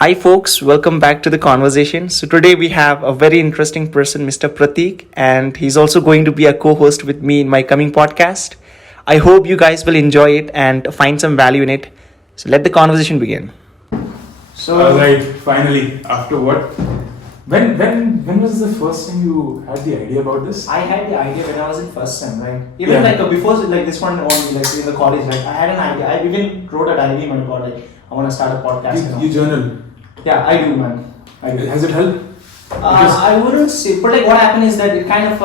Hi, folks, welcome back to the conversation. So, today we have a very interesting person, Mr. Prateek, and he's also going to be a co host with me in my coming podcast. I hope you guys will enjoy it and find some value in it. So, let the conversation begin. Right, finally, after what? When was the first time you had the idea about this? I had the idea when I was in first sem, right? Even before this one only, like in the college, like I had an idea. I even wrote a diary about like I want to start a podcast. You journal? Yeah, I do, man. I do. Has it helped? I wouldn't say, but like what happened is that it kind of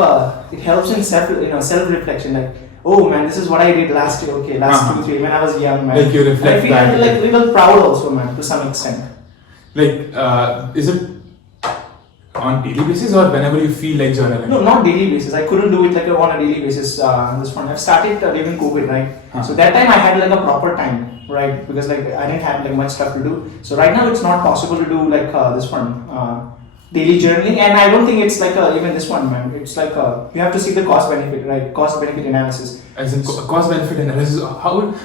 it helps in self reflection. Like, oh man, this is what I did last year. Okay, last 2-3 when I was young, man. Like you reflect and I feel like a little proud also, man, to some extent. Like, is it on daily basis or whenever you feel like journaling? No, not daily basis. I couldn't do it like on a daily basis. This one I've started during COVID, right? So that time I had like a proper time, right? Because like I didn't have like much stuff to do. So right now it's not possible to do like this one daily journaling, and I don't think it's like even this one, man. It's like you have to see the cost benefit, right? Cost benefit analysis. As in cost benefit analysis. How do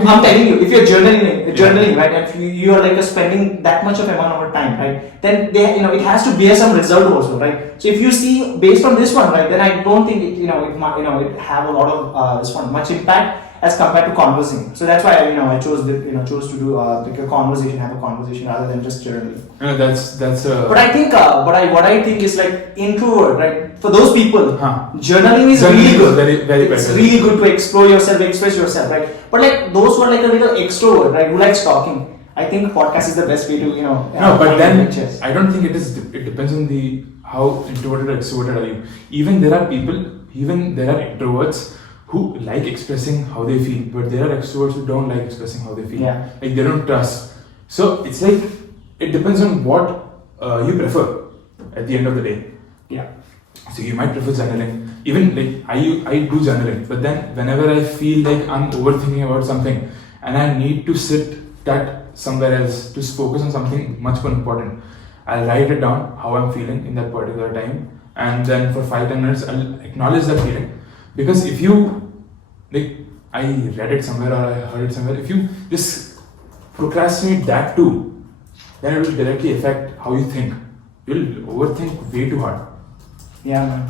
you? I'm telling you, if you're journaling, right, and you are like spending that much of amount of time, right, then it has to bear some result also, right? So if you see based on this one, right, then I don't think it have a lot of this one much impact as compared to conversing. So that's why I chose to do like a conversation, have a conversation rather than just journaling. No, that's a. But I think what I think is like introvert, right? For those people, journaling is really good. Very it's better. really good to explore yourself, express yourself, right? But like those who are like a little extrovert, right, who likes talking, I think podcast is the best way to No, but then I don't think it is. It depends on the how introverted or extroverted are you. Even there are introverts who like expressing how they feel, but there are extroverts who don't like expressing how they feel. Yeah. Like they don't trust. So it's like it depends on what you prefer at the end of the day. Yeah. So you might prefer journaling. Even like I do journaling, but then whenever I feel like I'm overthinking about something and I need to sit that somewhere else to focus on something much more important, I'll write it down how I'm feeling in that particular time, and then for 5-10 minutes I'll acknowledge that feeling. Because if you, like, I read it somewhere or I heard it somewhere, if you just procrastinate that too, then it will directly affect how you think. You'll overthink way too hard. Yeah, man.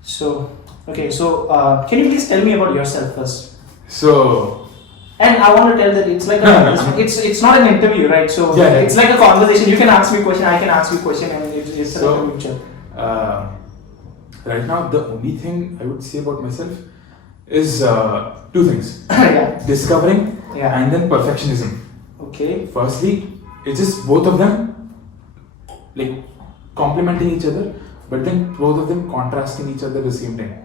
So, okay, so can you please tell me about yourself first? So, and I want to tell that it's like it's not an interview, right? So it's like a conversation. You can ask me a question, I can ask you a question, and it's so, like a mutual. Right now, the only thing I would say about myself is two things. Yeah. Discovering and then perfectionism. Okay. Firstly, it's just both of them like complementing each other, but then both of them contrasting each other at the same time.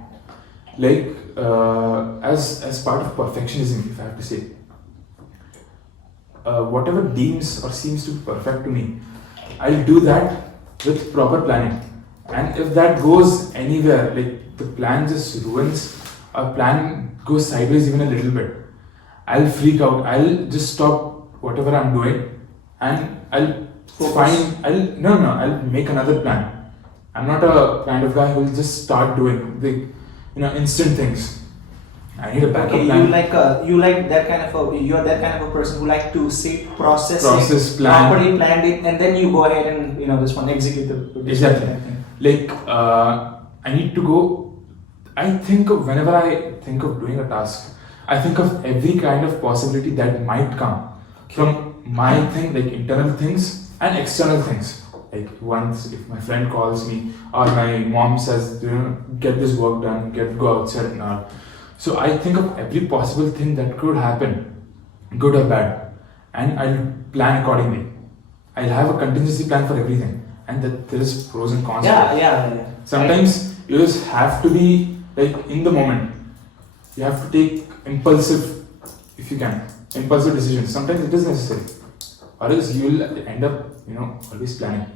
Like as part of perfectionism, if I have to say, whatever deems or seems to be perfect to me, I'll do that with proper planning. And if that goes anywhere, like the plan just ruins, a plan goes sideways even a little bit, I'll freak out. I'll just stop whatever I'm doing and I'll I'll make another plan. I'm not a kind of guy who will just start doing the instant things. I need a backup plan. You like that kind of you're that kind of a person who like to sit, process plan, properly planned it, and then you go ahead and this one execute the exactly. Like I need to go. Whenever I think of doing a task, I think of every kind of possibility that might come from my thing, like internal things and external things. Like once if my friend calls me or my mom says, get this work done, go outside and all. So I think of every possible thing that could happen, good or bad, and I'll plan accordingly. I'll have a contingency plan for everything, and that there is pros and cons. Yeah. Sometimes you just have to be like in the moment. You have to take impulsive decisions. Sometimes it is necessary, or else you will end up always planning.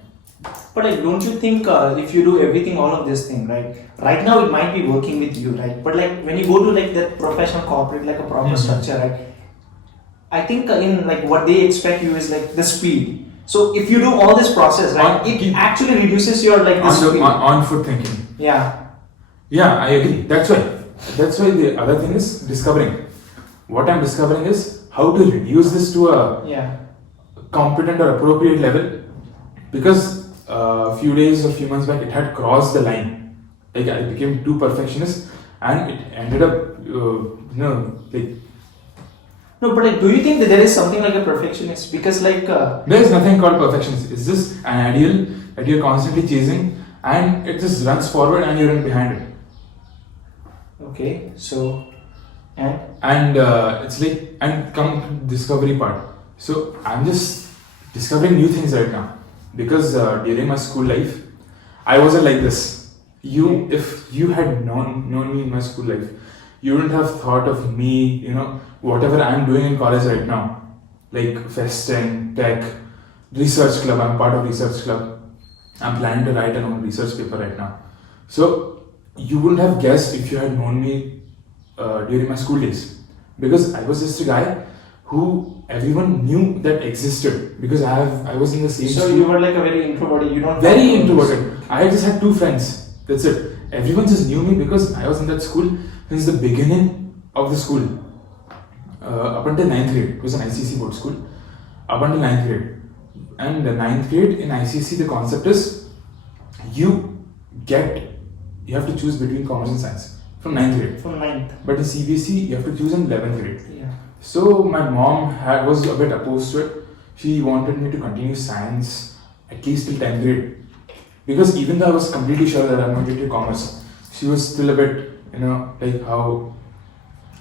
But like, don't you think if you do everything, all of this thing, right now it might be working with you, right? But like when you go to like that professional corporate, like a proper structure, right? I think in like what they expect you is like the speed. So if you do all this process, right, it actually reduces your like the speed. On foot thinking. Yeah. Yeah, I agree. That's why the other thing is discovering. What I'm discovering is how to reduce this to a competent or appropriate level, because a few days or few months back it had crossed the line. Like I became too perfectionist, and it ended up, like No, but like, do you think that there is something like a perfectionist? Because like, there is nothing called perfectionist. It's just an ideal that you're constantly chasing, and it just runs forward and you run behind it. okay, so, and And it's like, and come to discovery part. So I'm just discovering new things right now, because during my school life I wasn't like this. If you had known me in my school life, you wouldn't have thought of me, whatever I'm doing in college right now, like festing, tech, research club. I'm part of research club. I'm planning to write an own research paper right now. So you wouldn't have guessed if you had known me during my school days, because I was just a guy who everyone knew that existed, because I was in the same so school. you were like a very introverted. You don't Very introverted. I just had 2 friends. That's it. Everyone just knew me because I was in that school since the beginning of the school. Up until 9th grade. It was an ICC board school. Up until 9th grade. And the 9th grade in ICC, the concept is you have to choose between commerce and science from 9th grade. From 9th. But in CBSE, you have to choose in 11th grade. Yeah. So my mom was a bit opposed to it. She wanted me to continue science at least till 10th grade. Because even though I was completely sure that I'm going to do commerce, she was still a bit, like how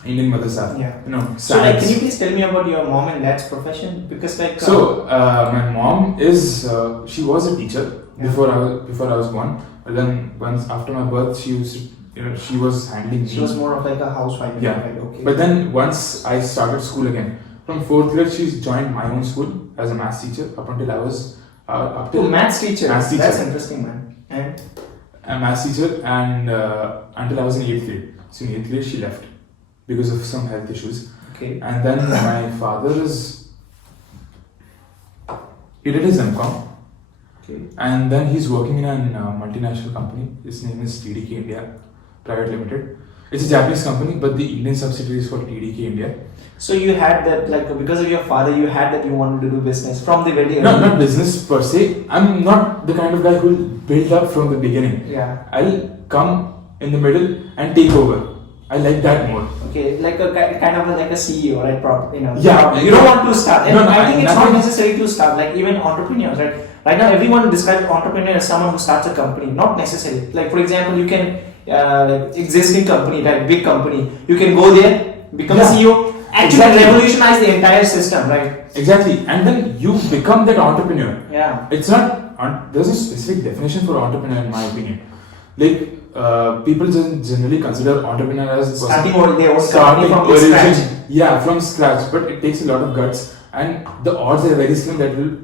Indian mothers are. Yeah. Science. So like, can you please tell me about your mom and dad's profession? Because like. My mom is, she was a teacher Yeah. before I was born. But then once after my birth, she was handling me. She was more of like a housewife. Yeah. Right? Okay. But then once I started school again, from 4th grade, she's joined my own school as a maths teacher up until I was up till maths teacher. Maths teacher. That's interesting, man. And a maths teacher, and until I was in 8th grade. So in 8th grade, she left because of some health issues. okay. And then my father he did his MCom, Okay. and then he's working in a multinational company. His name is TDK India Private Limited. It's a Japanese company, but the Indian subsidiary is for TDK India. So you had that, like, because of your father, you had that you wanted to do business from the very No, not business per se. I'm not the kind of guy who will build up from the beginning. Yeah. I'll come in the middle and take over. I like that more. Okay, like a kind of like a CEO, right? Yeah. You don't want to start. And No, I think it's not nothing- necessary to start. Like even entrepreneurs, right? Right now, everyone describes entrepreneur as someone who starts a company. Not necessary. Like for example, you can like existing company, right? Big company. You can go there, become a Yeah. CEO, actually revolutionize the entire system, right? Exactly. And then you become that entrepreneur. Yeah. It's not, there's a specific definition for entrepreneur in my opinion. Like, people generally consider entrepreneur as the person Starting their own company starting from origin. scratch. Yeah, from scratch. But it takes a lot of guts, and the odds are very slim that will,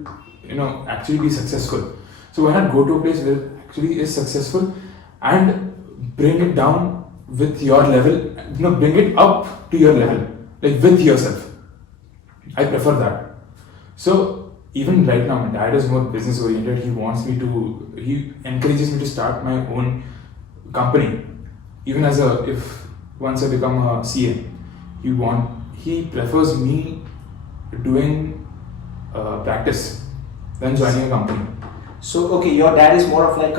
actually be successful. So why not go to a place where actually is successful and bring it down with your level, bring it up to your level, like with yourself. I prefer that. So even right now, my dad is more business oriented. He encourages me to start my own company. Even once I become a CA, he prefers me doing practice than joining a company. So okay, your dad is more of like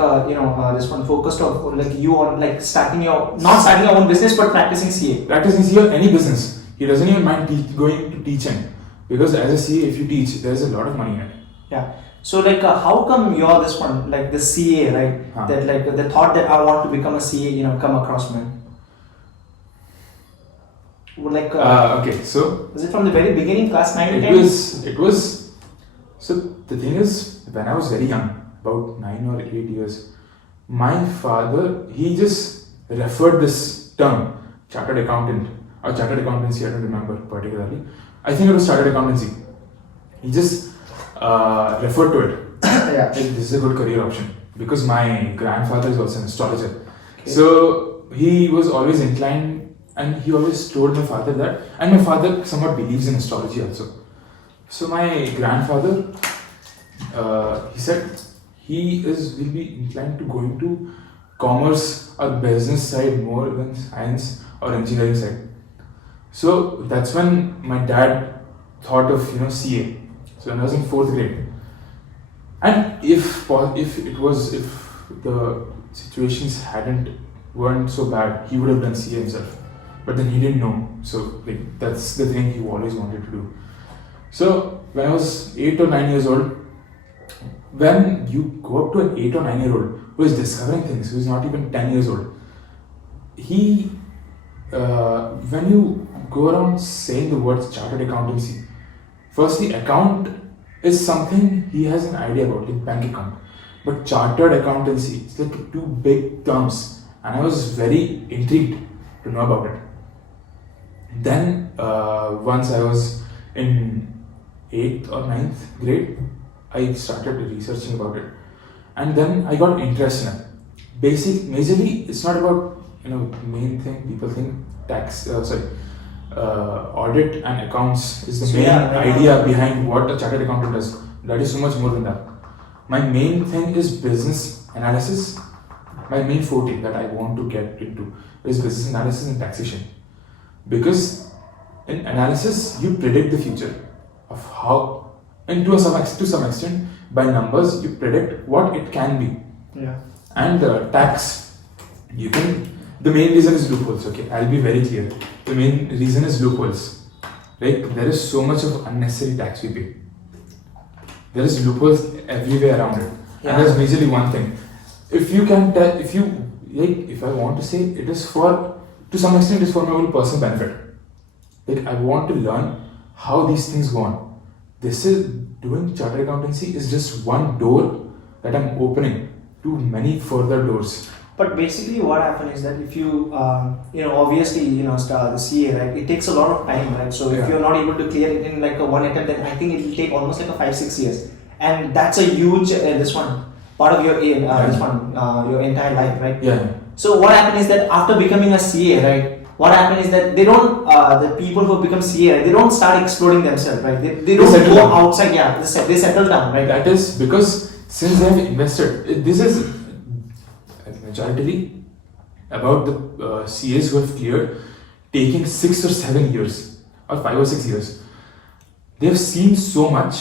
this one focused on like you on like not starting your own business but practicing CA. Practicing CA or any business, he doesn't even mind going to teaching, because as a CA, if you teach, there's a lot of money in it. Yeah. So like how come you're this one like the CA, right? Huh. That like the thought that I want to become a CA, come across, man. Like Okay, so was it from the very beginning, class 9 to 10? it was. So the thing is, when I was very young, about 9 or 8 years, my father, he just referred this term, chartered accountant or chartered accountancy, I don't remember particularly. I think it was chartered accountancy. He just referred to it. Yeah. Like, this is a good career option, because my grandfather is also an astrologer. Okay. So he was always inclined, and he always told my father that, and my father somewhat believes in astrology also. So my grandfather, he said he will be inclined to go into commerce or business side more than science or engineering side. So that's when my dad thought of CA. So when I was in 4th grade, and if the situations weren't so bad, he would have done CA himself. But then he didn't know. So like that's the thing he always wanted to do. So when I was 8 or 9 years old, when you go up to an 8 or 9 year old who is discovering things, who is not even 10 years old, when you go around saying the words chartered accountancy, firstly, account is something he has an idea about, like bank account. But chartered accountancy, it's like two big terms, and I was very intrigued to know about it. Then, once I was in 8th or 9th grade, I started researching about it, and then I got interested in it. Majorly, it's not about main thing people think audit and accounts is the main idea behind what a chartered accountant does. That is so much more than that. My main thing is business analysis. My main forte that I want to get into is business analysis and taxation, because in analysis you predict the future of how, and to some extent by numbers you predict what it can be. Yeah. And tax, the main reason is loopholes. Okay, I'll be very clear. The main reason is loopholes. Like there is so much of unnecessary tax we pay. There is loopholes everywhere around it. Yeah. And there's majorly one thing. If I want to say, it is to some extent it is for my own personal benefit. Like I want to learn how these things go on. Doing chartered accountancy is just one door that I'm opening to many further doors. But basically what happens is that if you, obviously, start the CA, right, it takes a lot of time, right? So if you're not able to clear it in like a one attempt, then I think it will take almost like a 5-6 years. And that's a huge, part of your aim, your entire life, right? Yeah. So what happens is that after becoming a CA, right, what happens is that they don't, the people who become CA, right, they don't start exploring themselves, right? They don't go outside, they settle down, right? That is because since they have invested, this is majority about the CAs who have cleared taking 6 or 7 years or 5 or 6 years. They have seen so much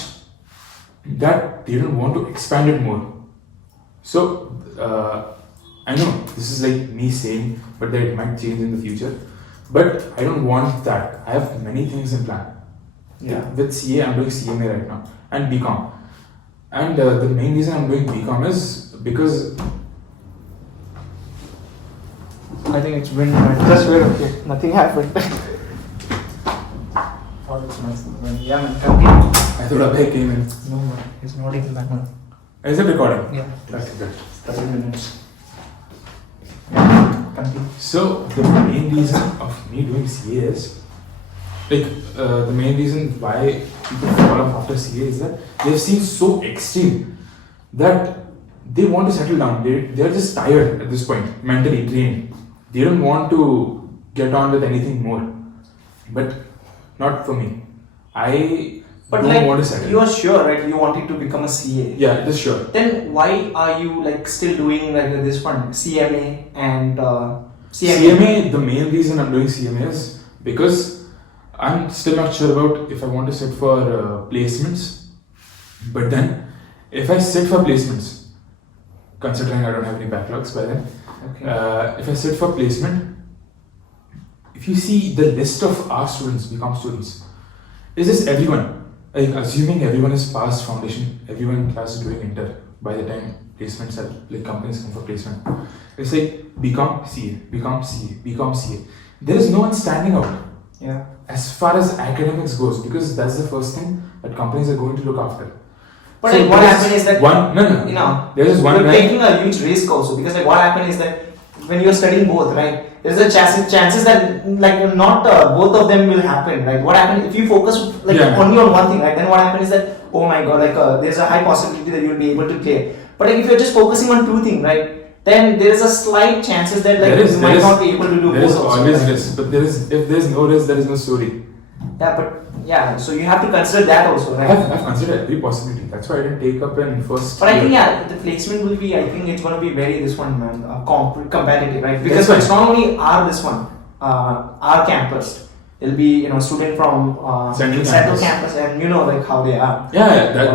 that they don't want to expand it more. So I know this is like me saying, but that it might change in the future. But I don't want that. I have many things in plan. Yeah. With CA, I'm doing CMA right now and BCom. And the main reason I'm doing BCom is because I think it's been just we're okay. Nothing happened. Oh, it's nice. Yeah, man. Continue. I thought I came in. No, man. It's not even that one. Is it recording? Yeah. Okay, good. 30 minutes. Yeah. Continue. So the main reason of me doing CA is the main reason why people fall off after CA is that they've seen so extreme that they want to settle down. They're just tired at this point, mentally drained. They don't want to get on with anything more. But not for me. I don't want to settle. You are sure, right? You wanted to become a CA. Yeah, it is sure. Then why are you still doing this one CMA and CMA? The main reason I'm doing CMA is because I'm still not sure about if I want to sit for placements. But then, if I sit for placements, considering I don't have any backlogs by then, if I sit for placement, if you see the list of our students, BCom students, is this everyone? Assuming everyone is past foundation, everyone in class is doing inter by the time placements are companies come for placement. It's like BCom CA, BCom CA, BCom CA. There is no one standing out. Yeah. As far as academics goes, because that's the first thing that companies are going to look after. But what happened is that there's one you're taking a huge risk also, because what happened is that when you're studying both, right, there's a chances that not both of them will happen, right? What happens if you focus only on one thing, right? Then what happens is that, oh my god, there's a high possibility that you'll be able to clear. But if you're just focusing on two things, right, then there is a slight chances that you might not be able to do both. There is always risk, but if there's no risk, there is no story. Yeah, so you have to consider that also, right? I've considered every possibility. That's why I didn't take up in first. But I think the placement will be. I think it's going to be very competitive, right? Because it's not only our campus. It'll be student from Central campus, and like how they are.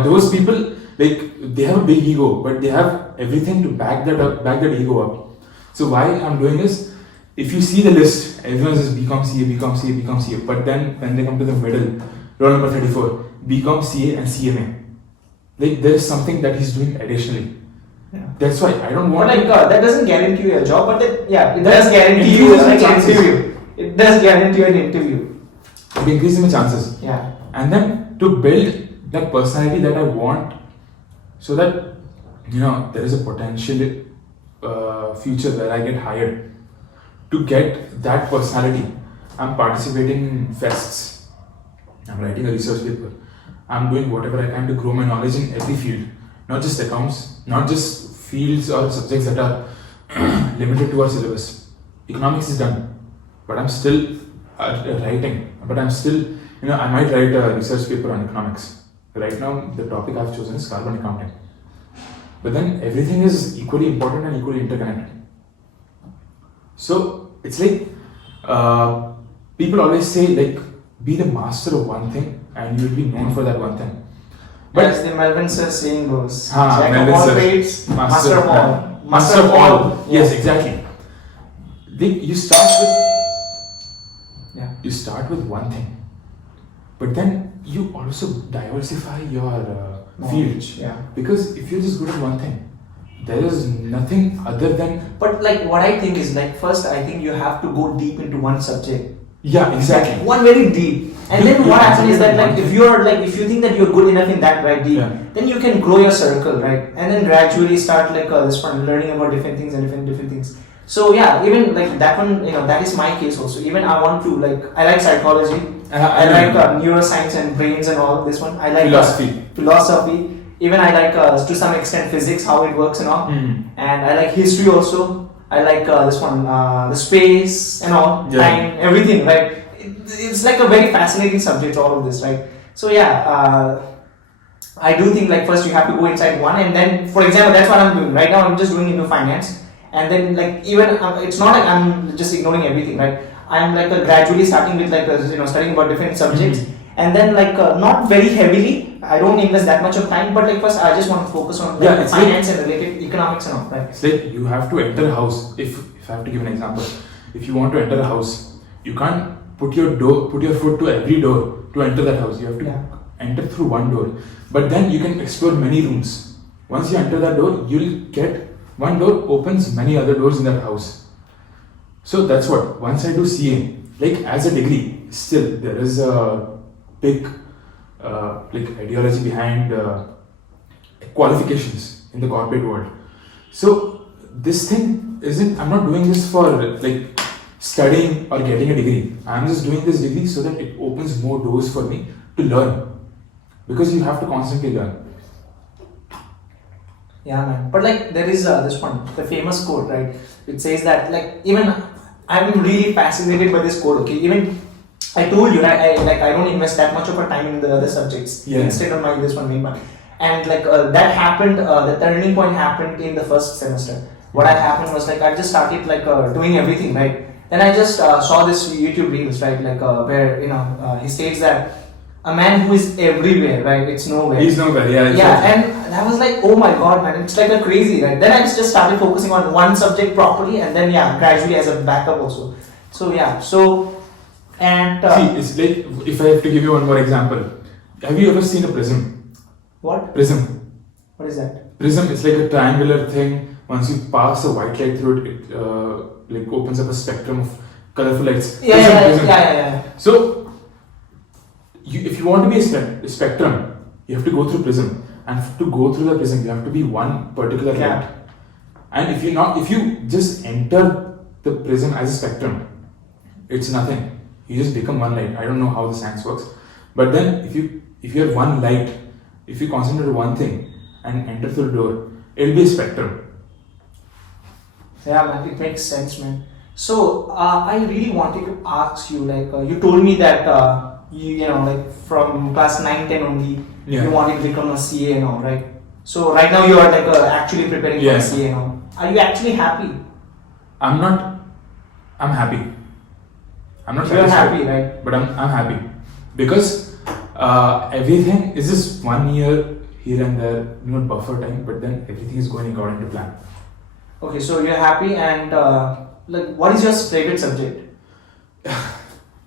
Those people, like, they have a big ego, but they have everything to back that ego up. So why I'm doing is, if you see the list, everyone says BCom CA, BCom CA, BCom CA, but then when they come to the middle, roll number 34, BCom CA and CMA, like, there is something that he's doing additionally. Yeah. That's why I don't want. But like that doesn't guarantee you a job, but it does guarantee you an interview. It does guarantee you an interview. It increases my chances. Yeah. And then to build that personality that I want, so that there is a potential future where I get hired. To get that personality, I'm participating in fests. I'm writing a research paper. I'm doing whatever I can to grow my knowledge in every field, not just accounts, not just fields or subjects that are limited to our syllabus. Economics is done, but I'm still writing. But I'm still, I might write a research paper on economics. Right now, the topic I've chosen is carbon accounting. But then everything is equally important and equally interconnected. So it's like people always say, like, be the master of one thing and you'll be known for that one thing. But as the Melvin sir saying goes, Melvin of all sir, trades, master of all. Master of all. Yes, exactly. You start with one thing, but then you also diversify your field. Yeah. Because if you're just good at one thing, there is nothing other than. But like what I think is, like, first I think you have to go deep into one subject. Yeah, exactly. One very deep. And then what happens is that, like, if you think that you're good enough in that, right, deep, then you can grow your circle, right, and then gradually start like this one, learning about different things and different things. So yeah, even like that one, that is my case also. Even I want to, like, I like psychology, I like neuroscience and brains and all this one. I like philosophy. Even I like to some extent physics, how it works and all. And I like history also. I like this one, the space and all, time, everything, right? It's like a very fascinating subject, all of this, right? So yeah, I do think, like, first you have to go inside one, and then, for example, that's what I'm doing right now. I'm just doing into finance, and then, like, even it's not like I'm just ignoring everything, right? I'm like gradually starting with, like, studying about different subjects, and then, like, not very heavily. I don't invest that much of time, but like first I just want to focus on finance and related economics and all, right? It's like you have to enter a house. If I have to give an example, if you want to enter a house, you can't put your foot to every door to enter that house. You have to enter through one door, but then you can explore many rooms. Once you enter that door, you'll get one door opens many other doors in that house. So that's what, once I do CA, like, as a degree, still there is a big like ideology behind qualifications in the corporate world. So this thing isn't, I'm not doing this for like studying or getting a degree. I'm just doing this degree so that it opens more doors for me to learn, because you have to constantly learn. Yeah, man. But like there is this one, the famous quote, right? It says that, like, even I'm really fascinated by this quote. Okay, even I told you, right? I don't invest that much of a time in the other subjects instead of my this one main one. And like that happened. The turning point happened in the first semester. What had happened was, like, I just started like doing everything, right? Then I just saw this YouTube reels, right? Like where he states that a man who is everywhere, right? It's nowhere. He's nowhere, yeah. Yeah, and I was like, oh my god, man, it's like a crazy, right? Then I just started focusing on one subject properly, and then gradually as a backup also. So yeah, and see, it's like, if I have to give you one more example, have you ever seen a prism? What? Prism. What is that? Prism, it's like a triangular thing. Once you pass a white light through it, it like opens up a spectrum of colorful lights. Yeah. So, if you want to be a spectrum, you have to go through prism, and to go through the prism, you have to be one particular light. And if you just enter the prism as a spectrum, it's nothing. You just become one light. I don't know how the science works, but then if you have one light, if you concentrate on one thing and enter through the door, it'll be a spectrum. Yeah, man, it makes sense, man. So I really wanted to ask you, like, you told me that like from class 9-10 only, you wanted to become a CA and all, right? So right now you are like actually preparing for a CA and all. Are you actually happy? I'm happy. I'm not You're satisfied, happy, right? but I'm happy because everything is just 1 year here and there, buffer time, but then everything is going according to plan. Okay, so you're happy, and like, what is your favorite subject?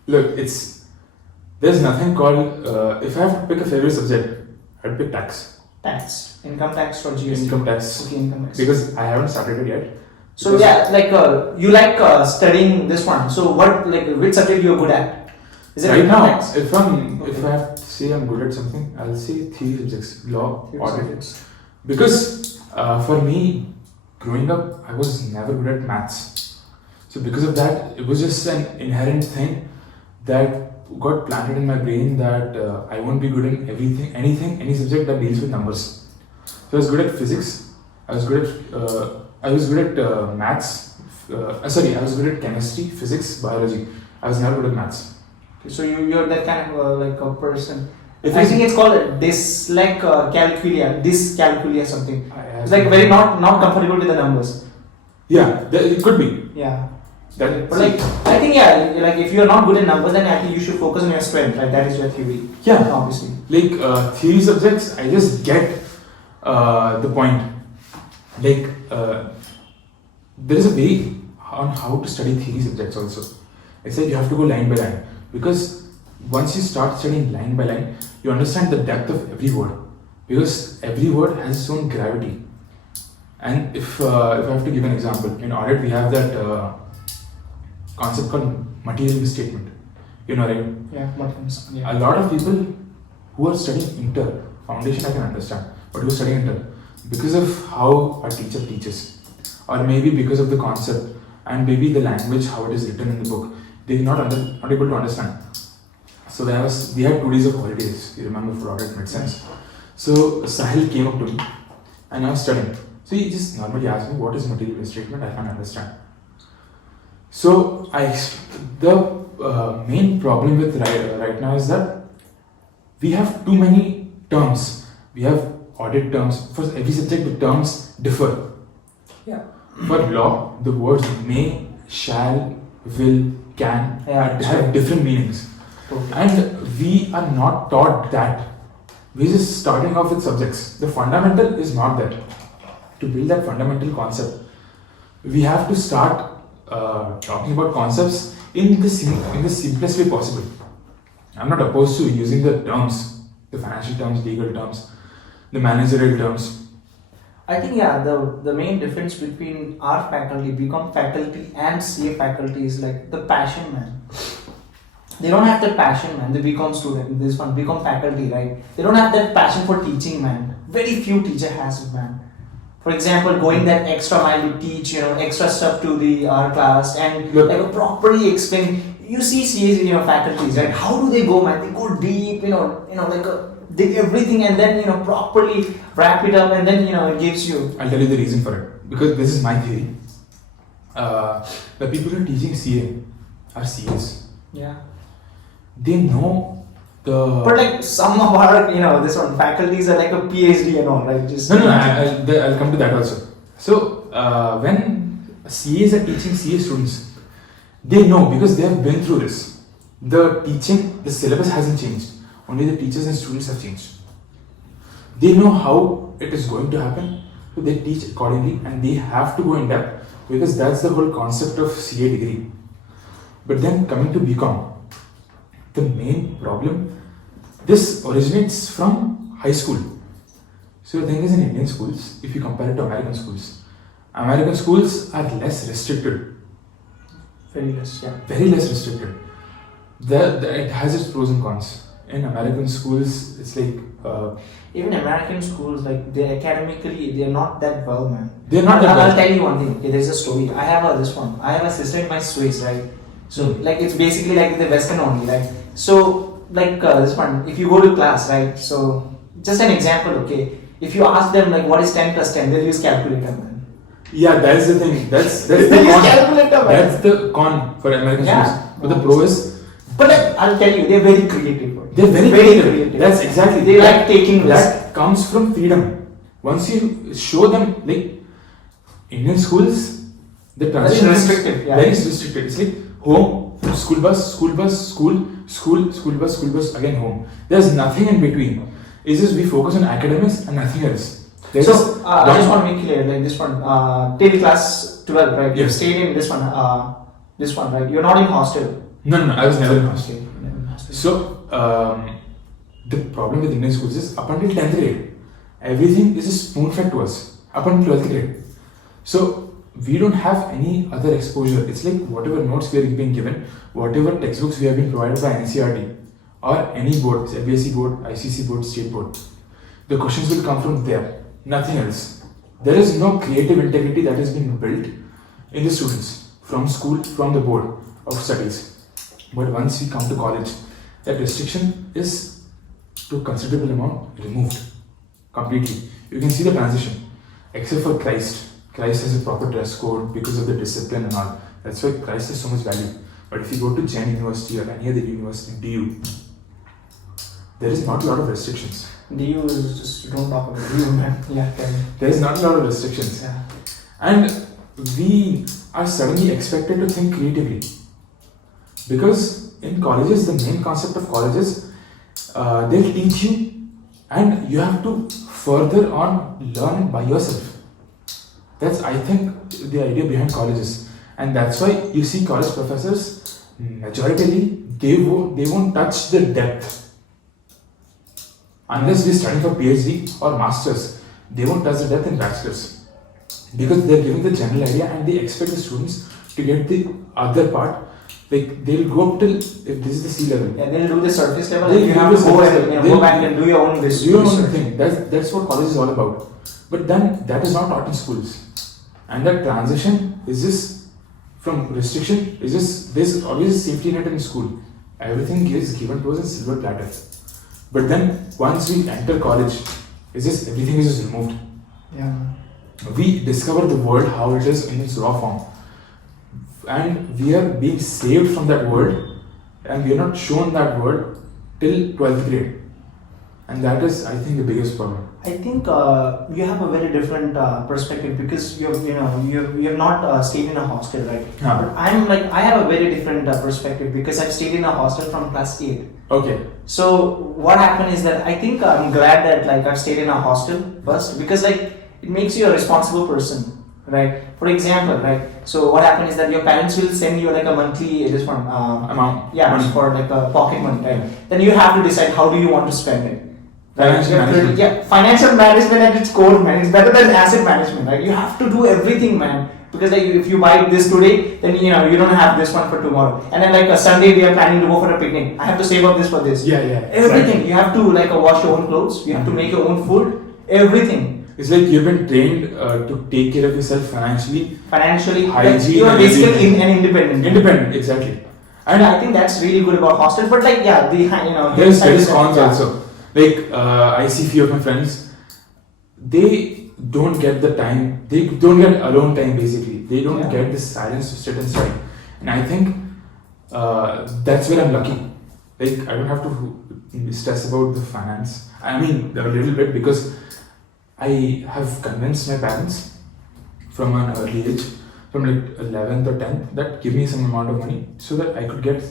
Look, there's nothing called. If I have to pick a favorite subject, I'd pick tax. Tax, income tax or GST? Income tax. Okay, income tax. Because I haven't started it yet. So yeah, like you like studying this one. So which subject you're good at? Is it right income now, tax? if I have to say I'm good at something, I'll say theory subjects, law, Theory audit. subjects. Because for me, growing up, I was never good at maths. So because of that, it was just an inherent thing that got planted in my brain that I won't be good in any subject that deals with numbers. So I was good at physics. I was good at maths. I was good at chemistry, physics, biology. I was never good at maths. Okay, so you're that kind of like a person. If I it's- think it's called dyscalculia something. I- It's like very not comfortable with the numbers. Yeah, it could be. Yeah. That, But like I think like if you're not good in numbers, then I think you should focus on your strength, right? That is your theory. Yeah. Obviously. like theory subjects, I just get the point. Like there is a way on how to study theory subjects also. It's like you have to go line by line, because once you start studying line by line, you understand the depth of every word, because every word has its own gravity. And if I have to give an example, in audit we have that concept called material misstatement. You know, right? Yeah. A lot of people who are studying inter, foundation I can understand, but who are studying inter, because of how our teacher teaches, or maybe because of the concept and maybe the language, how it is written in the book, they're not able to understand. So we had 2 days of holidays, you remember, for audit medicines. So Sahil came up to me and I was studying. So he just normally asked me, what is material misstatement? I can't understand. So the main problem with right now is that we have too many terms. We have audit terms. For every subject, the terms differ. Yeah. For law, the words may, shall, will, can have different meanings. Okay. And we are not taught that. We're just starting off with subjects. The fundamental is not there. To build that fundamental concept, we have to start talking about concepts in the simplest way possible. I'm not opposed to using the terms, the financial terms, legal terms, the managerial terms. I think the main difference between our faculty, BCom faculty and CA faculty is like the passion, man. They don't have that passion, man. The BCom student, this one, BCom faculty, right? They don't have that passion for teaching, man. Very few teacher has it, man. For example, going that extra mile to teach, extra stuff to our class and like properly explain. You see CAs in faculties, right? How do they go, man? They go deep, dig everything and then properly wrap it up and then it gives you. I'll tell you the reason for it, because this is my theory. The people who are teaching CA are CAs. Yeah. They know the. But like some of our, this one faculties are like a PhD and all, right? Just No, I'll come to that also. So when CAs are teaching CA students, they know because they have been through this. The teaching, the syllabus hasn't changed. Only the teachers and students have changed. They know how it is going to happen, so they teach accordingly, and they have to go in depth because that's the whole concept of CA degree. But then coming to BCom, the main problem, this originates from high school. So the thing is, in Indian schools, if you compare it to American schools are less restricted. very less, yeah. Very less restricted. It has its pros and cons. In American schools, it's like Even American schools, like they academically, they're not that well, man. They're not that well. I'll tell you one thing. Okay, there's a story. I have this one. I have a sister in my Swiss, right? So like it's basically like the Western only, right? So like this one, if you go to class, right? So just an example, okay? If you ask them like what is 10 plus 10, they'll use calculator, man. Yeah, that's the thing. That's the They use con. calculator, man. That's the con for American schools. But the pro is, But like, I'll tell you, they're very creative. Bro. they're very creative. That's exactly. They like taking risks. That comes from freedom. Once you show them, like Indian schools, the transition restricted, yeah. Very restricted. It's like home, school bus, school bus, school, school bus, again home. There's nothing in between. It's just we focus on academics and nothing else. There's So I just want to make clear, like this one, till class 12, right? You Yes. stayed in this one, right? You're not in hostel. No, I was never in hostel. Okay, never in hostel. So, the problem with Indian schools is up until 10th grade, everything is just spoon fed to us up until 12th grade. So, we don't have any other exposure. It's like whatever notes we are being given, whatever textbooks we have been provided by NCRT or any board, CBSE board, ICC board, state board, the questions will come from there, nothing else. There is no creative integrity that has been built in the students from school, from the board of studies. But once we come to college, that restriction is to a considerable amount removed completely. You can see the transition, except for Christ. Christ has a proper dress code because of the discipline and all. That's why Christ has so much value. But if you go to Jain University or any other university, DU, there is not a lot of restrictions. DU is just, you don't talk about DU, man. Yeah, tell me. There is not a lot of restrictions. Yeah. And we are suddenly expected to think creatively. Because in colleges, the main concept of colleges, they'll teach you and you have to further on learn by yourself. That's, I think, the idea behind colleges. And that's why you see college professors, majority, they won't touch the depth. Unless we're studying for PhD or masters, they won't touch the depth in bachelors. Because they're giving the general idea and they expect the students to get the other part. Like they'll go up till, if this is the sea level. Yeah, they'll do the surface level. They'll You do have the to go surface and level. go back and do your own research. Do your own thing. That's what college is all about. But then that is not taught in schools. And that transition is just from restriction, is just there's always a safety net in school. Everything is given to us in silver platter. But then once we enter college, it's just everything is just removed. Yeah. We discover the world how it is in its raw form. And we are being saved from that world and we are not shown that world till 12th grade. And that is, I think, the biggest problem. I think you have a very different perspective because you have not stayed in a hostel, right? Yeah. But I have a very different perspective because I've stayed in a hostel from class 8. Okay. So what happened is that I think I'm glad that I've stayed in a hostel first because it makes you a responsible person, right? For example, right? So what happened is that your parents will send you a monthly Amount. yeah, Money. for a pocket money, right? Then you have to decide how do you want to spend it. Financial management. Yeah, financial management at its core, man. It's better than asset management, right? You have to do everything, man. Because if you buy this today, then you don't have this one for tomorrow. And then a Sunday we are planning to go for a picnic. I have to save up this for this. Yeah. Everything. You have to wash your own clothes. You have to make your own food. Everything. It's like you've been trained to take care of yourself financially. Financially, Hygiene you are and basically everything. an independent. Independent, exactly. And I think that's really good about hostels. But There is cons also. I see few of my friends, they don't get the time, they don't get alone time basically. They don't get the silence to sit inside. And I think that's where I'm lucky. I don't have to stress about the finance. I mean, a little bit because I have convinced my parents from an early age, from 11th or 10th, that give me some amount of money so that I could get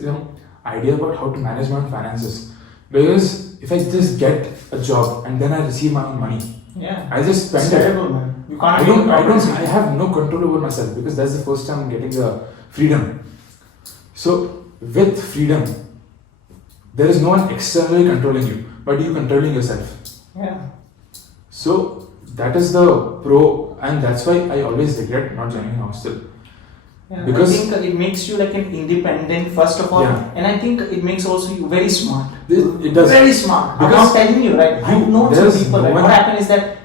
idea about how to manage my own finances. Because if I just get a job and then I receive my own money, I just spend it. Terrible, man. You can't. I have no control over myself because that's the first time I'm getting the freedom. So with freedom, there is no one externally controlling you, but you controlling yourself. Yeah. So that is the pro, and that's why I always regret not joining a hostel. Yeah, Because I think it makes you an independent first of all, and I think it makes also you very smart. It does. Very smart. I'm not telling you, right? I've known some people. What happened is that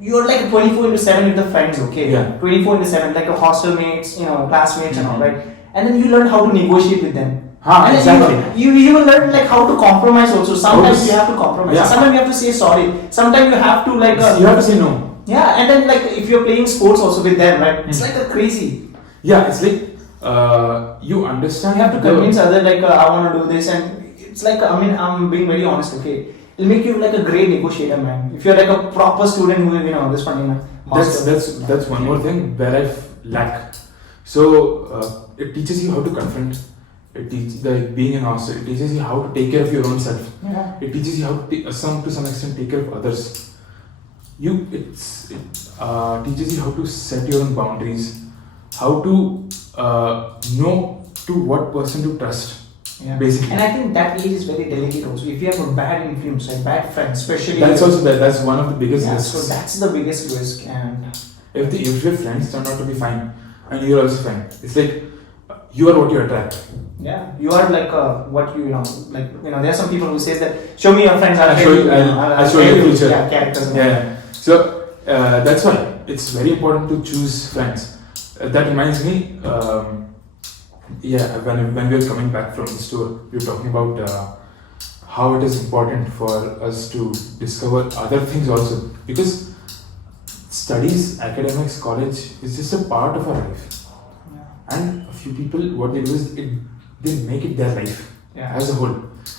you're 24/7 with the friends, okay? Yeah. 24/7, like a hostel mates, classmates and all, right? And then you learn how to negotiate with them. And exactly. then you will learn how to compromise also. Sometimes you have to compromise. Yeah. Sometimes you have to say sorry. Sometimes you have to you have to say no. Yeah, and then if you're playing sports also with them, right? It's a crazy. Yeah, it's you understand. You have to convince others I want to do this, and it's I'm being very honest, okay? It'll make you a great negotiator, man. If you're a proper student who this one That's one more thing where I lack. So it teaches you how to confront. It teaches, like being an hostel, it teaches you how to take care of your own self. Yeah. It teaches you how to, to some extent, take care of others. It teaches you how to set your own boundaries, how to know to what person to trust. Yeah. Basically. And I think that age is very delicate also. If you have a bad influence, like bad friends, especially. That's one of the biggest yeah, risks. so that's the biggest risk. And if your friends turn out to be fine, and you're also fine, it's like you are what you attract. yeah, you are like what you know, like there are some people who says that show me your friends, I'll show you your future. Yeah, characters. And Yeah. So that's why it's very important to choose friends. That reminds me. When we were coming back from the store, we were talking about how it is important for us to discover other things also, because studies, academics, college is just a part of our life. Yeah. And a few people, what they do is they make it their life Yeah. as a whole.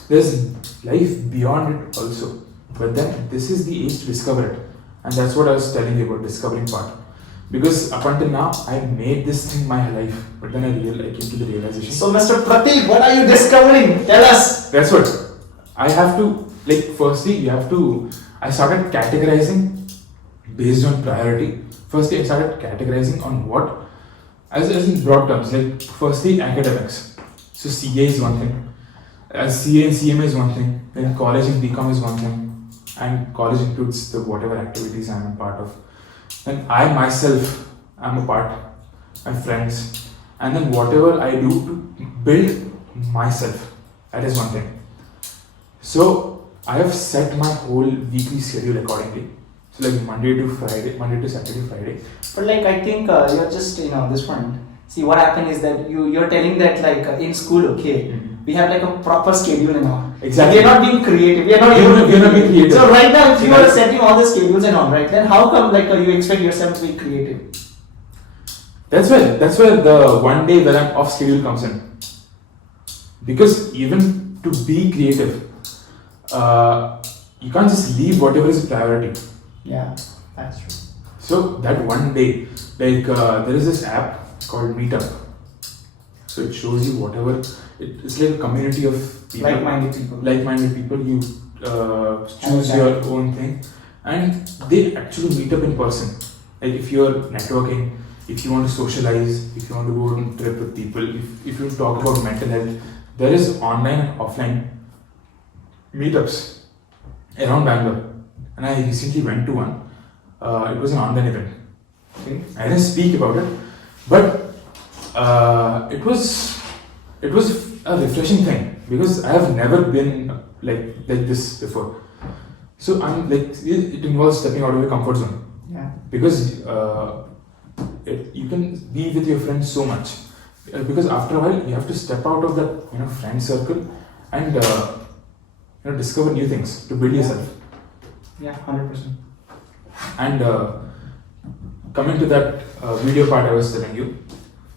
There's life beyond it also, but then this is the age to discover it, and that's what I was telling you about discovering part. Because up until now, I made this thing my life, but then I came to the realization. So, Mr. Prateek, what are you discovering? Tell us. That's what I have to Firstly, you have to. I started categorizing based on priority. Firstly, I started categorizing on what, as in broad terms. Like firstly, academics. So CA is one thing. CA and CMA is one thing. Then college and BCom is one thing, and college includes the whatever activities I am a part of. Then I myself am a part, my friends, and then whatever I do to build myself, that is one thing. So I have set my whole weekly schedule accordingly. So like Monday to Saturday, Friday. But I think you're just this one. See, what happened is that you're telling that in school, okay, we have a proper schedule and all. Exactly. We are not being creative. We are not being creative. So right now, if you are setting all the schedules and all, right, then how come you expect yourself to be creative? That's where the one day when I'm off schedule comes in. Because even to be creative, you can't just leave whatever is priority. Yeah, that's true. So that one day, there is this app called Meetup. So it shows you whatever. It's like a community of people. Like-minded people. You choose your own thing, and they actually meet up in person. Like if you're networking, if you want to socialize, if you want to go on a trip with people, if you talk about mental health, there is online and offline meetups around Bangalore. And I recently went to one. It was an online event. Okay. I didn't speak about it, but it was a refreshing thing because I have never been like this before. So I'm it involves stepping out of your comfort zone. Yeah. Because you can be with your friends so much. Because after a while you have to step out of that friend circle and discover new things to build yourself. Yeah, 100%. And coming to that video part I was telling you,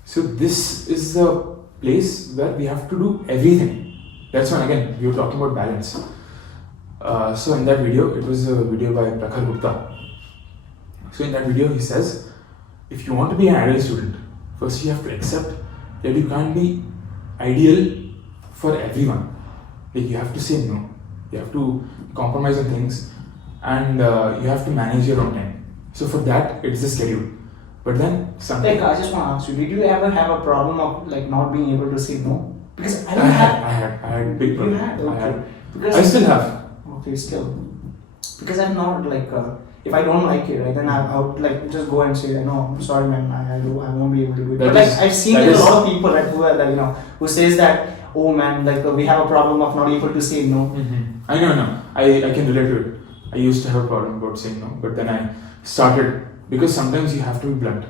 so this is the place where we have to do everything. That's when again we were talking about balance. So in that video, it was a video by Prakhar Gupta. So in that video he says, if you want to be an ideal student, first you have to accept that you can't be ideal for everyone. You have to say no. You have to compromise on things, and you have to manage your own time. So for that, it's the schedule. But then something. I just want to ask you, did you ever have a problem of not being able to say no? Because I had big problem. You had? Okay. I still have. Okay, still. Because I'm not if I don't like it, right, then I would just go and say, no, I'm sorry, man, I won't be able to do it. But I've seen a lot of people who are who says that, oh man, we have a problem of not able to say no. Mm-hmm. I know. I can relate to it. I used to have a problem about saying no, but then I started, because sometimes you have to be blunt.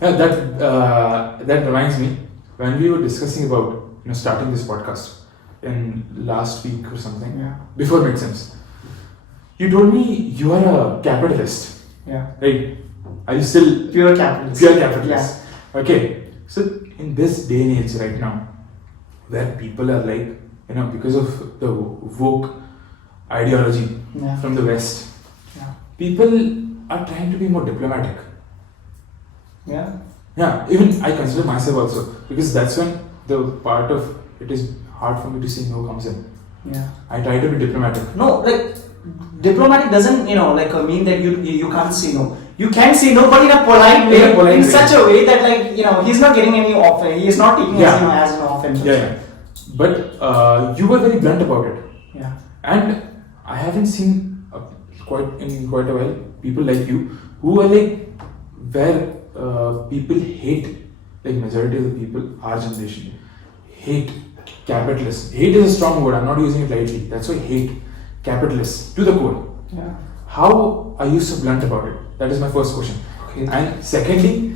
Yeah, that reminds me, when we were discussing about starting this podcast in last week or something, before Made Sense, you told me you are a capitalist. Yeah. Right? Are you still pure capitalist? Pure capitalist. Yeah. Okay. So in this day and age right now, where people are because of the woke ideology from the West, people are trying to be more diplomatic. Yeah. Yeah, even I consider myself also, because that's when the part of it is hard for me to say no comes in. Yeah. I try to be diplomatic. No, like diplomatic doesn't mean that you can't say no. You can say no, but in a polite way, in such a way that he's not getting any offer. He is not taking it as an offense. Yeah. But you were very blunt about it. Yeah. And I haven't seen quite a while people like you who are like where people hate, like majority of the people, our generation hate capitalists. Hate is a strong word. I'm not using it lightly. That's why hate capitalists to the core. Yeah. How are you so blunt about it? That is my first question. Okay. And secondly,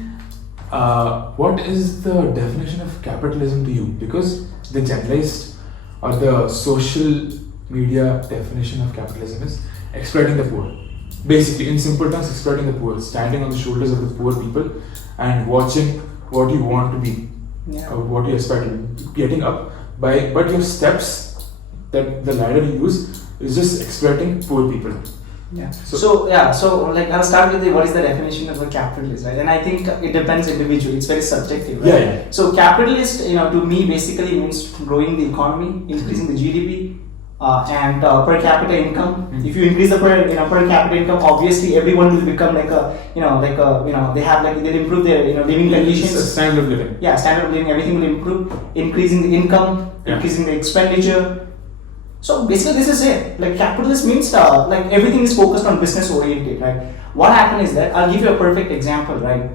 what is the definition of capitalism to you? Because the generalized or the social media definition of capitalism is exploiting the poor. Basically, in simple terms, exploiting the poor, standing on the shoulders of the poor people and watching what you want to be, what you aspire to be, getting up but your steps, that the ladder you use is just exploiting poor people. Yeah. So like I'll start with what is the definition of a capitalist, right? And I think it depends individually. It's very subjective, right? Yeah. So capitalist, to me, basically means growing the economy, increasing the GDP, and per capita income. If you increase the per capita income, obviously everyone will become they'll improve their living conditions. Standard of living. Yeah, standard of living, everything will improve. Increasing the income, increasing the expenditure. So basically, this is it. Like capitalist means like everything is focused on business oriented, right? What happened is that I'll give you a perfect example, right?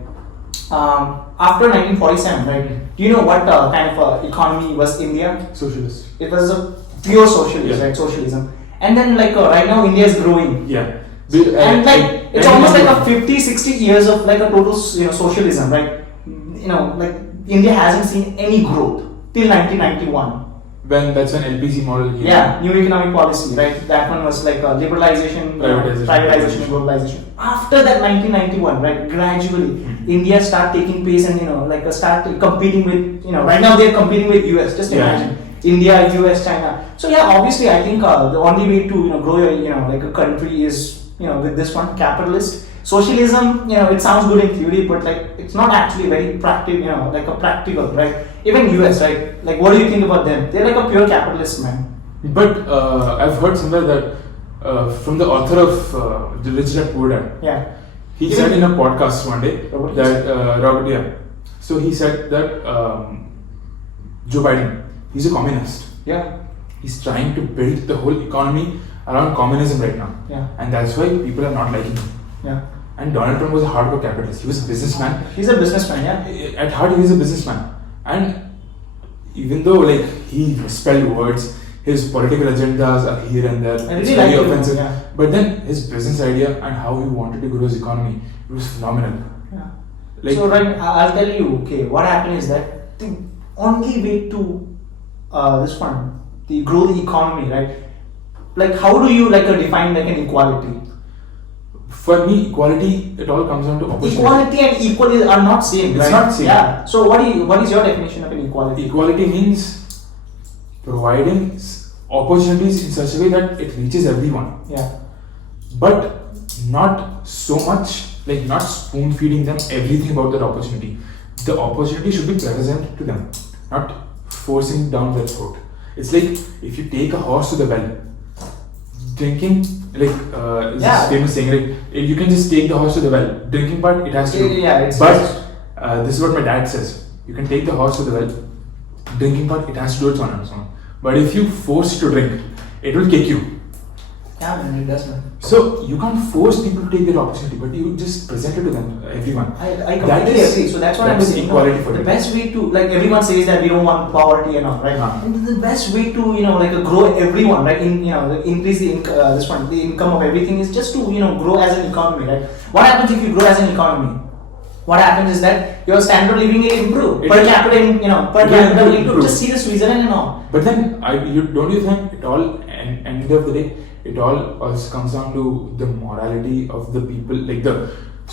After 1947, right? Do you know what kind of economy was India? Socialist. It was a pure socialist, right? Socialism. And then right now India is growing. Yeah. And it's almost like a 50-60 years of like a total socialism, right? Like India hasn't seen any growth till 1991. That's when LPG model came. Yeah, new economic policy, right? That one was like liberalization, privatization, and globalization. After that 1991, right? Gradually, India start taking pace and start competing with right now they're competing with US. Just imagine India, US, China. So obviously I think the only way to grow a country is with this one, capitalist. Socialism, it sounds good in theory, but it's not actually very practical, right? Even US, right? Like, what do you think about them? They're like a pure capitalist, man. But I've heard somewhere that from the author of The Rich Dad Poor Dad. Yeah. He said in a podcast one day that Robert, So he said that Joe Biden, he's a communist. Yeah. He's trying to build the whole economy around communism right now. Yeah. And that's why people are not liking him. Yeah. And Donald Trump was a hardcore capitalist. He was a businessman. He's a businessman, yeah. At heart, he was a businessman. And even though he spelled words, his political agendas are here and there. It's very offensive. Yeah. But then his business idea and how he wanted to grow his economy, it was phenomenal. Yeah. So I'll tell you, what happened is that the only way to grow the economy, right? Like how do you define an equality? For me, equality, it all comes down to opportunity. Equality and equal are not same. It's not same. Yeah. So what is your definition of an equality? Equality means providing opportunities in such a way that it reaches everyone. Yeah. But not so much, not spoon feeding them everything about that opportunity. The opportunity should be present to them, not forcing down their throat. It's like if you take a horse to the well, drinking, this famous saying, you can just take the horse to the well. Drinking part, it has to do. But this is what my dad says. You can take the horse to the well. Drinking part, it has to do its own. But if you force it to drink, it will kick you. Yeah, man, it does, man. So you can't force people to take their opportunity, but you just present it to them, everyone. I completely agree. So that's what I'm saying. Equality for the best way to everyone says that we don't want poverty and all, right? And the best way to grow everyone, right? Increase the the income of everything is just to grow as an economy, right? What happens if you grow as an economy? What happens is that your standard of living will improve. Per capita will improve. Just see the Switzerland and all. But then, don't you think it all, end of the day, it all also comes down to the morality of the people, like the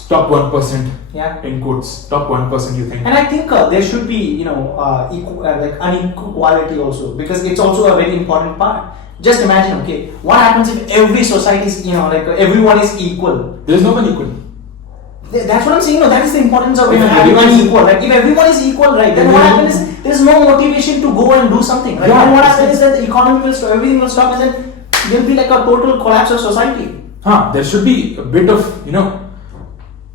top 1%, in quotes, top 1% you think. And I think there should be, inequality also, because it's also a very important part. Just imagine, what happens if every society is, everyone is equal? There's no one equal. That's what I'm saying. No, that is the importance of If everyone everyone- equal. Right? If everyone is equal, right, then If what everyone- happens is there is no motivation to go and do something. Right? Yeah, Then what it's happens is that the economy will stop, everything will stop, and then there will be like a total collapse of society. There should be a bit of,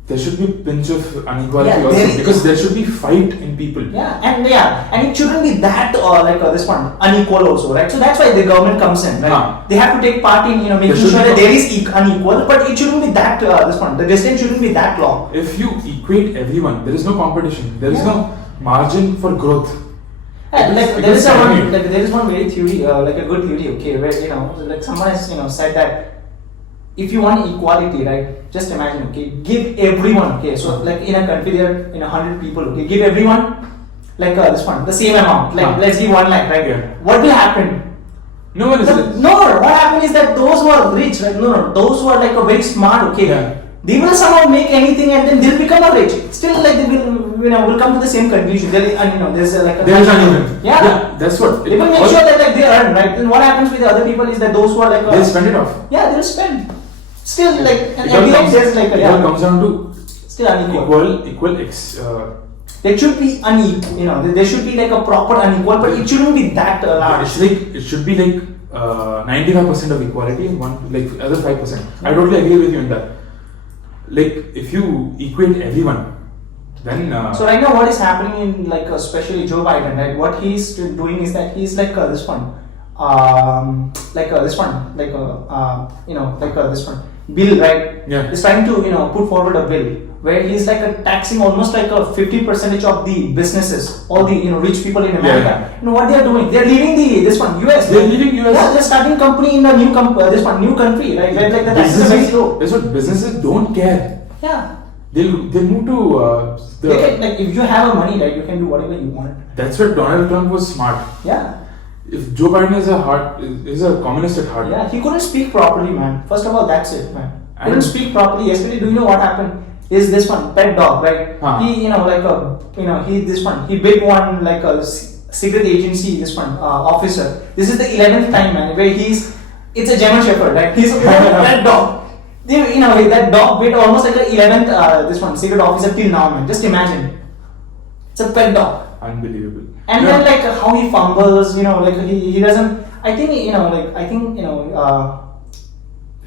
there should be a pinch of inequality Yeah, also there is- because there should be fight in people. And it shouldn't be that this one unequal also, right? So that's why the government comes in, right? They have to take part in making should sure be that there is unequal, but it shouldn't be that this one. The distance shouldn't be that long. If you equate everyone, there is no competition. There is no margin for growth. Yeah, like It there is is a one, stagnant. like there is one very theory, like a good theory, okay, where like someone has said that if you want equality, right, just imagine, okay, give everyone, okay, so like in a country there are 100 people, okay, give everyone like this one, the same amount, like let's give 1 lakh, right? Yeah. What will happen? No one is No, rich. no, what happens is that those who are rich, right? No, those who are like a very smart, okay, Yeah. they will somehow make anything and then they'll become a rich. Still, like they will come to the same conclusion. There's like a They are uneven. Yeah. That's what. They will make sure that like they earn, right? Then what happens with the other people is that those who are like They'll spend it off. yeah, they'll spend. Still, like and It all at the end comes- there's like it all comes down to still unequal. equal. There should be unequal. There should be like a proper unequal, but it shouldn't be that large. It's like it should be like 95% of equality and other 5%. I totally agree with you in that. Like if you equate everyone, then So right now, what is happening in like especially Joe Biden, right? What he's doing is that he's like this one, this one bill, right? Yeah. He's trying to put forward a bill where he's like taxing almost like a 50% of the businesses, all the rich people in America. Yeah. You know what they are doing? They are leaving this one US. They're leaving US. Yeah, they're starting company in a new new country, right? Where like the taxes are very low. That's what businesses don't care. Yeah. They'll move to They can, like if you have a money, right, you can do whatever you want. That's where Donald Trump was smart. Yeah. If Joe Biden is a communist at heart. Yeah, he couldn't speak properly, man. First of all, that's it, man. He couldn't And- speak properly. Yesterday, do you know what happened? Is this one pet dog, right? Huh. He, he bit one like a secret agency. This one officer. This is the 11th time, man, where it's a German Shepherd, right? He's a pet dog. That dog bit almost like the 11th this one secret officer till now, man. Just imagine. It's a pet dog. Unbelievable. And Yeah. then like how he fumbles, like he doesn't. I think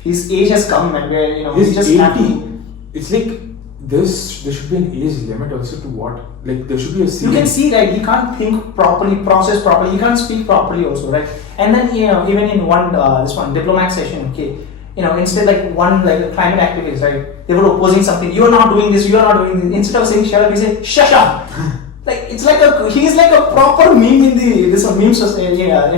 his age has come, man. Where He's he just 80. have to. It's like there should be an age limit also to what, like there should be a You ceiling. can see, right? He can't think properly, process properly. He can't speak properly, also, right? And then even in this one diplomat session, okay, instead like one like a climate activist, right? They were opposing something. You are not doing this. You are not doing this. Instead of saying shut up, he said shut up. Like it's like he's like a proper meme in this one meme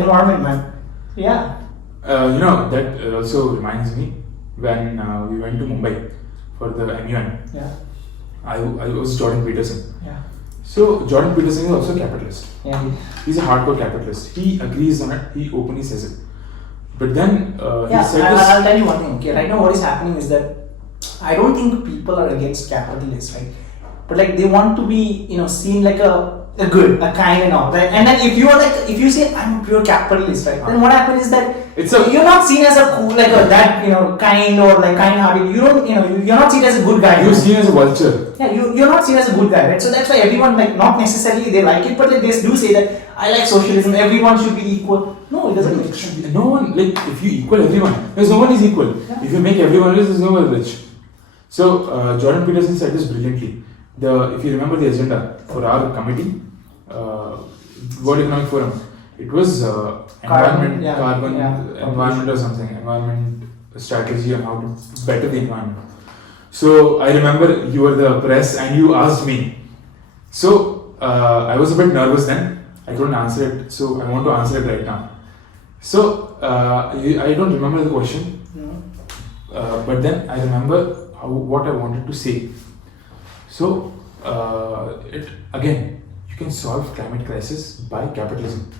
environment, man. Yeah. That also reminds me when we went to Mumbai for the MUN. Yeah. I was Jordan Peterson. Yeah. So Jordan Peterson is also a capitalist. Yeah. He's a hardcore capitalist. He agrees on it. He openly says it. But then he Yeah, said I'll this. tell you one thing. Okay, right now what is happening is that I don't think people are against capitalists, right? But like they want to be, seen like a good, a kind and all, right? And then if you say I'm a pure capitalist, right? Then what happens is that you're not seen as a cool, like kind or like kind-hearted. You don't, you're not seen as a good guy. You're seen as a vulture. Yeah, you're not seen as a good guy, right? So that's why everyone, like, not necessarily they like it, but like they do say that I like socialism. Everyone should be equal. No, it doesn't make sense. No one, like, if you equal everyone, there's no one is equal. Yeah. If you make everyone rich, there's no one rich. So, Jordan Peterson said this brilliantly. If you remember the agenda for our committee, World Economic Forum, it was environment, environment or something, environment strategy on how to better the environment. So, I remember you were the press and you asked me. So, I was a bit nervous then. I couldn't answer it, so I want to answer it right now. So, I don't remember the question, but then I remember what I wanted to say. So, again, you can solve climate crisis by capitalism.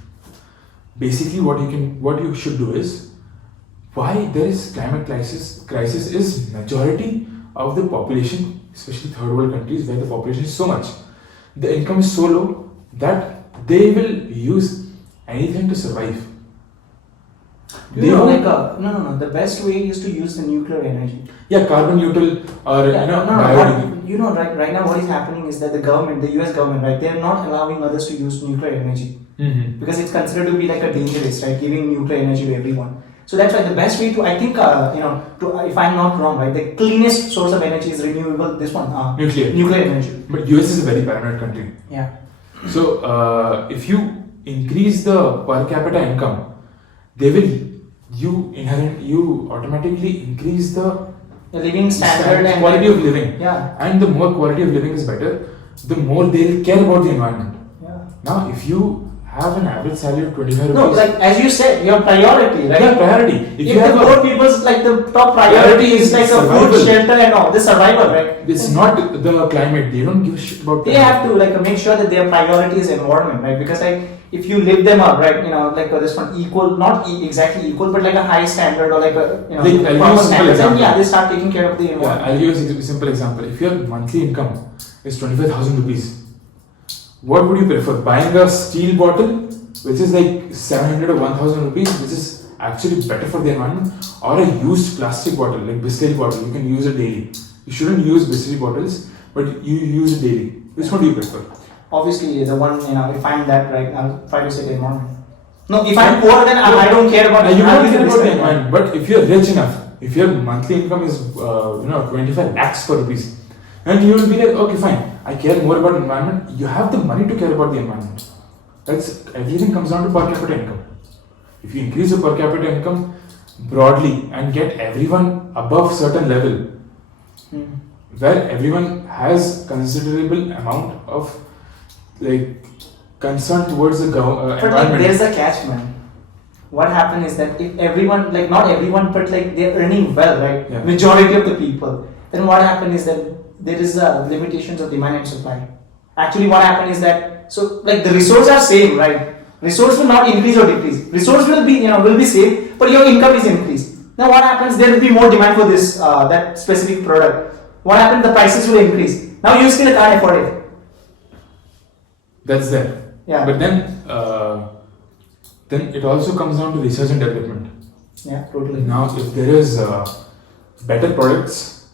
Basically, what you should do is, why there is climate crisis is majority of the population, especially third world countries where the population is so much, the income is so low that they will use anything to survive. They won't- No. The best way is to use the nuclear energy. Yeah, carbon neutral or biodiesel. Right now what is happening is that the government, the US government, right, they're not allowing others to use nuclear energy Mm-hmm. because it's considered to be like a dangerous, right, giving nuclear energy to everyone. So that's why the best way to, I think, if I'm not wrong, right, the cleanest source of energy is renewable. This one, nuclear energy. But US is a very paranoid country. Yeah. So if you increase the per capita income, you automatically increase the living standard and quality of living. Yeah. And the more quality of living is better, the more they'll care about the environment. Yeah. Now, if you have an average salary of 25 No, rupees. like as you said, your priority, right? Yeah, priority. If the poor people's like the top priority is like a food, shelter, and all, the survival, right? It's not the climate. They don't give a shit about They climate. have to like make sure that their priority is environment, right? Because like if you lift them up, right, like this one equal, not exactly equal, but like a high standard or like a proper standard, then yeah, they start taking care of the environment. Yeah, I'll give you a simple example. If your monthly income is 25,000 rupees, what would you prefer? Buying a steel bottle, which is like 700 or 1,000 rupees, which is actually better for the environment, or a used plastic bottle, like Bisleri bottle, you can use it daily. You shouldn't use Bisleri bottles, but you use it daily. Which one do you prefer? Obviously, the one, if I'm that, right, I'll try to save the environment. No, if I'm poor, then I don't care about you don't care about the environment. But if you're rich enough, if your monthly income is 25 lakhs per rupees, and you will be like, okay, fine, I care more about environment. You have the money to care about the environment. Everything comes down to per capita income. If you increase the per capita income broadly and get everyone above certain level, where everyone has considerable amount of like concern towards the but environment. Like, there's a catch, man. What happens is that if everyone, like not everyone, but like they're earning well, right? Yeah. Majority of the people, then what happens is that there is limitations of demand and supply. Actually, what happens is that like the resources are same, right? Resource will not increase or decrease. Resource will be same, but your income is increased. Now what happens? There will be more demand for this that specific product. What happens? The prices will increase. Now you still can't afford it. That's there. Yeah. But then it also comes down to research and development. Yeah, totally. Now, if there is better products,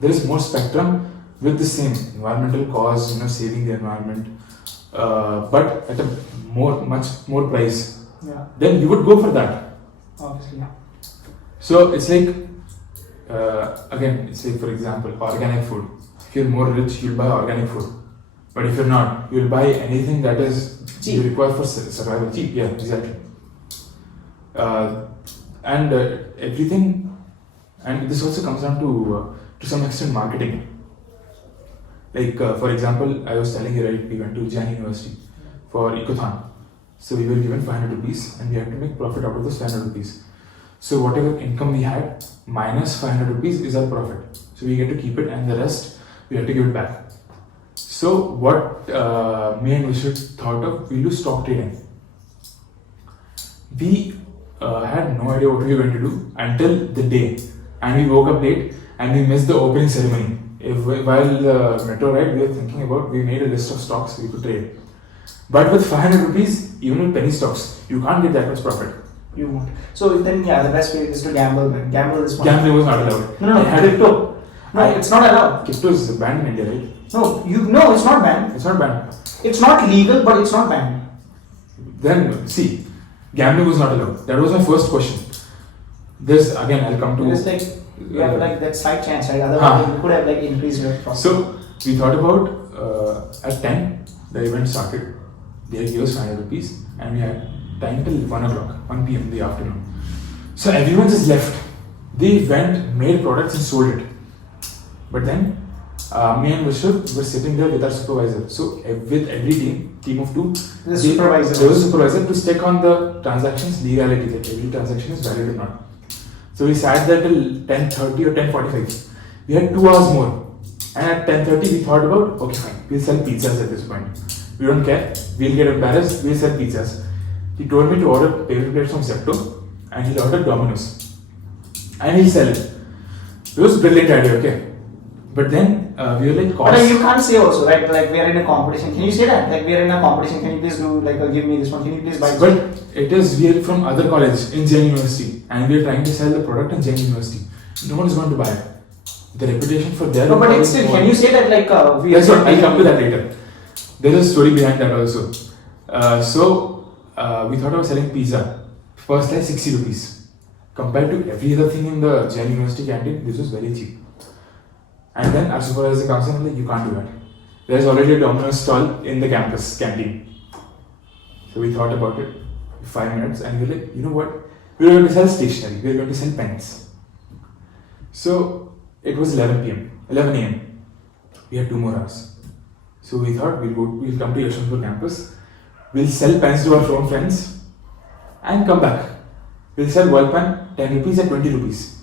there is more spectrum with the same environmental cause, saving the environment, but at a much more price. Yeah. Then you would go for that. Obviously. Yeah. So it's like again, it's like for example, organic food. If you're more rich, you'll buy organic food. But if you're not, you'll buy anything that is cheap. You require for survival. Cheap, yeah, exactly. And everything, and this also comes down to some extent marketing. Like for example, I was telling you, right, we went to Jain University for Ecothon. So we were given 500 rupees and we had to make profit out of those 500 rupees. So whatever income we had minus 500 rupees is our profit. So we get to keep it and the rest we have to give it back. So what me and Vishal thought of, we'll do stock trading. We had no idea what we were going to do until the day, and we woke up late and we missed the opening ceremony. While the metro ride, we were thinking about, we made a list of stocks we could trade. But with 500 rupees, even with penny stocks, you can't get that much profit. You won't. So then, yeah, the best way is to gamble, man. Gamble is one. Gambling was not allowed. No, crypto. No, it's not allowed. Crypto is banned in India, right? No, it's not banned. It's not banned. It's not legal, but it's not banned. Then, see, gambling was not allowed. That was my first question. This, again, I'll come to... It's like, you have like that slight chance, right? Otherwise, you could have like increased your profit. So, we thought about, at 10, the event started. They had given us 500 rupees and we had time till 1 o'clock, 1 p.m. in the afternoon. So, everyone just left. They went, made products and sold it. But then, me and Vishal were sitting there with our supervisor. So with every team of two, there was a supervisor to check on the transactions legality, that every transaction is valid or not. So we sat there till 10:30 or 10:45. We had 2 hours more, and at 10:30 we thought about, okay fine, we'll sell pizzas at this point. We don't care, we'll get embarrassed, we'll sell pizzas. He told me to order paper plates from Zepto, and he'll order Domino's, and he'll sell it. It was a brilliant idea, okay. But then we were like, But you can't say also, right? Like we are in a competition. Can you say that? Like we are in a competition. Can you please do like give me this one? Can you please buy? But it is, we are from other college in Jain University, and we are trying to sell the product in Jain University. No one is going to buy it. The reputation for their. No, but it's still. Can you say that like we? That's what I'll come to that later. There's a story behind that also. We thought of selling pizza. First slice 60 rupees. Compared to every other thing in the Jain University canteen, this was very cheap. And then our supervisor comes in and like, you can't do that. There's already a Domino's stall in the campus canteen. So we thought about it 5 minutes and we were like, you know what? We're going to sell stationery. We're going to sell pens. So it was 11 a.m. We had 2 more hours. So we thought we'll come to Yeshwanthpur campus. We'll sell pens to our own friends and come back. We'll sell ball pen 10 rupees at 20 rupees.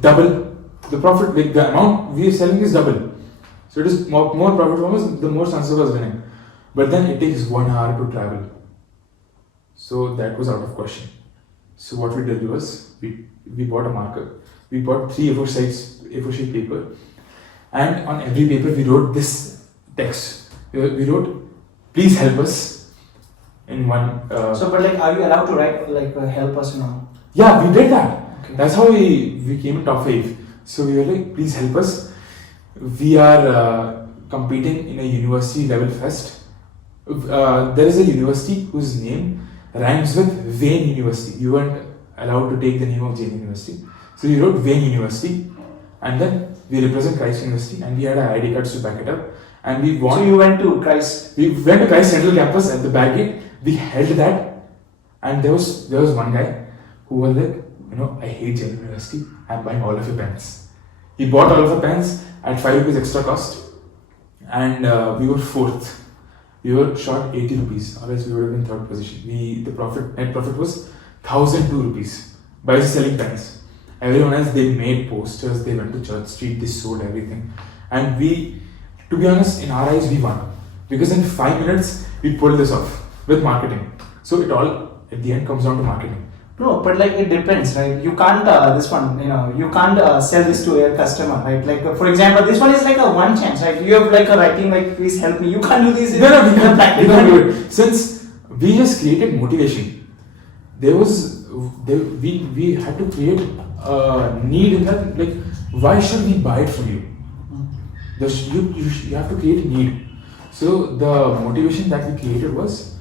Double. The profit, like the amount we are selling is double. So it is more profit for us, the more chances of us winning. But then it takes 1 hour to travel. So that was out of question. So what we did was, we bought a marker. We bought 3 A4 sheet paper. And on every paper we wrote this text. We wrote, please help us in one... So but like are you allowed to write like help us now? Yeah, we did that. Okay. That's how we came in top 5. So we were like, please help us. We are competing in a university level fest. There is a university whose name rhymes with Wayne University. You weren't allowed to take the name of Jain University. So we wrote Wayne University. And then we represent Christ University and we had our ID cards to back it up. And we won. So you went to Christ? We went to Christ Central Campus at the back gate. We held that. And there was one guy who was like, I hate Jain University. I'm buying all of your pens. He bought all of the pens at 5 rupees extra cost. And we were 4th. We were short 80 rupees, or else we would have been 3rd position. Net profit was 1,002 rupees by selling pens. Everyone else, they made posters, they went to Church Street, they sold everything. And we, to be honest, in our eyes, we won. Because in 5 minutes, we pulled this off with marketing. So it all, at the end, comes down to marketing. No, but like it depends, right? You can't, you can't sell this to a customer, right? Like, for example, this one is like a one chance, right? You have like a writing, like, please help me. You can't do this. No, we can't do it. Since we just created motivation, we had to create a need in that, like, why should we buy it from you? You have to create a need. So the motivation that we created was,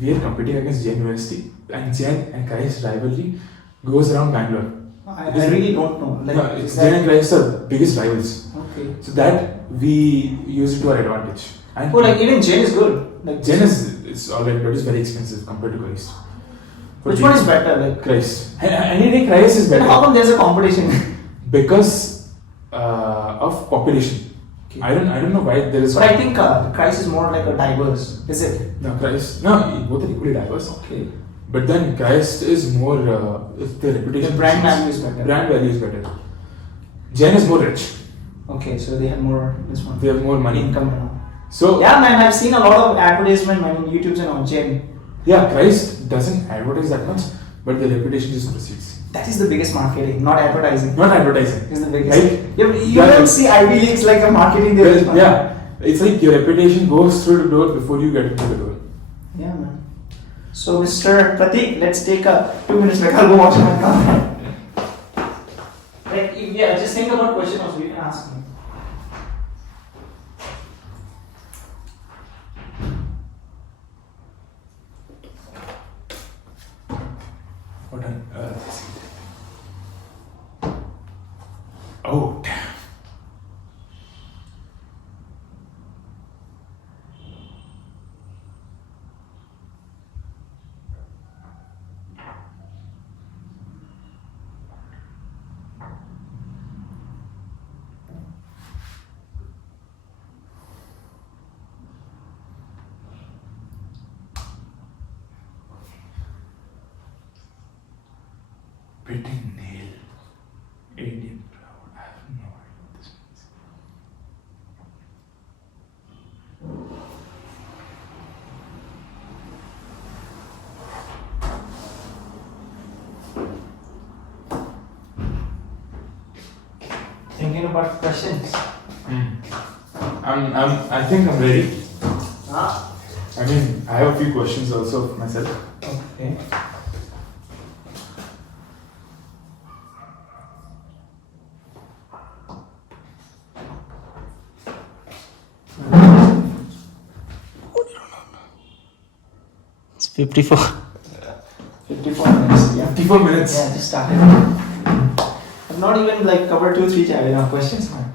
we are competing against Jain University. And Jain and Christ rivalry goes around Bangalore. I really don't know. Like, no, Jain and Christ are the biggest rivals. Okay. So that we use it to our advantage. And like even Jain is good. Like Jain is alright, but it's very expensive compared to Christ. Which one is better? Like Christ. Any day Christ is better. How come there's a competition? Because of population. Okay. I don't know why there is. But I think Christ is more like a diverse. Is it? No, Christ. No, both are equally diverse. Okay. But then Christ is more, it's the reputation. The brand value is better. Brand value is better. Jain is more rich. Okay, so they have more, this one. They have more money. Income and all. So, yeah man, I've seen a lot of advertisement on YouTube and on Jain. Yeah, Christ doesn't advertise that much, but the reputation just proceeds. That is the biggest marketing, not advertising. Not advertising. Is the biggest. Right? You don't see Ivy Leagues like a marketing there. Yeah, it's like your reputation goes through the door before you get into the door. Yeah man. So Mr. Prateek, let's take a 2 minutes break. I'll go watch my car. Like, just think about questions also you can ask me. What on earth is it? Oh, damn. Pretty nail. Indian proud. I have no idea what this means. Thinking about questions. I think I'm ready. Ah. I mean, I have a few questions also for myself. Okay. It's 54. 54 minutes. Yeah. 54 minutes. Yeah, just started. I've not even like covered 2-3 questions, man.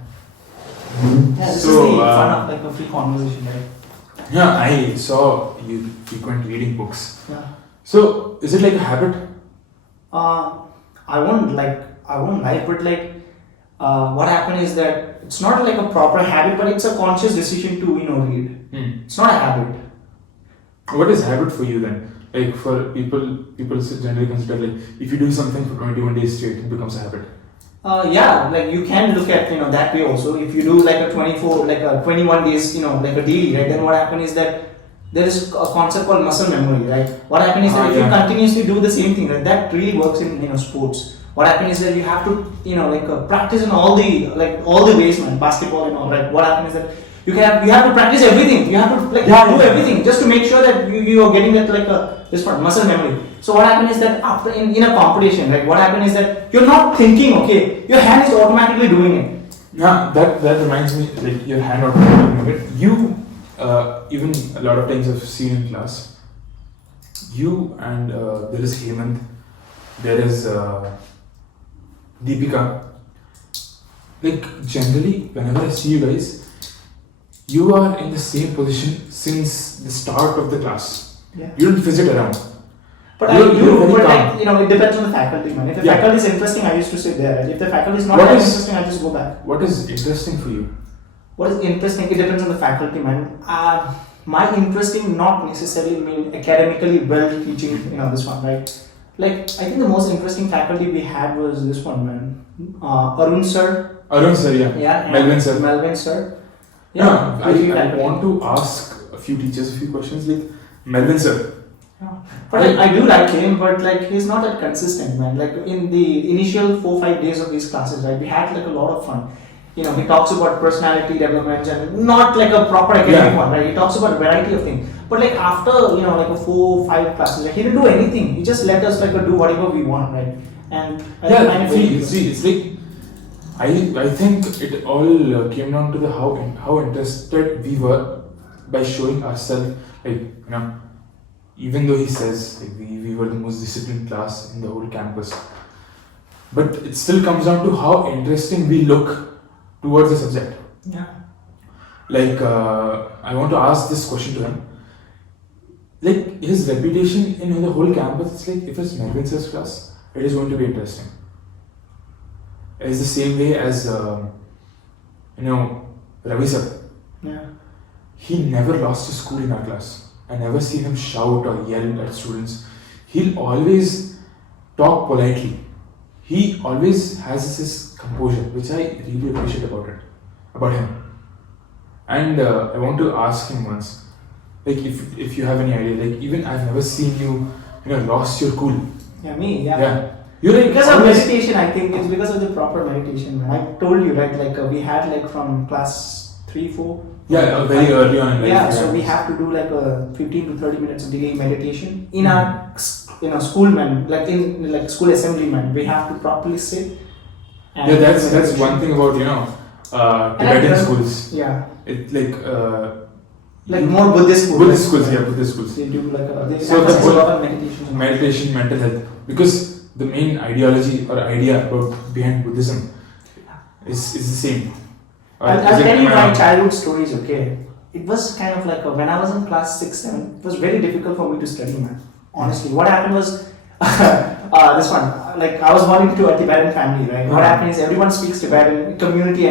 Yeah, this So, is the fun of like a free conversation, right? Yeah, I saw you frequent reading books. Yeah. So, is it like a habit? I won't lie, but like, what happened is that it's not like a proper habit, but it's a conscious decision to read. It's not a habit. What is habit for you then? Like for people generally consider like if you do something for 21 days straight, it becomes a habit. Yeah, like you can look at that way also. If you do like a 21 days, like a daily, right? Then what happens is that there is a concept called muscle memory, right? What happens is that if you continuously do the same thing, that really works in sports. What happens is that you have to practice in all the ways, man. Basketball and all, right? What happens is that you have to practice everything. You have to do everything just to make sure that you are getting that this one muscle memory. So what happens is that after in a competition, right? What happens is that you're not thinking, okay, your hand is automatically doing it. Yeah, that reminds me, like your hand automatically doing it. You even a lot of times I've seen in class. You and there is Hemant, there is Deepika. Like generally, whenever I see you guys, you are in the same position since the start of the class. Yeah. You don't fidget around. But it depends on the faculty, man. If the faculty is interesting, I used to sit there. If the faculty is not interesting, I just go back. What is interesting for you? What is interesting? It depends on the faculty, man. My interesting not necessarily mean academically well teaching, this one, right? Like, I think the most interesting faculty we had was this one, man. Arun sir. Arun sir, yeah. Yeah. Melvin sir. Melvin sir. Yeah, I want to ask a few teachers a few questions like Melvin sir. Yeah. But I do like him, but he's not that consistent, man. Like in the initial 4-5 days of his classes, right, we had a lot of fun. He talks about personality development and not like a proper academic one, right? He talks about a variety of things. But after 4-5 classes, he didn't do anything. He just let us do whatever we want, right? And it's like I think it all came down to the how interested we were by showing ourselves, even though he says we were the most disciplined class in the whole campus, but it still comes down to how interesting we look towards the subject. Yeah. I want to ask this question to him. Like his reputation in the whole campus, it's like if it's Melvin sir's class, it is going to be interesting. It's the same way as Ravi sir. Yeah. He never lost his cool in our class. I never seen him shout or yell at students. He'll always talk politely. He always has this composure, which I really appreciate about him. And I want to ask him once, if you have any idea, even I've never seen you, lost your cool. Yeah, me, yeah. Yeah. Because of meditation, I think it's because of the proper meditation, man. I told you, right? We had from class 3-4. Yeah, very early on in life. So we have to do 15 to 30 minutes of daily meditation in our school, man. In school assembly, man. We have to properly sit. And that's one thing about Tibetan schools. Yeah. It's more Buddhist schools. Buddhist schools, yeah, Buddhist schools. They do so the whole lot of meditation, mental health, because the main ideology or idea behind Buddhism is the same. I'll tell you my childhood stories, okay? It was kind of when I was in class 6-7, it was very difficult for me to study, man. Honestly, what happened was this one. I was born into a Tibetan family, right? What happened is everyone speaks Tibetan, community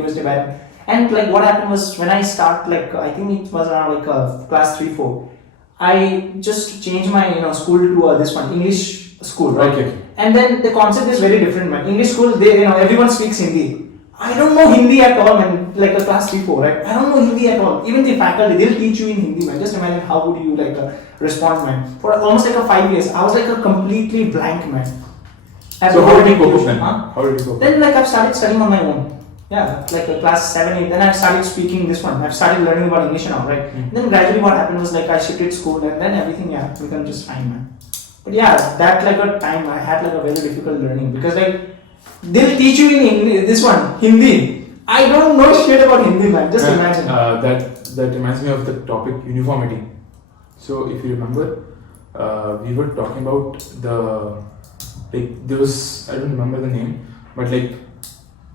was Tibetan. And what happened was when I start I think it was around class 3-4, I just changed my school to this one English school, right? Okay. And then the concept is very different, man. English school, they everyone speaks Hindi. I don't know Hindi at all, man. A class 3-4, right? I don't know Hindi at all. Even the faculty, they'll teach you in Hindi, man. Just imagine how would you respond, man. For almost 5 years, I was a completely blank man. I have So to how go did you to cope up tuition, then? huh? How did you cope up? Then like I've started studying on my own. Yeah, like class 7, 8. Then I started speaking this one. I've started learning about English now, right? Then gradually what happened was like I shifted school and then everything become just fine, man. But yeah, that like a time I had like a very difficult learning because like they'll teach you in English, this one Hindi. I don't know shit about Hindi, man. Just imagine. That reminds me of the topic uniformity. So if you remember, we were talking about there was, I don't remember the name, but like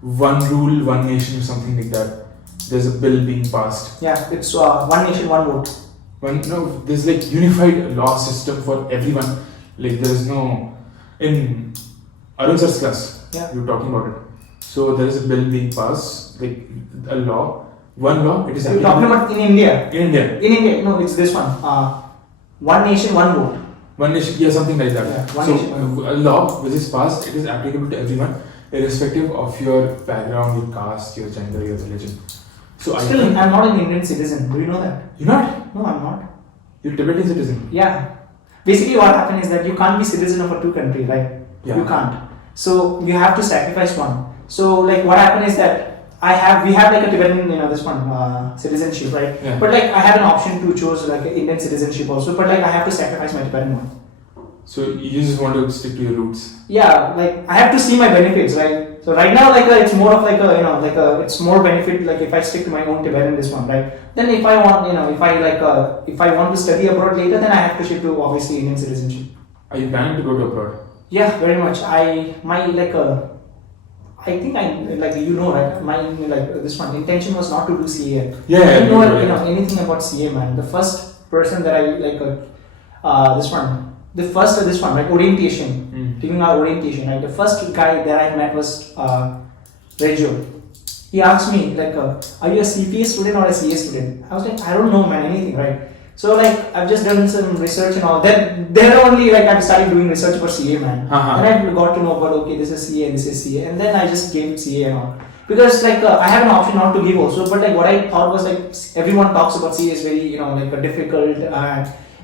one rule, one nation or something like that. There's a bill being passed. Yeah, it's one nation, one vote. There's like unified law system for everyone. Like there's no in Arun sir's class. Yeah. We were talking about it. So there is a bill being passed, like a law, one law. It is You're talking about in India. in India. In India, no, it's this one. One nation, one vote. One nation, yeah, something like that. Yeah, one so nation, one a law which is passed, it is applicable to everyone, irrespective of your background, your caste, your gender, your religion. So Still, I'm not an Indian citizen. Do you know that? You're not. No, I'm not. You're Tibetan citizen. Yeah. Basically, what happened is that you can't be citizen of a two country, right? Yeah. You can't. So you have to sacrifice one. So like what happened is that we have like a Tibetan, this one citizenship, right? Yeah. But like I have an option to choose like an Indian citizenship also. But like I have to sacrifice my Tibetan one. So you just want to stick to your roots. Yeah, like I have to see my benefits, right? So right now, it's more of like a it's more benefit like if I stick to my own Tibetan this one, right? Then if I want, if I want to study abroad later, then I have to shift to obviously Indian citizenship. Are you planning to go to abroad? Yeah, very much. I think right? My this one intention was not to do CA. Yeah, I didn't know yeah. anything about CA, man. The first person that I this one, like orientation, taking our orientation, right? The first guy that I met was Reggio. He asked me like, are you a CPA student or a CA student? I was like, I don't know, man, anything, right? So like I've just done some research and all. Then only like I've started doing research for CA, man. Uh-huh. And I got to know about okay, this is CA, this is CA, and then I just gave CA and all. Because like I have an option not to give also, but like what I thought was like everyone talks about CA is very like a difficult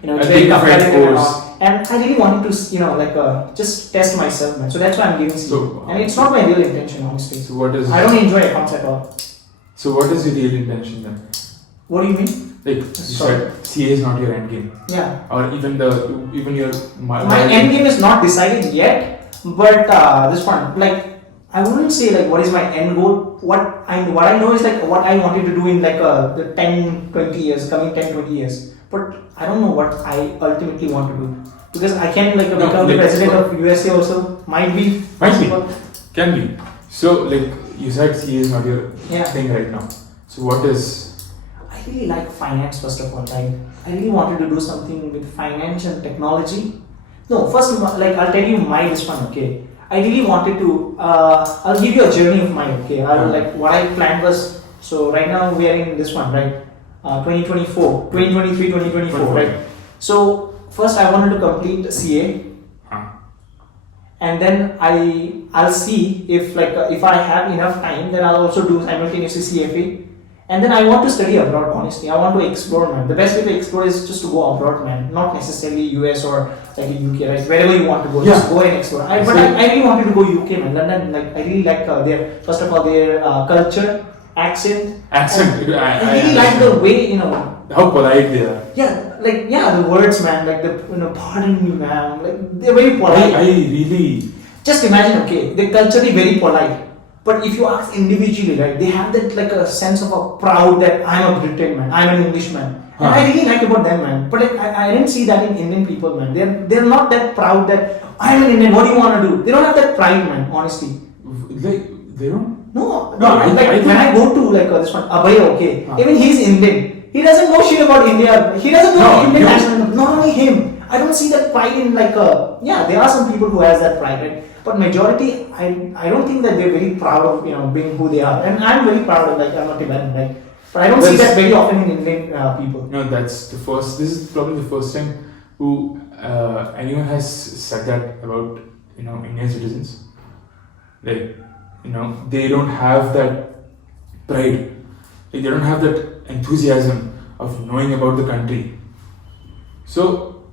it's very competitive and all. And I really wanted to just test myself, man. So that's why I'm giving CA. So, and it's not my real intention, honestly. So what is? I don't enjoy accounts at all. So what is your real intention then? What do you mean? Like you said, CA is not your end game. Yeah. Or even your My end game is not decided yet, but this one, like I wouldn't say like what is my end goal. What I know is like what I wanted to do in like the 10, 20 years, coming 10, 20 years. But I don't know what I ultimately want to do because I can like become the president of USA also. Might be. Can be. So like you said, CA is not your Yeah. thing right now. So what is? I really like finance first of all, right? I really wanted to do something with finance and technology. No, first, like I'll tell you my this one, okay? I really wanted to. I'll give you a journey of mine, okay? What I planned was. So right now we are in this one, right? 2024, 2023, 2024, right? So first I wanted to complete CA, and then I'll see if if I have enough time, then I'll also do simultaneously CFA. And then I want to study abroad, honestly. I want to explore, man. The best way to explore is just to go abroad, man. Not necessarily US or like UK, right? Wherever you want to go, just go and explore. I really wanted to go UK, man. London, like I really like their, first of all, their culture, accent. I really like the way, how polite they are. Yeah, the words, man. Like pardon me, man. Like they're very polite. I really. Just imagine, okay, they're culturally very polite. But if you ask individually, right, they have that like a sense of a proud that I'm a Briton man, I'm an Englishman. And I really like about them, man. But like, I didn't see that in Indian people, man. They're not that proud that I'm an Indian. What do you want to do? They don't have that pride, man. Honestly. Like they don't. No. When I go to like this one, Abhay, okay, even he's Indian. He doesn't know shit about India. He doesn't know Indian national. Not only him. I don't see that pride in there are some people who has that pride, right? But majority, I don't think that they're very proud of being who they are, and I'm very proud of I'm a Tibetan, right? But I don't see that very often in Indian people. No, that's the first. This is probably the first time who anyone has said that about Indian citizens. Like they don't have that pride. Like, they don't have that enthusiasm of knowing about the country. So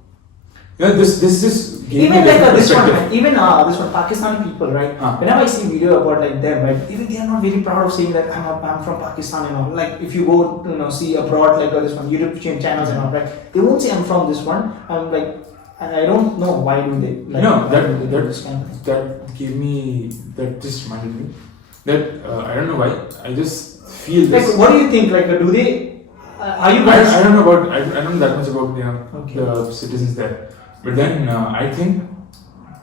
This gave Even me like different this one, perspective. even this one Pakistani people, right? Whenever I see video about like them, right? Even they are not very proud of saying that I'm from Pakistan, you know. Like if you go, you know, see abroad like this one YouTube channels and all, right? They won't say I'm from this one. I'm like, I don't know why do they. Like, No, why do they do this kind of thing? that gave me, that just reminded me that I don't know why, I just feel this. Like, what do you think? Like, do they? Are you guys? I don't know about, I don't know that much about Okay. the citizens there, but then I think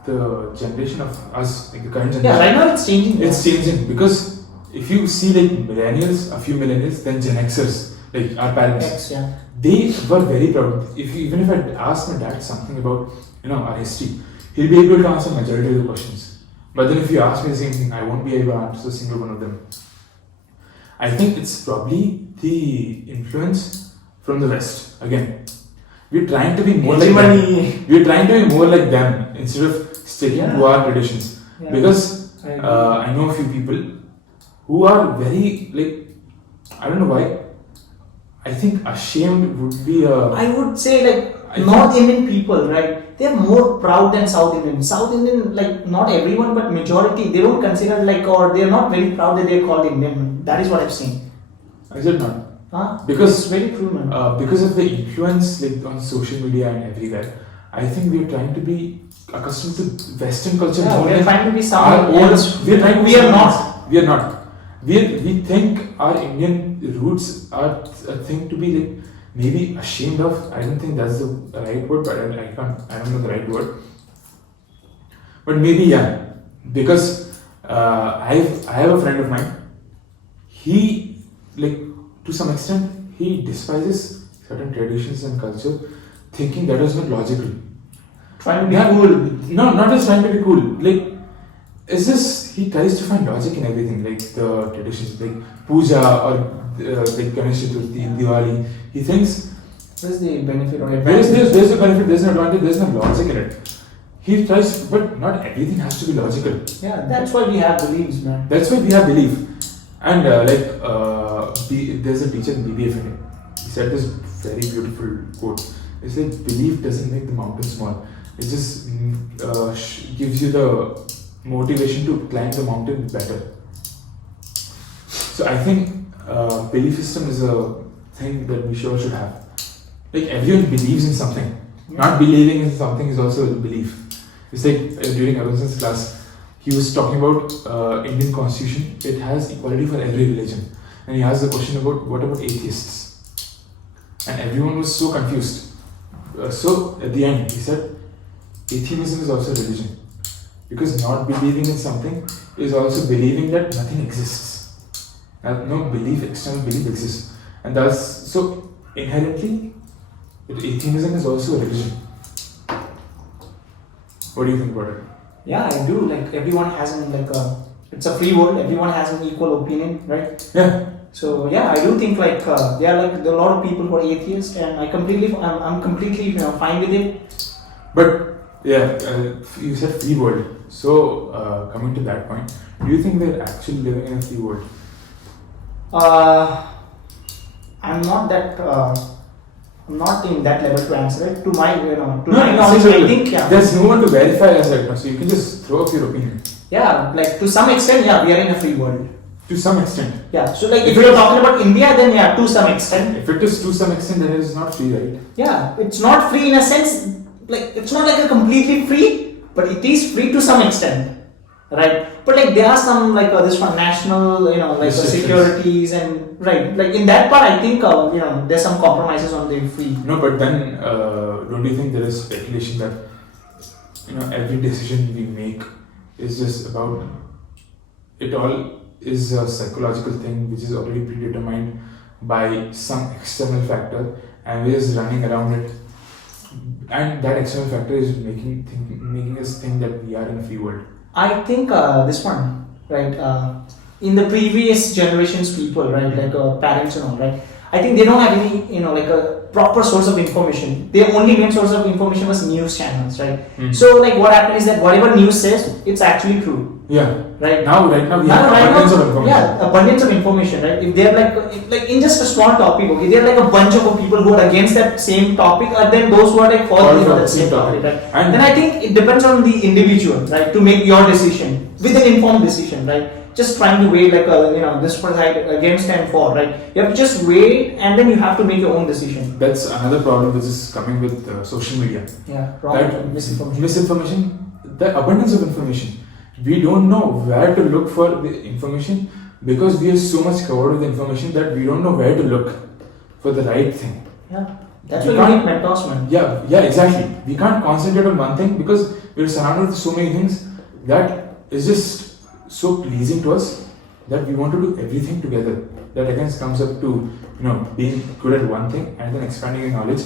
the generation of us, like the current generation, Yeah, right now it's changing. it's changing, because if you see like millennials, a few millennials, then Gen Xers, like our parents, X, yeah. they were very proud. Even if I ask my dad something about our history, he'll be able to answer majority of the questions. But then if you ask me the same thing, I won't be able to answer a single one of them. I think it's probably the influence from the West. Again, we're trying to be more like them. We're trying to be more like them instead of sticking to our traditions. Yeah. Because I I know a few people who are very, like, I don't know why, I think ashamed would be a... I would say like I North Indian people, right? They're more proud than South Indian. South Indian, like not everyone, but majority, they don't consider like, or they're not very proud that they're called Indian. That is what I've seen. Is it not? Huh? Because It's very true, man. because of the influence like on social media and everywhere, I think we're trying to be accustomed to Western culture Yeah, more we're than trying to be our someone own. else. We're trying to be We are someone not. else. We are not. We think our Indian roots are a thing to be like maybe ashamed of. I don't think that's the right word, but I don't know the right word. But maybe yeah, because I have a friend of mine. He, like, to some extent, he despises certain traditions and culture, thinking that is not logical. Trying to be Yeah, cool. No, not just trying to be cool. Like, is this? He tries to find logic in everything, like the traditions, like puja or like Ganesh Chaturthi, Diwali. He thinks Where's the benefit or there's advantage? a benefit, there's an advantage, there's no logic in it. He tries, but not everything has to be logical. Yeah, that's why we have beliefs, man. That's why we have belief. And there's a teacher in BBFNA. He said this very beautiful quote. It's like belief doesn't make the mountain small. It just gives you the motivation to climb the mountain better. So I think belief system is a thing that we sure should have. Like everyone believes in something. Not believing in something is also a belief. It's like during Arun's class, he was talking about Indian constitution. It has equality for every religion, and he asked the question about what about atheists, and everyone was so confused. So at the end, he said, atheism is also religion, because not believing in something is also believing that nothing exists. No belief, external belief exists, and that's so inherently, atheism is also a religion. What do you think about it? Yeah, I do. Like everyone has an it's a free world. Everyone has an equal opinion, right? Yeah. So yeah, I do think like there are a lot of people who are atheists, and I'm completely fine with it. But yeah, you said free world. So coming to that point, do you think we're actually living in a free world? I'm not that. I'm not in that level to answer it. To my my No, knowledge, I think there's no one to verify us right now, so you can just throw up your opinion. yeah, like to some extent, yeah, we are in a free world. To some extent. Yeah, so like if you're talking about India, then yeah, to some extent. If it is to some extent, then it is not free, right? Yeah, it's not free in a sense. Like it's not like a completely free, but it is free to some extent, right? But like there are some like this one national, like securities and right, like in that part, I think there's some compromises on the free. No, but then don't you think there is speculation that every decision we make is just about it all is a psychological thing which is already predetermined by some external factor, and we're just running around it, and that external factor is making us think that we are in a free world. I think this one, right? In the previous generations, people, right, like parents and all, right? I think they don't have any, like a proper source of information. Their only main source of information was news channels, right? Mm. So, like, what happened is that whatever news says, it's actually true. Yeah. Right Now we have abundance of information. Yeah, abundance of information, right? If they're like in just a small topic, okay, they're like a bunch of people who are against that same topic, and then those who are like for that same topic, right? And then I think it depends on the individual, right, to make your decision with an informed decision, right? Just trying to weigh like this side against and for, right? You have to just weigh, and then you have to make your own decision. that's another problem which is coming with social media. Yeah, wrong misinformation. Misinformation, the abundance of information. We don't know where to look for the information because we are so much covered with information that we don't know where to look for the right thing. Yeah, that's why you need mentors, man. Yeah, exactly. We can't concentrate on one thing because we're surrounded with so many things that is just so pleasing to us that we want to do everything together. That again comes up to being good at one thing and then expanding your knowledge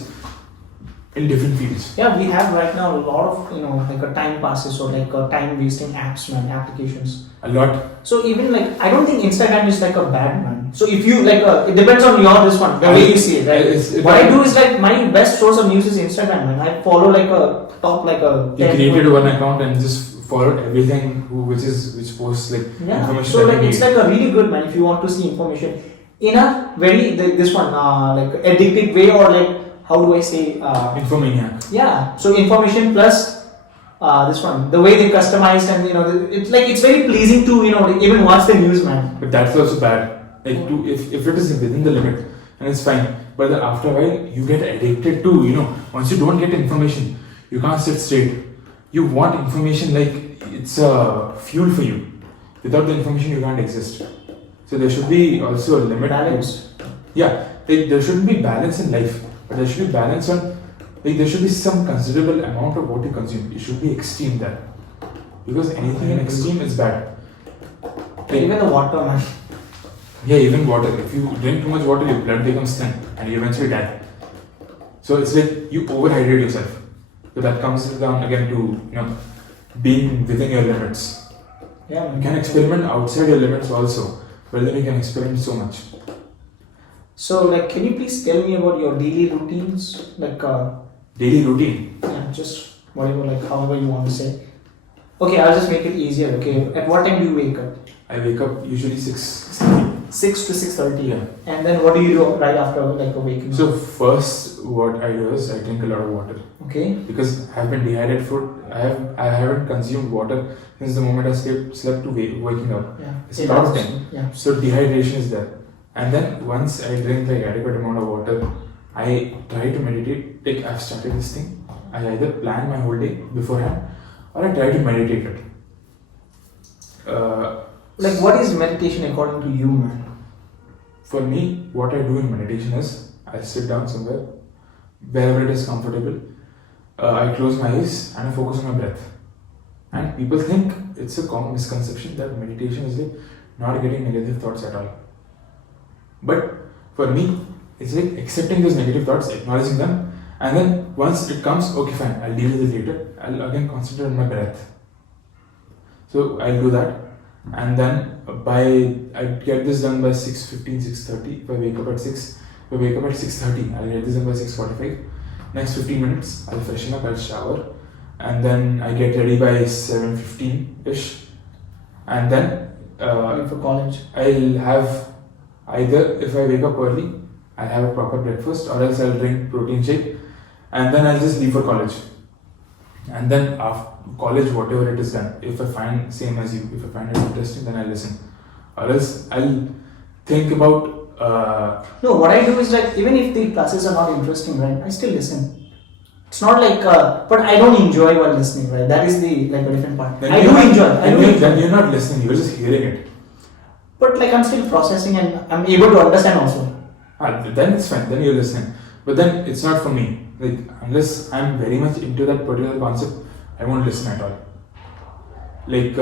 in different fields. Yeah, we have right now a lot of like a time passes or like a time wasting apps, man, applications. A lot. So even like I don't think Instagram is like a bad, man. So if you like it depends on your this one, the way you see it, right? What I do is like my best source of news is Instagram, man. I follow like a top like a. You created one account and just followed everything which posts like information. So like it's like a really good, man, if you want to see information in a very this one like addictive way, or like how do I say infomaniac. Yeah, so information plus this one, the way they customized, and it's like it's very pleasing to even watch the news, man. But that's also bad. Like if it is within the limit and it's fine, but then after a while you get addicted to once you don't get information, you can't sit straight. You want information like it's a fuel for you. Without the information, you can't exist. So there should be also a limit. Balance. There shouldn't be balance in life, but there should be balance on. Like there should be some considerable amount of what you consume. It should be extreme there, because anything in extreme is bad. Even the water, man. Yeah, even water. If you drink too much water, your blood becomes thin, and you eventually die. So it's like you overhydrate yourself. So that comes down again to being within your limits. Yeah, man. You can experiment outside your limits also, but then you can experiment so much. So like, can you please tell me about your daily routines, like daily routine? Yeah, just whatever, like however you want to say. Okay, I'll just make it easier. Okay, at what time do you wake up? I wake up usually 6. 6 to 6:30. Yeah. And then what do you do right after like waking up? So first, what I do is I drink a lot of water. Okay. Because I have been dehydrated for I haven't consumed water since the moment I slept to waking up. Yeah. It's a lot of time. Yeah. So dehydration is there. And then once I drink the adequate amount of water, I try to meditate. Like I've started this thing. I either plan my whole day beforehand or I try to meditate it. Like what is meditation according to you, man? For me, what I do in meditation is I sit down somewhere, wherever it is comfortable. I close my eyes and I focus on my breath. And people think it's a common misconception that meditation is like not getting negative thoughts at all. But for me, it's like accepting those negative thoughts, acknowledging them, and then once it comes, okay, fine, I'll deal with it later. I'll again concentrate on my breath. So I'll do that, and then I get this done by 6:15, 6:30. If I wake up at 6, if I wake up at 6:30, I'll get this done by 6:45. Next 15 minutes, I'll freshen up, I'll shower, and then I get ready by 7:15-ish, and then for college, I'll have either, if I wake up early, I'll have a proper breakfast, or else I'll drink protein shake, and then I'll just leave for college. And then after college, whatever it is done, if I find, same as you, if I find it interesting, then I'll listen, or else I'll think about. No, what I do is like, even if the classes are not interesting, right, I still listen. It's not like, but I don't enjoy while listening, right? That is the like a different part. Then I do enjoy. Then you're not listening; you're just hearing it. But like I'm still processing and I'm able to understand also. Then it's fine. Then you're listening. But then it's not for me. Like unless I'm very much into that particular concept, I won't listen at all. Like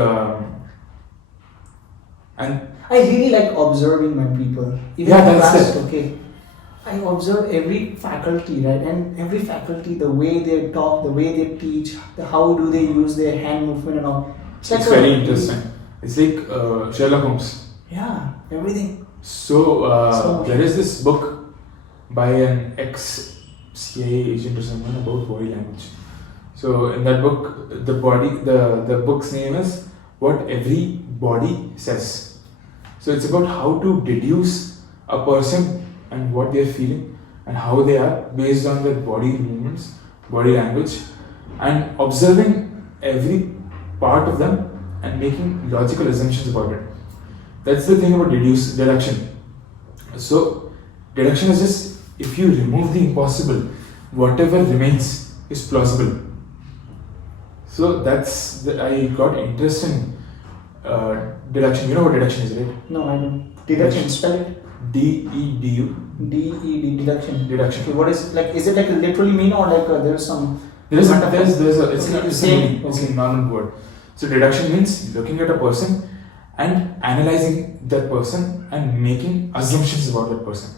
and I really like observing my people. Even yeah, in that's class, it. okay. I observe every faculty, right? And every faculty, the way they talk, the way they teach, how do they use their hand movement and all. It's like very interesting. It's like Sherlock Holmes. Yeah, everything. So there is this book by an ex-CIA agent or someone about body language. So in that book, the book's name is what every body says. So it's about how to deduce a person and what they're feeling and how they are based on their body movements, body language, and observing every part of them and making logical assumptions about it. That's the thing about deduction. So deduction is just, if you remove the impossible, whatever remains is plausible. So I got interest in deduction. You know what deduction is, right? No, I don't. Deduction, spell it. D-E-D-U. D-E-D, deduction. Deduction. Okay, what is it like? Is it like literally mean or like there's some? It's same. a normal word. So deduction means looking at a person and analyzing that person and making assumptions about that person.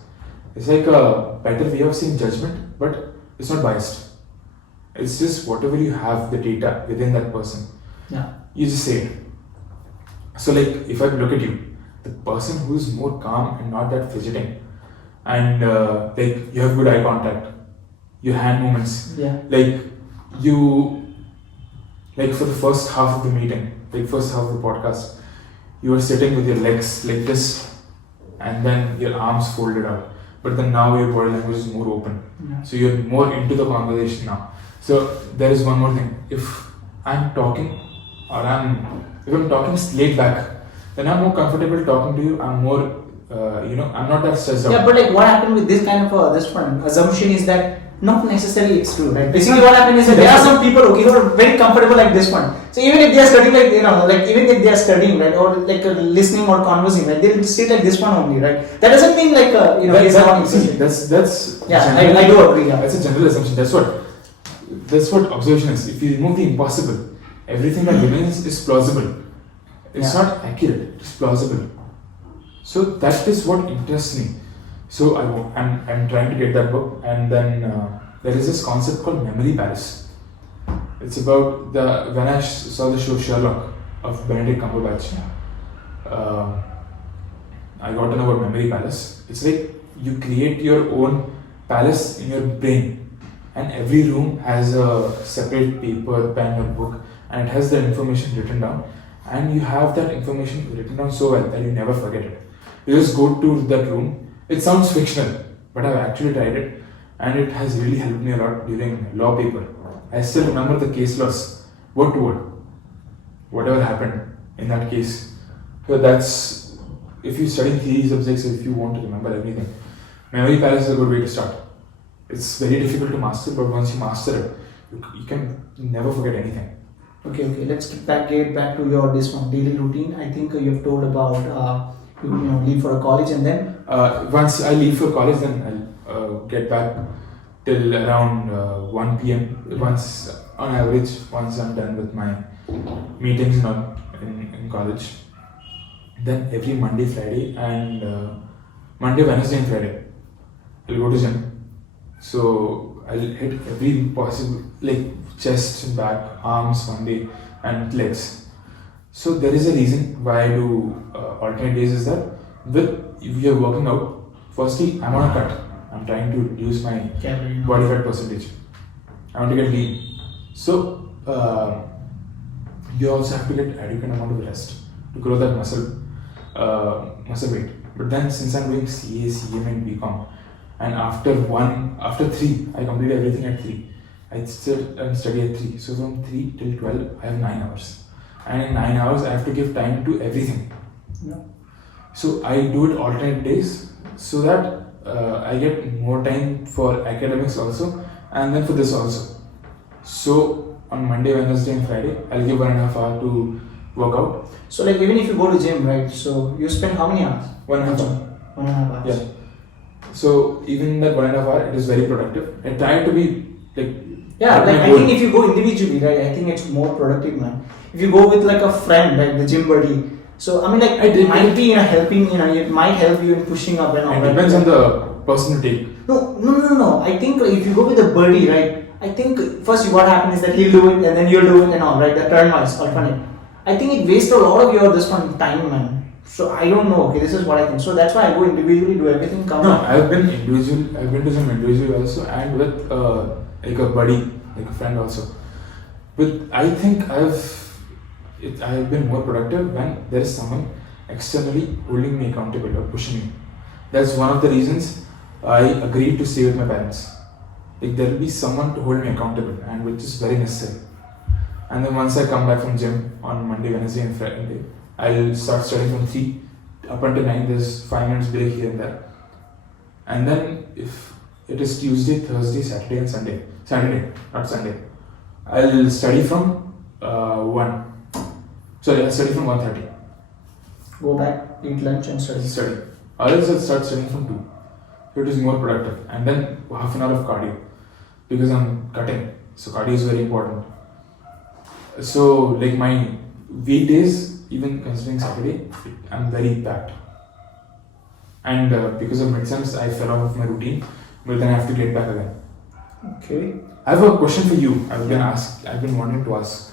It's like a better way of seeing judgment, but it's not biased. It's just whatever you have, the data within that person. Yeah. You just say it. So like if I look at you, the person who's more calm and not that fidgeting, and like you have good eye contact, your hand movements, like for the first half of the meeting, like first half of the podcast, you were sitting with your legs like this and then your arms folded out. But then now your body language is more open. Yeah. So you're more into the conversation now. So there is one more thing. If I'm talking if I'm talking laid back, then I'm more comfortable talking to you. I'm more, I'm not that stressed out. Yeah, but like what happened with this kind of this one assumption is that not necessarily it's true, right? Basically, what happened is that there are some people, okay, who are very comfortable like this one. So even if they are studying, even if they are studying, right, or like listening or conversing, right, they'll sit like this one only, right? That doesn't mean like That's yeah, I do agree. Yeah. That's a general assumption. That's what observation is. If you remove the impossible, everything that remains is plausible. It's not accurate. It's plausible. So that is what interests me. So I'm trying to get that book, and then there is this concept called memory palace. It's about when I saw the show Sherlock of Benedict Cumberbatch. I got to know about memory palace. It's like you create your own palace in your brain, and every room has a separate paper, pen, or book, and it has the information written down, and you have that information written down so well that you never forget it. You just go to that room. It sounds fictional, but I've actually tried it, and it has really helped me a lot during law paper. I still remember the case laws, word to word, whatever happened in that case. So that's, if you study theory subjects, if you want to remember everything, memory palace is a good way to start. It's very difficult to master, but once you master it, you can never forget anything. Okay. Let's get back to your this one daily routine. I think you've told about leave for a college, and then once I leave for college, then I'll get back till around 1 p.m. Once on average, once I'm done with my meetings in college. Then every Monday, Friday, and Monday, Wednesday, and Friday, I'll go to gym. So I'll hit every possible, like chest and back, arms one day, and legs. So there is a reason why I do alternate days, is that if you're working out, firstly I'm on a cut. I'm trying to reduce my body fat percentage. I want to get lean. So you also have to get adequate amount of rest to grow that muscle weight. But then since I'm doing CA, CM and BCom, and after 3, I complete everything at 3. I sit and study at 3. So from 3 till 12, I have 9 hours. And in 9 hours, I have to give time to everything. Yeah. So I do it alternate days so that I get more time for academics also, and then for this also. So on Monday, Wednesday, and Friday, I'll give 1.5 hours to work out. So like even if you go to gym, right? So you spend how many hours? 1.5 hours. 1.5 hours. Yeah. So even that 1.5 hours, it is very productive. I try to be like. Yeah, like I think if you go individually, right? I think it's more productive, man. If you go with like a friend, like the gym buddy. So I mean, like it might be helping. It might help you in pushing up and all. It depends on the person you take. No. I think if you go with a buddy, right? I think first what happens is that he'll do it and then you'll do it and all, right? The turn-wise alternate. I think it wastes a lot of your this one time, man. So I don't know. Okay, this is what I think. So that's why I go individually, do everything. I've been individual. I've been to some individual also, and with like a buddy, like a friend also. But I think I have been more productive when there is someone externally holding me accountable or pushing me. That's one of the reasons I agreed to stay with my parents. Like there will be someone to hold me accountable, and which is very necessary. And then once I come back from gym on Monday, Wednesday, and Friday, I'll start studying from 3 up until 9. There's 5 minutes break here and there. And then if it is Tuesday, Thursday, Saturday, and Saturday, not Sunday, I'll study from 1. Sorry, I'll study from 1:30. Go back, eat lunch, and study. Or else I'll start studying from 2. So it is more productive. And then half an hour of cardio. Because I'm cutting. So cardio is very important. So like my weekdays, even considering Saturday, I'm very packed. And because of midterms, I fell off of my routine. But then I have to get back again. Okay. I have a question for you. I've been wanting to ask.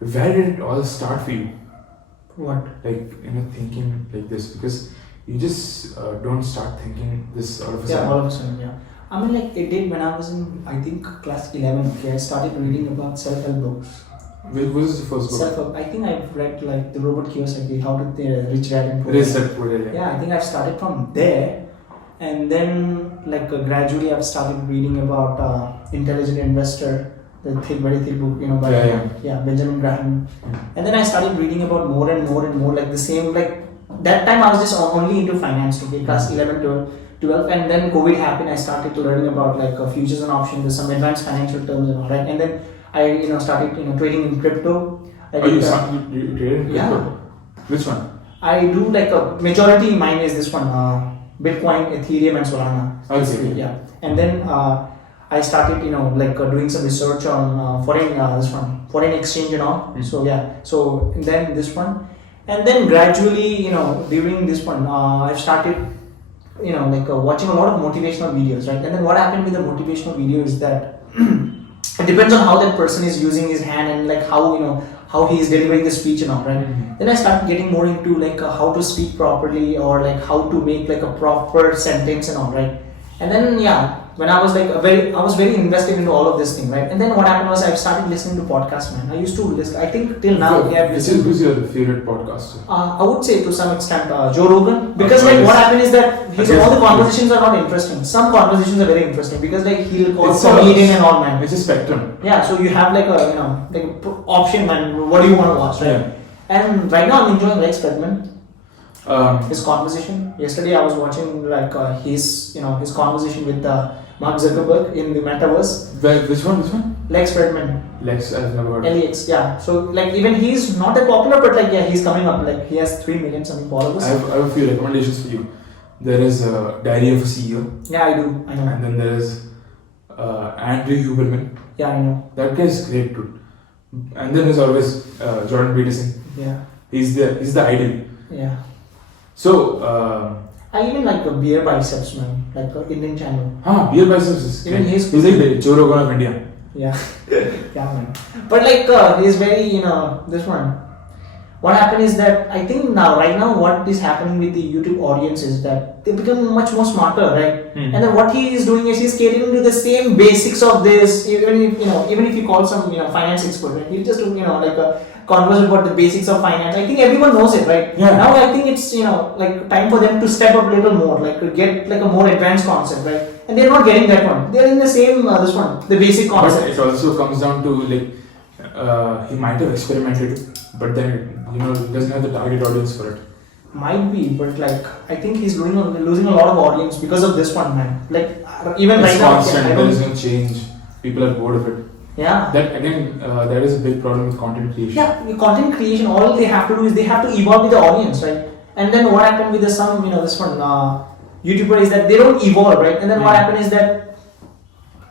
Where did it all start for you? What? Like, thinking like this, because you just don't start thinking this all of a sudden. Yeah, all of a sudden, yeah. I mean, like, it did when I was in, I think, class 11. Okay, I started reading about self-help books. Which was the first book? Self-help. I think I've read, like, the Robert Kiyosaki, How Did the Rich Dad and Poor Rich Dad. Dad, Poor Dad. Yeah, I think I've started from there. And then, like, gradually I've started reading about Intelligent Investor, the very thick book, by Benjamin Graham. And then I started reading about more and more, like the same, like, that time I was just only into finance, okay, class 11, 12, and then COVID happened. I started learning about, like, futures and options, some advanced financial terms and all, right? And then I, started, trading in crypto. You traded in crypto? Yeah. Which one? I do, like, a majority mine is this one, Bitcoin, Ethereum, and Solana. Okay. Yeah. And then I started, doing some research on foreign exchange and all. So yeah. So then this one, and then gradually, during this one, I've started, watching a lot of motivational videos, right? And then what happened with the motivational video is that it depends on how that person is using his hand and like how he is delivering the speech and all, right? Then I started getting more into like how to speak properly or like how to make like a proper sentence and all, right? And then when I was like I was very invested into all of this thing, right? And then what happened was I started listening to podcasts, man. I used to listen. I think till now, Who's your favorite podcaster? I would say to some extent Joe Rogan, because like what happened is that all the conversations are not interesting. Some conversations are very interesting because like he'll call comedian and all, man. It's a spectrum. Yeah, so you have like a option, man. What do you want to watch, right? Yeah. And right now I'm enjoying Lex Fridman. His conversation. Yesterday I was watching like his conversation with Mark Zuckerberg in the metaverse. Which one? Lex Fridman. Lex, I've never heard. LEX, yeah. So like even he's not that popular, but like he's coming up. Like he has 3 million something followers. I have a few recommendations for you. There is Diary of a CEO. Yeah, I do. I know. And then there is Andrew Huberman. Yeah, I know. That guy is great, dude. And then there's always Jordan Peterson. Yeah. He's the ideal. Yeah. So. I even like a Beer Biceps, man, like an Indian channel. Beer Biceps is even he's like the Joe Rogan of India. Yeah, yeah, man. But like he's very, this one. What happened is that I think right now, what is happening with the YouTube audience is that they become much more smarter, right? And then what he is doing is he's catering to the same basics of this. Even if you call some finance expert, right? He'll just do like a converse about the basics of finance. I think everyone knows it, right? Yeah. Now I think it's like time for them to step up a little more, like to get like a more advanced concept, right? And they're not getting that one. They're in the same this one, the basic concept. But it also comes down to like he might have experimented, but then he doesn't have the target audience for it. Might be, but like I think he's losing a lot of audience because of this one, man. Like even it's right now, constant. There is no change. People are bored of it. Yeah. That again, that is a big problem with content creation. Yeah, the content creation. All they have to do is they have to evolve with the audience, right? And then what happened with this one YouTuber is that they don't evolve, right? And then what happened is that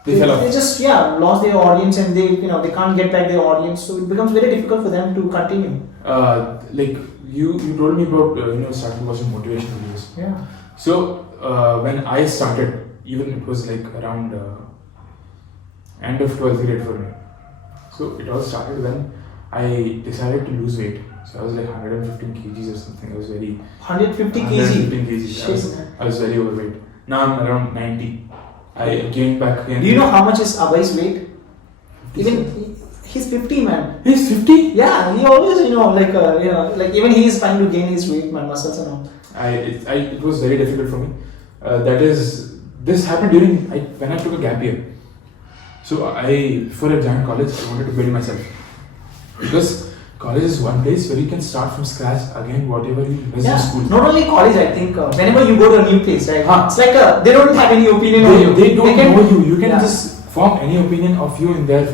they just lost their audience and they can't get back their audience, so it becomes very difficult for them to continue. Like you told me about starting watching motivational videos. Yeah. So when I started, even it was like around end of 12th grade for me. So it all started when I decided to lose weight. So I was like 115 kgs or something. I was very 150 kg. 115 kgs. I was very overweight. Now I'm around 90. I gained back again. Do you know how much is Abhay's weight? Even He's 50, man. He's 50? Yeah, he always, like even he is trying to gain his weight, man, muscles and all. It was very difficult for me. This happened when I took a gap year. So before I joined college, I wanted to build myself. Because college is one place where you can start from scratch again, whatever you missed in school. Not only college, I think, whenever you go to a new place, right? It's like they don't have any opinion They, on you. they don't know you. You can just form any opinion of you in their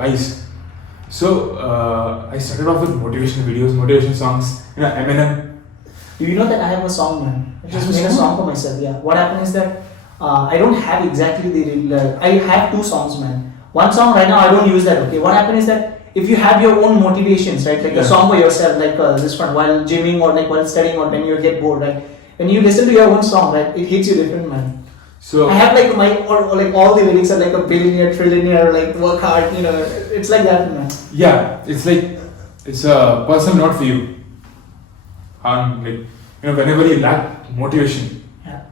eyes. So I started off with motivational videos, motivation songs, Eminem. Do you know that I have a song, man? I just made a song for myself. Yeah. What happened is that I don't have exactly I have 2 songs, man. One song right now I don't use that. Okay. What happened is that if you have your own motivations, right, like a song for yourself, like this one, while gymming or like while studying or when you get bored, right, when you listen to your own song, right, it hits you different, man. So I have like or like all the lyrics are like a billionaire, trillionaire, like work hard, it's like that, man. yeah, it's a personal note for you. Whenever you lack motivation,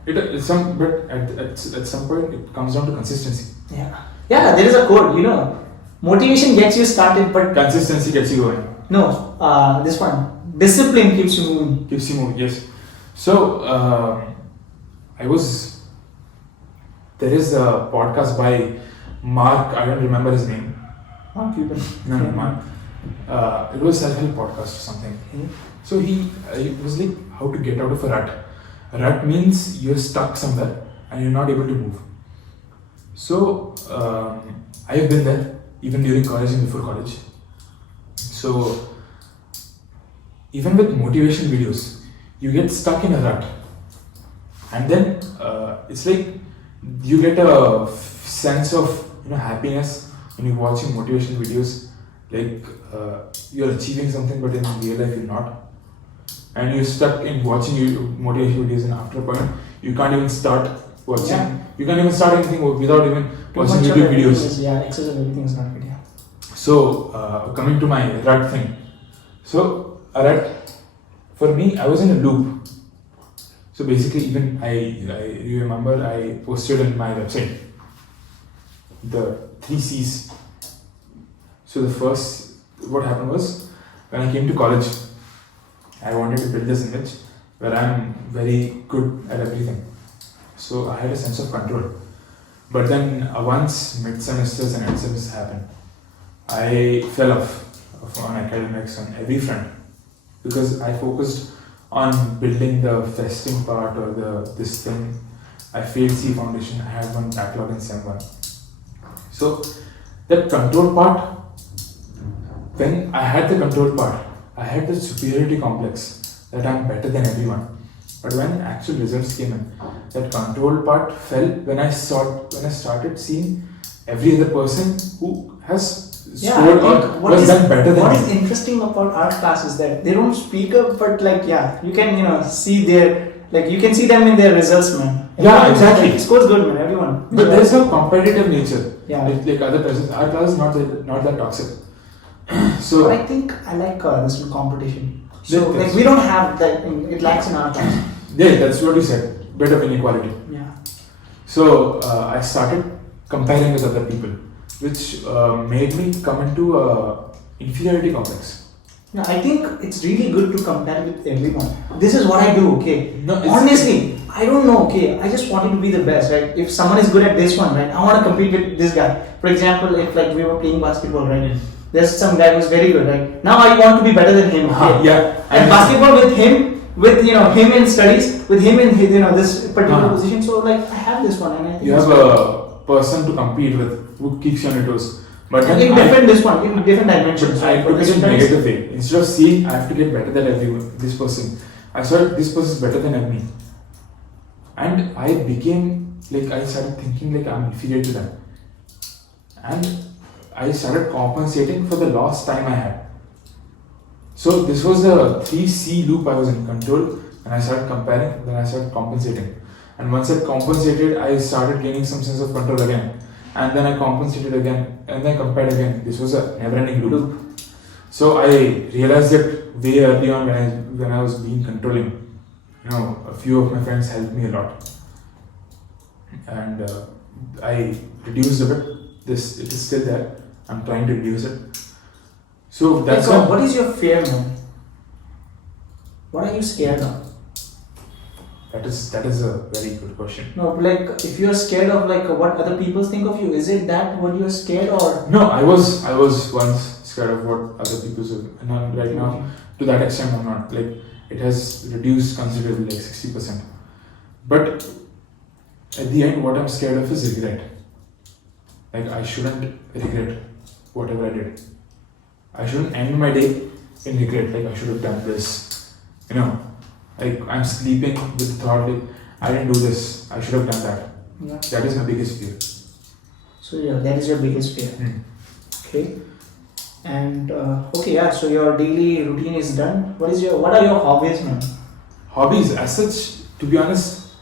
but at some point it comes down to consistency. Yeah, there is a quote, motivation gets you started, but Consistency gets you going. no, this one, discipline keeps you moving. Keeps you moving, yes. So there is a podcast by Mark, I don't remember his name. Mark Cuban. No, Mark. It was self-help podcast or something. So it was like how to get out of a rut. A rut means you're stuck somewhere and you're not able to move. So I have been there even during college and before college. So even with motivation videos, you get stuck in a rut, and then it's like you get a sense of happiness when you're watching motivation videos, like you're achieving something, but in real life you're not. And you're stuck in watching motivation videos, and after a point, you can't even start watching. Yeah. You can't even start anything without even Too watching much of YouTube everything videos. is- excess of everything is not good. Yeah. So coming to my rut thing. So a rut, for me, I was in a loop. So basically, even you remember I posted on my website the 3 C's. So the first, what happened was, when I came to college, I wanted to build this image where I'm very good at everything. So I had a sense of control. But then once mid-semesters and end-semesters happened, I fell off on academics on every front because I focused on building the vesting part or this thing. I failed C foundation, I had one backlog in Sem 1. So that control part, when I had the control part, I had the superiority complex that I'm better than everyone. But when actual results came in, that control part fell when I started seeing every other person who has scored or was done better than What me. is interesting about our class is that they don't speak up, but you can see you can see them in their results, man. Yeah, exactly. Scores good, man. Everyone. But there's a competitive nature. Yeah. Like other persons. Our class is not that toxic. But So I think I like this competition. Yeah, So that's- we don't have that. It lacks in our class. yeah, that's what you said. Bit of inequality. Yeah. So I started comparing with other people, which made me come into a inferiority complex. No, I think it's really good to compare with everyone. This is what I do, okay? No, it's- Honestly, I don't know, okay? I just wanted to be the best, right? If someone is good at this one, right? I want to compete with this guy. For example, if like we were playing basketball, right? There's some guy who's very good, right? Now I want to be better than him, okay? Yeah. And basketball with him, him in studies, with him in this particular position. So like I have this one, and I think You have a person to compete with who keeps you on your toes. But then in different dimensions. I right? took it in different- negative way. Instead of seeing I have to get better than this person, I saw this person is better than me. And I became like, I started thinking like I'm inferior to them. And I started compensating for the lost time I had. So this was the 3C loop. I was in control and I started comparing, then I started compensating. And once I compensated, I started gaining some sense of control again. And then I compensated again, and then compared again. This was a never-ending loop. So I realized that way early on when I was being controlling. A few of my friends helped me a lot, and I reduced a bit. It is still there. I'm trying to reduce it. So that's what is your fear, man? What are you scared of? That is a very good question. No, like if you're scared of like what other people think of you, is it that what you're scared or? No, I was once scared of what other people say, and right now to that extent I'm not. Like it has reduced considerably, like 60%. But at the end, what I'm scared of is regret. Like I shouldn't regret whatever I did. I shouldn't end my day in regret. Like I should have done this. You know, like I'm sleeping with the thought like I didn't do this. I should have done that. Yeah. That is my biggest fear. So yeah, that is your biggest fear. Hmm. Okay. And okay, yeah. So your daily routine is done. What are your hobbies, man? Hobbies, as such, to be honest,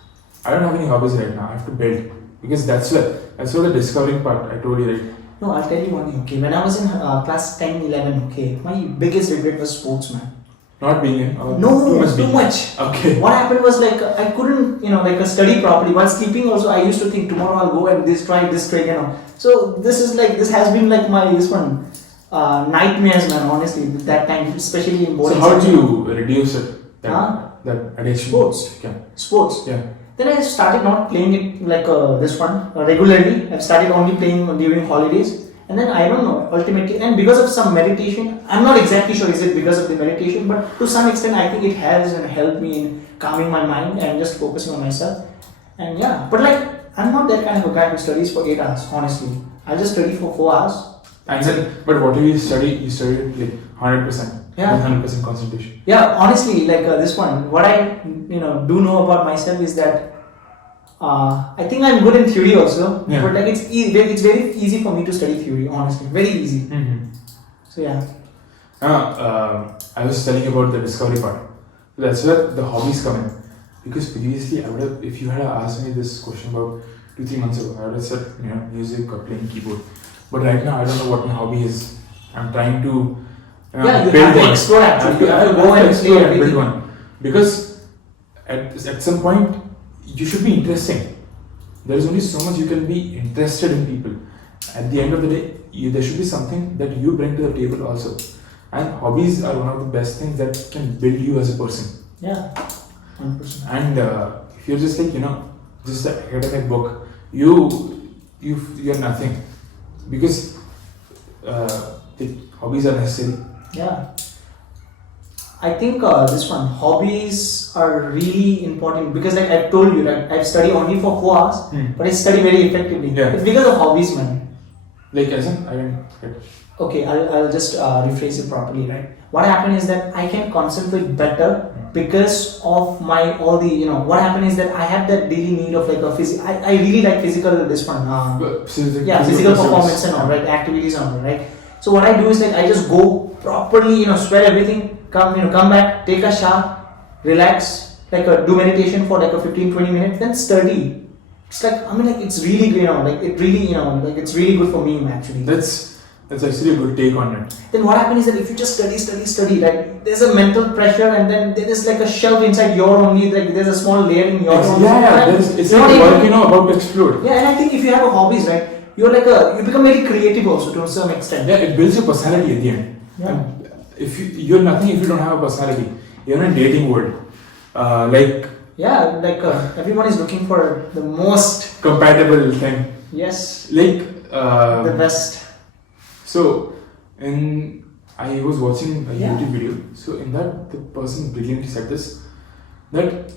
I don't have any hobbies right now. I have to build because that's where the discovering part I told you, right? No, I'll tell you one thing. Okay, when I was in class 10, 11, okay, my biggest regret was sports, man. Not being in or No, too too much. Okay. What happened was like I couldn't, study properly. While sleeping also, I used to think tomorrow I'll go and try this trick, So this has been like my nightmares, man. Honestly, that time, especially in boarding. So how do you reduce it? That addiction. Sports. Yeah. Sports. Yeah. Then I started not playing it like this one regularly. I've started only playing during holidays. And then I don't know, ultimately, and because of some meditation, I'm not exactly sure is it because of the meditation, but to some extent I think it has helped me in calming my mind and just focusing on myself. And yeah, but like I'm not that kind of a guy who studies for 8 hours, honestly. I just study for 4 hours. And then, but what do you study? You study like 100%. Yeah. 100% concentration. Yeah, honestly, like this one, what I do know about myself is that I think I'm good in theory also, Yeah. but like it's very easy for me to study theory, honestly, very easy. Mm-hmm. So yeah. I was telling about the discovery part. So that's where the hobbies come in. Because previously, I would have, if you had asked me this question about 2-3 months ago, I would have said, music or playing keyboard. But right now, I don't know what my hobby is. I'm trying to you have to explore actually. You have to go and explore play and build everything. one. Because at some point, you should be interesting. There is only so much you can be interested in people. At the end of the day, there should be something that you bring to the table also. And hobbies are one of the best things that can build you as a person. Yeah, 100%. And if you're just like, just an academic book, you're nothing. Because the hobbies are necessary. Yeah. I think this one, hobbies are really important because like I've told you, right, I've studied only for 4 hours, but I study very effectively. Yeah. It's because of hobbies, man. Like as in, I didn't get. Okay, I'll just rephrase it properly, right? What happened is that I can concentrate better because of my what happened is that I have that daily need of like a I really like physical physical performance and all, right, activities and all, right? So what I do is like I just go properly, sweat everything, come back, take a shower, relax, do meditation for like a 15-20 minutes, then study. It's like it's really it's really good for me actually. That's actually a good take on it. Then what happens is that if you just study, right, there's a mental pressure and then there is like a shelf inside your only, like there's a small layer in your own. It's like a volcano about to explode. Yeah, and I think if you have a hobbies, right, you become very creative also to some extent. Yeah, it builds your personality at the end. Yeah. And if you're nothing if you don't have a personality. You're in a dating world. Everyone is looking for the most compatible thing. Yes. The best. So, I was watching a YouTube video. So, in that, the person brilliantly said this that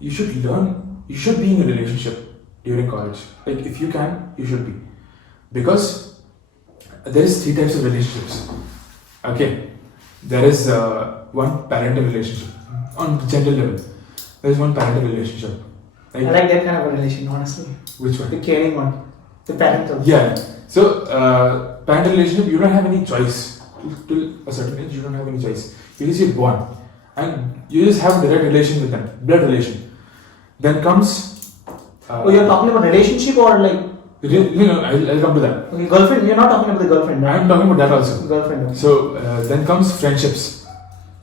you should be in a relationship during college. Like, if you can, you should be. Because there is 3 types of relationships. Okay. There is one parental relationship. On gender level, there is one parental relationship. I like that kind of a relation, honestly. Which one? The caring one. The parental. Yeah. So, parental relationship, you don't have any choice. Till a certain age, you don't have any choice. You just get born. And you just have direct relation with them. Blood relation. Then comes... you're talking about relationship or like... I'll come to that. Okay, girlfriend. You're not talking about the girlfriend, right? I'm talking about that also. Girlfriend. Okay. So, then comes friendships.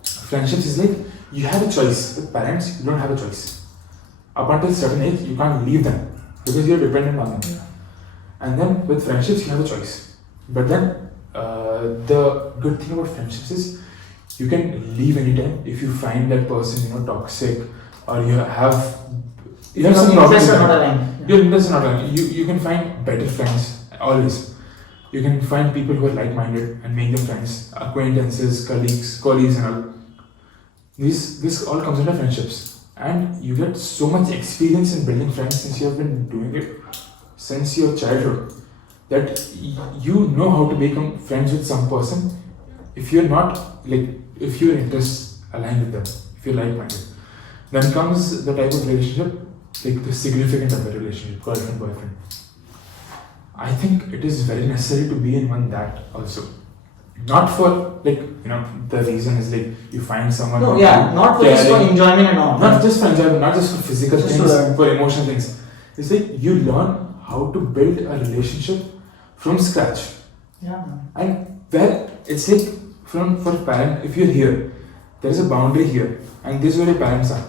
Friendships is like, you have a choice. With parents, you don't have a choice. Up until a certain age, you can't leave them. Because you're dependent on them. Yeah. And then with friendships, you have a choice. But then the good thing about friendships is you can leave anytime if you find that person, toxic, or you have some interests problems. are not aligned. Your interests are not aligned. You can find better friends always. You can find people who are like-minded and make them friends, acquaintances, colleagues and all. This all comes under friendships, and you get so much experience in building friends since you have been doing it since your childhood that you know how to become friends with some person if you're not if your interests align with them, if you're like-minded. Then comes the type of relationship, like the significant other relationship, girlfriend, boyfriend. I think it is very necessary to be in one that also. Not for the reason is you find someone. No, yeah, not for just for enjoyment and all. Not just for enjoyment, not just for physical just things, for emotional things. It's you learn how to build a relationship from scratch. Yeah. And where it's for parent, if you're here, there is a boundary here, and this is where your parents are.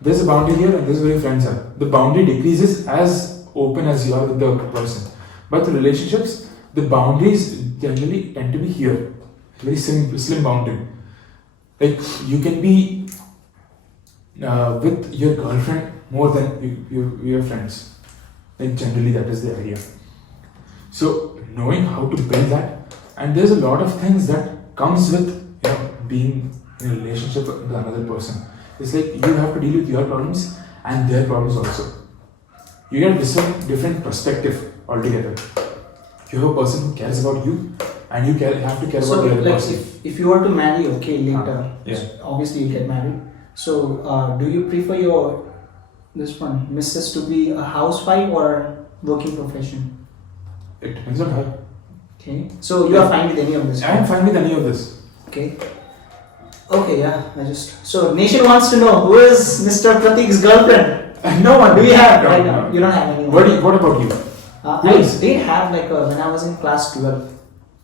There's a boundary here, and this is where your friends are. The boundary decreases as open as you are with the person. But the relationships, the boundaries generally tend to be here. Very slim boundary. You can be with your girlfriend more than your friends. Generally that is the idea. So knowing how to build that, and there's a lot of things that comes with being in a relationship with another person. It's you have to deal with your problems and their problems also. You get a different perspective altogether. You have a person who cares about you, and you have to care about the other person. If you were to marry, later, yeah. Obviously you get married. So do you prefer your Mrs. to be a housewife or working profession? It depends on her. Okay. So you are fine with any of this? I am fine with any of this. Okay. Okay, yeah. So nation wants to know who is Mr. Prateek's girlfriend. No one. Do you have right now? You don't have anyone. What about you? I did have when I was in class 12.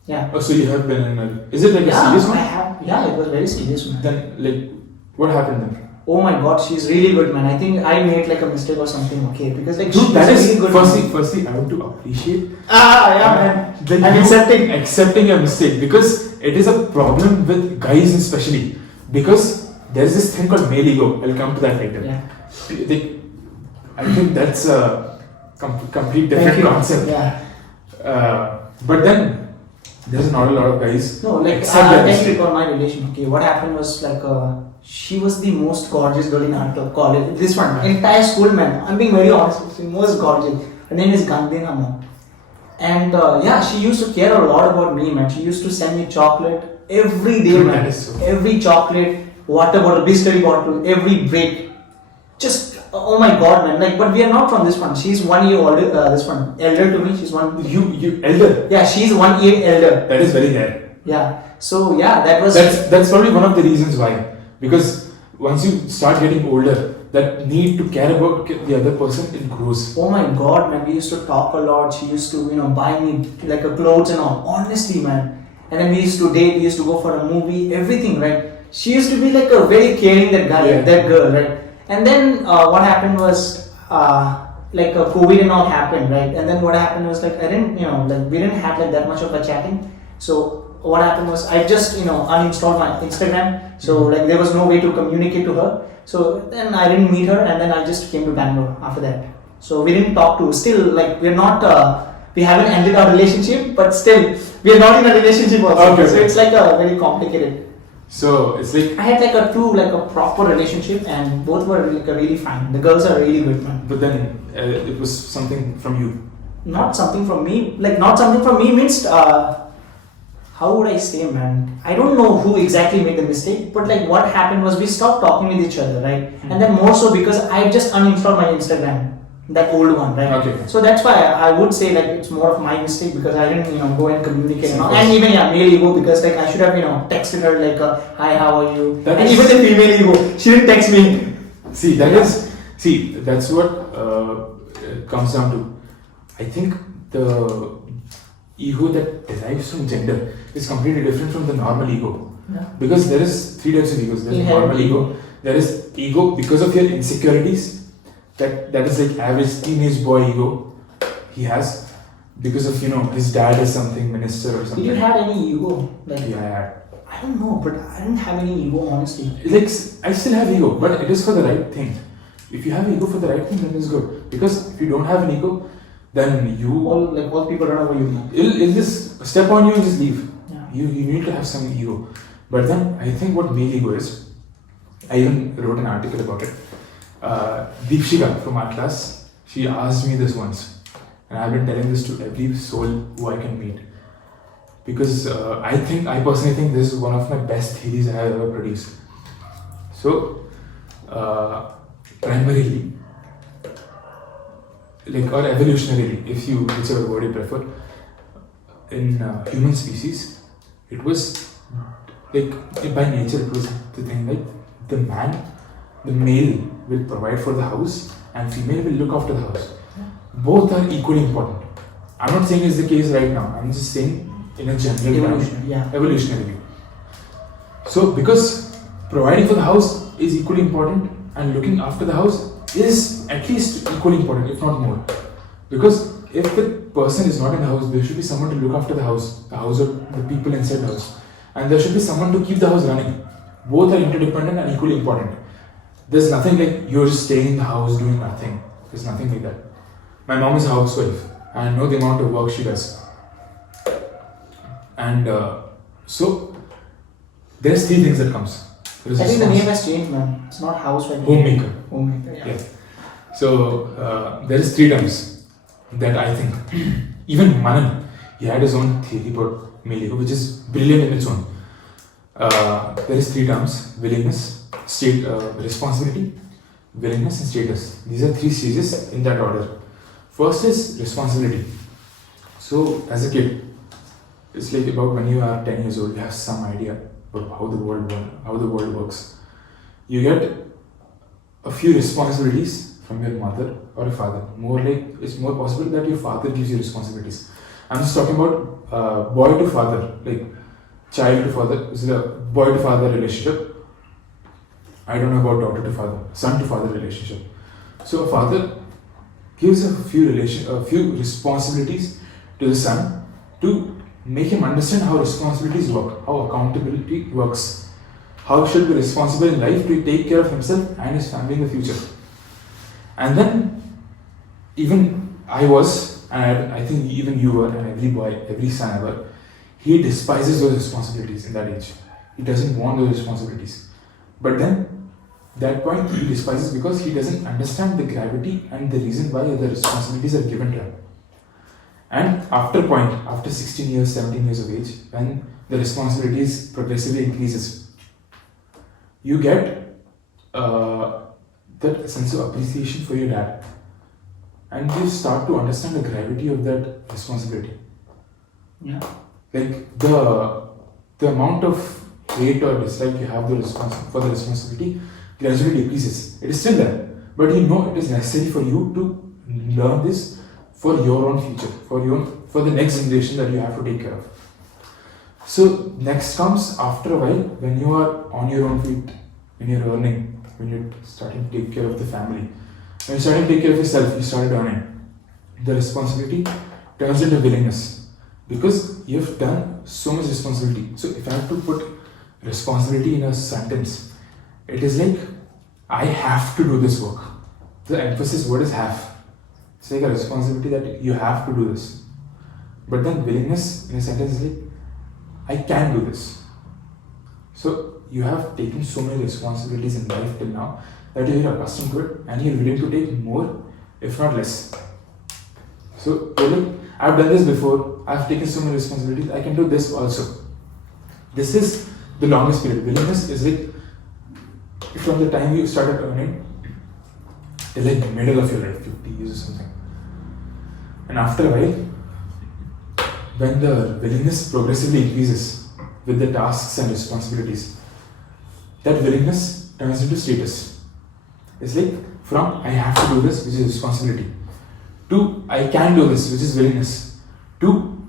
Yeah. Oh, so you have been in a... Is it a serious one? I have. Yeah, it was very serious one. Then, what happened then? Oh my god, she's really good, man. I think I made a mistake or something, okay? Because Dude, that is really good. Firstly, I want to appreciate... yeah, man. I'm accepting a mistake, because it is a problem with guys especially. Because there is this thing called male ego. I'll come to that later. Yeah. I think that's a complete different concept. Yeah. But then there's not a lot of guys. No, let's recall my relation. Okay, what happened was she was the most gorgeous girl in our college. This one, entire school, man. I'm being very honest. She's the most gorgeous. Her name is Gandhi Nama. And she used to care a lot about me, man. She used to send me chocolate every day, man. Every chocolate, water bottle, biscuit bottle, every break. Just oh my god, man! But we are not from this one. She's 1 year older. This one elder to me. She's one. You elder? Yeah, she's 1 year elder. That is very rare. Yeah. So that was. That's probably one of the reasons why. Because once you start getting older, that need to care about the other person, it grows. Oh my god, man! We used to talk a lot. She used to buy me clothes and all. Honestly, man. And then we used to date. We used to go for a movie. Everything, right? She used to be a very caring that girl, right? And then what happened was COVID and all happened, right? And then what happened was I didn't we didn't have that much of a chatting. So what happened was I just uninstalled my Instagram. So there was no way to communicate to her. So then I didn't meet her, and then I just came to Bangalore after that. So we didn't talk to. Still we're not. We haven't ended our relationship, but still we are not in a relationship also. Okay. So it's a very complicated. So it's I had a proper relationship, and both were really fine. The girls are really good, man. But then it was something from you. Not something from me. Not something from me means how would I say, man? I don't know who exactly made the mistake, but what happened was we stopped talking with each other, right? Mm-hmm. And then more so because I just uninstalled my Instagram, that old one, right? Okay. So that's why I would say it's more of my mistake because I didn't go and communicate and even male ego because I should have texted her hi, how are you? Even the female ego, she didn't text me. See that's what it comes down to. I think the ego that derives from gender is completely different from the normal ego. Yeah. Because there is 3 types of egos. There is normal ego. There is ego because of your insecurities. That is average teenage boy ego he has. because of his dad is something minister or something. Did you had any ego? Like, Yeah. I don't know, but I didn't have any ego, honestly. Like, I still have ego, but it is for the right thing. If you have ego for the right thing, then it's good. Because if you don't have an ego, then all people run over you. it'll just step on you and just leave. Yeah. You need to have some ego. But then I think what male ego is, I even wrote an article about it. Deepshika from our class, she asked me this once, and I've been telling this to every soul who I can meet. Because I personally think this is one of my best theories I have ever produced. So, primarily, or evolutionarily, whichever word you prefer, in human species, it was by nature, it was the thing the male will provide for the house and female will look after the house. Both are equally important. I'm not saying it's the case right now, I'm just saying in a general evolutionary. So, because providing for the house is equally important and looking after the house is at least equally important, if not more. Because if the person is not in the house, there should be someone to look after the house or the people inside the house. And there should be someone to keep the house running. Both are interdependent and equally important. There's nothing like you're just staying in the house doing nothing. There's nothing like that. My mom is a housewife. I know the amount of work she does. And so, there's three things that comes. I think the name has changed, man. It's not housewife. Homemaker. Homemaker, yeah. So, there is three terms that I think. Even Manan, he had his own theory about male ego, which is brilliant in its own. There is three terms: willingness, responsibility, willingness, and status. These are three stages in that order. First is responsibility. So, as a kid, it's like about when you are 10 years old, you have some idea about how the world works. You get a few responsibilities from your mother or a father. It's more possible that your father gives you responsibilities. I'm just talking about boy to father, like child to father. This is a boy to father relationship. I don't know about daughter to father, son to father relationship. So a father gives a few responsibilities to the son to make him understand how responsibilities work, how accountability works, how he should be responsible in life to take care of himself and his family in the future. And then, even I was, and I think even you were, and every boy, every son ever, he despises those responsibilities in that age. He doesn't want those responsibilities. But then, that point he despises because he doesn't understand the gravity and the reason why the responsibilities are given to him. And after 16 years, 17 years of age, when the responsibilities progressively increases, you get that sense of appreciation for your dad. And you start to understand the gravity of that responsibility. Yeah. Like the amount of hate or dislike you have for the responsibility gradually decreases. It is still there, but you know it is necessary for you to learn this for your own future, for the next generation that you have to take care of. So next comes after a while when you are on your own feet, when you're earning, when you're starting to take care of the family, when you're starting to take care of yourself, you started earning. The responsibility turns into willingness because you've done so much responsibility. So if I have to put responsibility in a sentence, it is like I have to do this work. The emphasis word is have. It's like a responsibility that you have to do this. But then willingness in a sentence is like, I can do this. So you have taken so many responsibilities in life till now that you're accustomed to it and you're willing to take more, if not less. So you're like, I've done this before, I've taken so many responsibilities, I can do this also. This is the longest period. Willingness is like from the time you started earning till like the middle of your life, 50 years or something. And after a while, when the willingness progressively increases with the tasks and responsibilities, that willingness turns into status. It's like from I have to do this, which is responsibility, to I can do this, which is willingness, to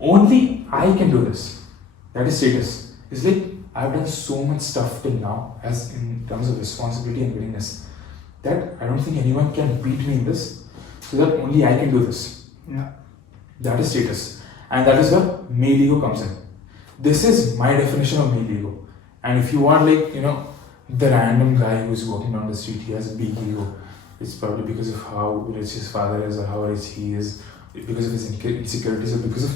only I can do this, that is status. It's like I've done so much stuff till now as in terms of responsibility and willingness that I don't think anyone can beat me in this, so that only I can do this. Yeah. That is status. And that is where male ego comes in. This is my definition of male ego. And if you want, like, the random guy who's walking down the street, he has a big ego. It's probably because of how rich his father is or how rich he is, because of his insecurities, or because of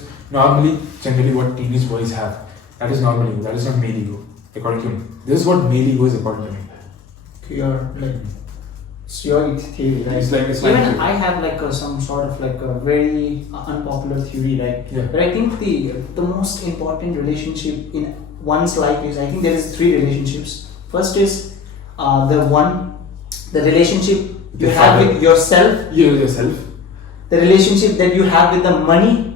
generally what teenage boys have. That is normal ego. That is not male ego, according to me. This is what male ego is according to me. Your it's your theory, right? It's like Even I have like some sort of like a very unpopular theory, right? Yeah. But I think the most important relationship in one's life is, I think there is 3 relationships. First is the relationship you have with yourself. Yourself. The relationship that you have with the money,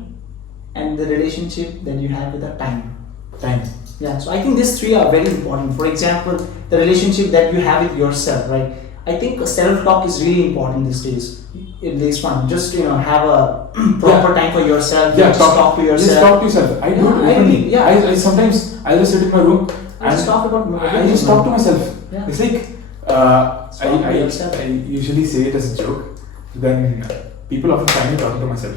and the relationship that you have with the time. Time. Yeah, so I think these 3 are very important. For example, the relationship that you have with yourself, right? I think self-talk is really important these days. In this one, just have a proper time for yourself. Yeah, just talk to yourself. Just talk to yourself. I do it openly. I sometimes I just sit in my room and just talk about. I just talk to myself. Yeah. It's like I usually say it as a joke. Then people often find me talking to myself.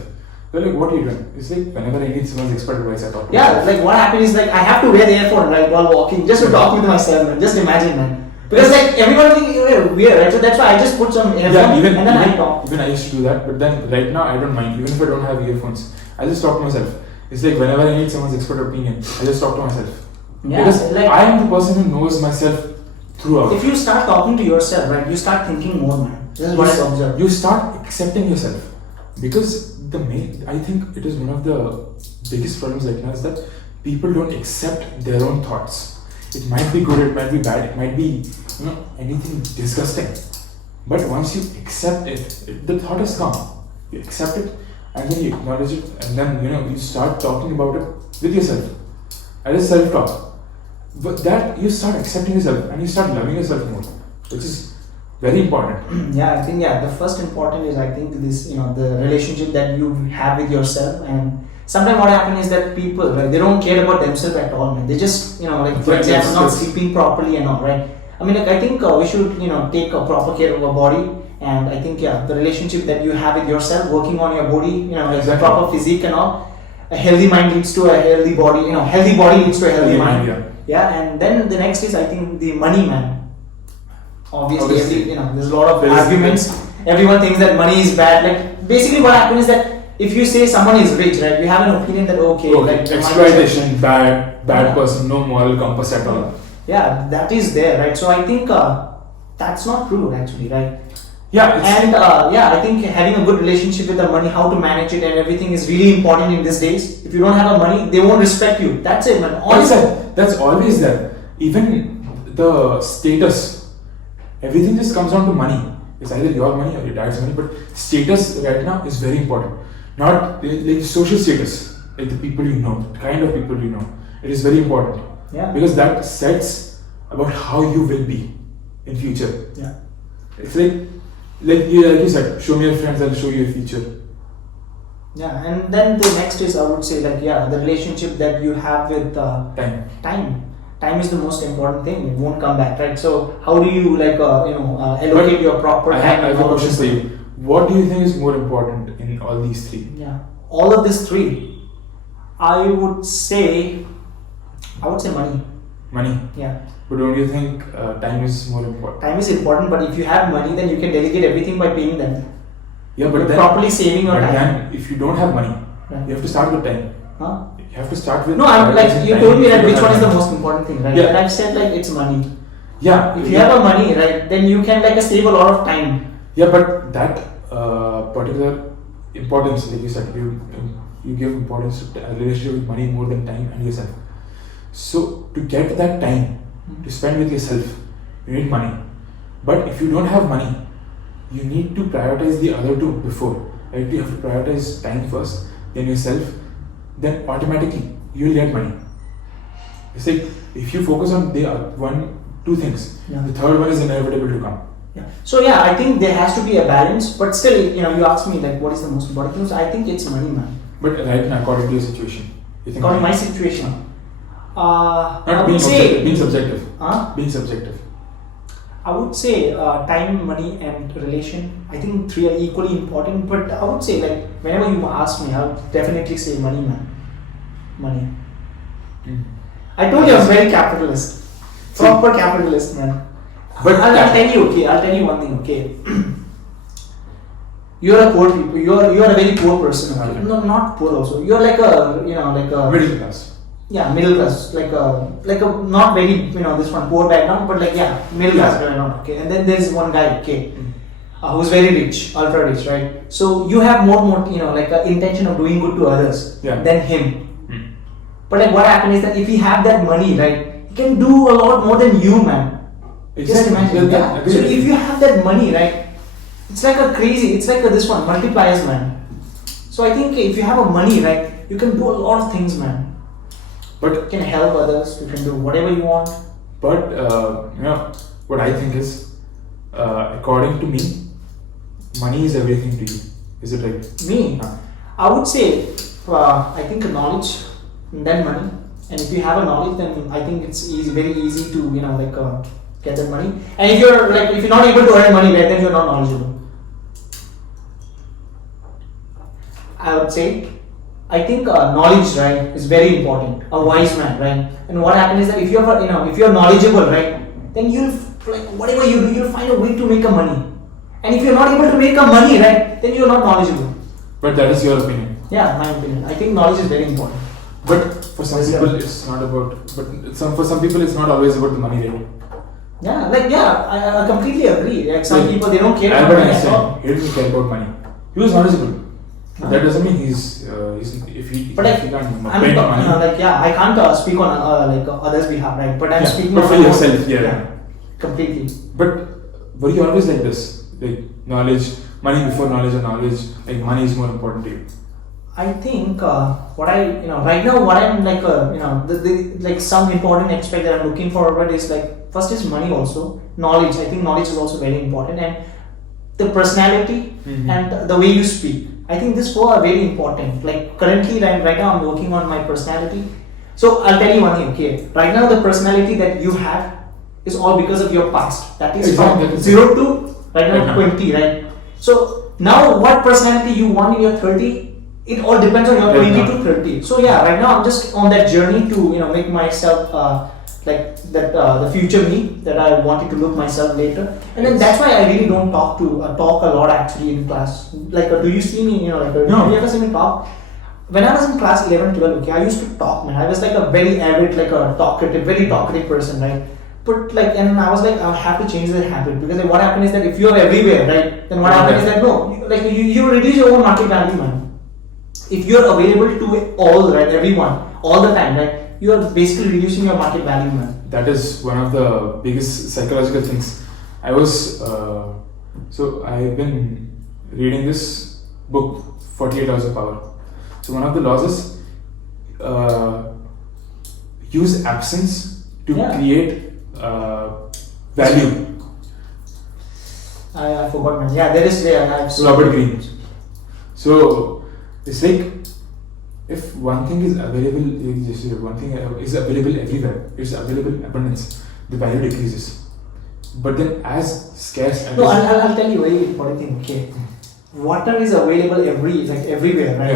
They're like, "What are you doing?" It's like whenever I need someone's expert advice, I talk to myself. Like what happened is, like, I have to wear the earphone, right, while walking, just to talk with myself, man. Just imagine, man. Because like everyone thinks weird, right? So that's why I just put some earphones and then I talk. Even I used to do that, but then right now I don't mind. Even if I don't have earphones, I just talk to myself. It's like whenever I need someone's expert opinion, I just talk to myself. Yeah, because like, I am the person who knows myself throughout. If you start talking to yourself, right, you start thinking more, man. This is what I observed. You start accepting yourself, because I think it is one of the biggest problems right now is that people don't accept their own thoughts. It might be good, it might be bad, it might be anything disgusting. But once you accept it, the thought has come. You accept it, and then you acknowledge it, and then you start talking about it with yourself. That is self-talk. But that you start accepting yourself and you start loving yourself more, which is very important. Yeah, I think the first important is, I think, this the relationship that you have with yourself. And sometimes what happens is that people, like, they don't care about themselves at all, man. They just like, for example, not sleeping properly and all, right? I mean, like, I think we should take a proper care of our body. And I think the relationship that you have with yourself, working on your body, like the proper physique and all. A healthy mind leads to a healthy body. Healthy body leads to a healthy mind. Yeah, and then the next is, I think, the money, man. Obviously, there's a lot of arguments. Everyone thinks that money is bad. Like, basically, what happens is that if you say someone is rich, right, you have an opinion that like exploitation, bad person, no moral compass at all. Yeah, that is there, right? So I think that's not true, actually, right? Yeah, and I think having a good relationship with the money, how to manage it and everything is really important in these days. If you don't have a money, they won't respect you. That's it, man. That's always there. Even the status. Everything just comes down to money. It's either your money or your dad's money, but status right now is very important. Not like social status, like the people you know, the kind of people you know. It is very important. Yeah. Because that sets about how you will be in future. Yeah. It's like you said, show me your friends, I'll show you your future. Yeah, and then the next is, I would say, like, the relationship that you have with time. Time is the most important thing. It won't come back, right? So how do you allocate your proper time? I have a question for you. What do you think is more important in all these 3? Yeah, all of these 3, I would say money. Money. Yeah. But don't you think time is more important? Time is important, but if you have money, then you can delegate everything by paying them. Yeah, but then properly saving your time. But then, if you don't have money, you have to start with time. Huh? You have to start with. No, I'm like, you told me that which one is the most important thing, right? Yeah. And I've said, like, it's money. Yeah. If you have a money, right, then you can save a lot of time. Yeah, but that particular importance, like you said, you give importance to a relationship with money more than time and yourself. So to get that time to spend with yourself, you need money. But if you don't have money, you need to prioritize the other 2 before. Right? You have to prioritize time first, then yourself, then automatically you will get money. It's like if you focus on the 2 things, the third one is inevitable to come. Yeah. So I think there has to be a balance, but still, you asked me, like, what is the most important thing? So I think it's money, man. But right now, according to your situation, you think according to my situation, not being subjective. Being subjective. Huh? Being subjective. I would say time, money, and relation. I think three are equally important. But I would say like whenever you ask me, I'll definitely say money, man. Money. I told you I'm very capitalist. Proper capitalist, man. But I'll tell you. Okay, I'll tell you one thing. Okay. You're a poor people. You're a very poor person. Okay? Okay. No, not poor also. You're like a like a middle class. yeah, middle class, like a not very this one poor background, but like middle class background. Okay, and then there's one guy, okay, who's very rich, ultra rich, right? So you have more like a intention of doing good to others than him. But like what happens is that if he have that money, right, he can do a lot more than you, man. Just imagine. So if you have that money, right, it's like a crazy. It's like this one multipliers, man. So I think if you have a money, right, you can do a lot of things, man. But you can help others, you can do whatever you want. But what I think is, according to me, money is everything to you. Is it right? Me, I would say, I think knowledge, then money. And if you have a knowledge, then I think it's very easy to get that money. And if you're not able to earn money, right, then you're not knowledgeable. I would say. I think knowledge, right, is very important. A wise man, right? And what happens is that if you're knowledgeable, right, then you'll whatever you do, you'll find a way to make a money. And if you're not able to make a money, right, then you're not knowledgeable. But that is your opinion. Yeah, my opinion. I think knowledge is very important. But for some people, it's not about. But for some people, it's not always about the money, right? Yeah, I completely agree. Like some people, they don't care about Albert money at all. Einstein, he didn't care about money. He was knowledgeable. That doesn't mean he's if he can't pay money. I can't speak on others' behalf, right? But I'm speaking for yourself, completely. But were you always like this? Like knowledge, money before knowledge, or knowledge like money is more important to you? I think what I right now what I'm the some important aspect that I'm looking forward is like first is money also knowledge. I think knowledge is also very important and the personality and the way you speak. I think these four are very important. Like currently, right now, I'm working on my personality. So I'll tell you one thing. Okay, right now the personality that you have is all because of your past. That is from 0 to right now 20, right? So now, what personality you want in your 30? It all depends on your 20 to 30. So yeah, right now I'm just on that journey to make myself the future me that I wanted to look myself later, and then that's why I really don't talk a lot actually in class. Do you see me? No. Have you ever seen me talk? When I was in class 11, 12, okay, I used to talk, man. I was like a very avid, very talkative person, right? But and I was like, I have to change that habit because what happens is that if you are everywhere, right, then what happens is that you reduce your own market value, man. If you are available to everyone, all the time, right? You are basically reducing your market value, man. That is one of the biggest psychological things. I've been reading this book, 48 Laws of Power. So one of the laws is use absence to create value. I forgot, man. Yeah, there is Robert Greene. So it's like if one thing is available, one thing is available everywhere, it's available in abundance, the value decreases. But then as scarce as... No, I'll tell you a very important thing, okay. Water is available everywhere, right?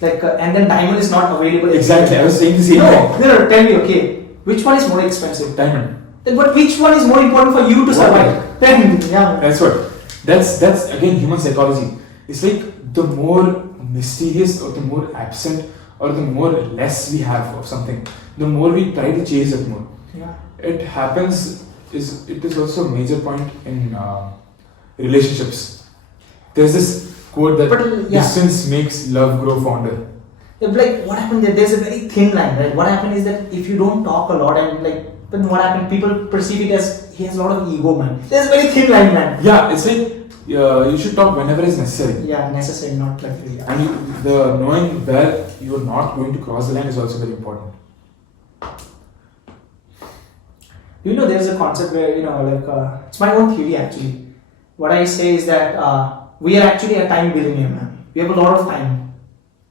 Yeah. And then diamond is not available Exactly, everywhere. I was saying the same thing. No, tell me, okay. Which one is more expensive? Diamond. But which one is more important for you to survive? Then, yeah. That's again human psychology. It's like the more mysterious or the more absent or the more less we have of something, the more we try to chase it more. Yeah. It is also a major point in relationships. There's this quote that distance makes love grow fonder. What happened there? There's a very thin line, right? What happened is that if you don't talk a lot and then what happened? People perceive it as he has a lot of ego, man. There's a very thin line, man. Yeah, it's like you should talk whenever it's necessary. Yeah, necessary, not really. Yeah. And the knowing where you're not going to cross the line is also very important. There's a concept where it's my own theory actually. What I say is that we are actually a time billionaire, man. We have a lot of time.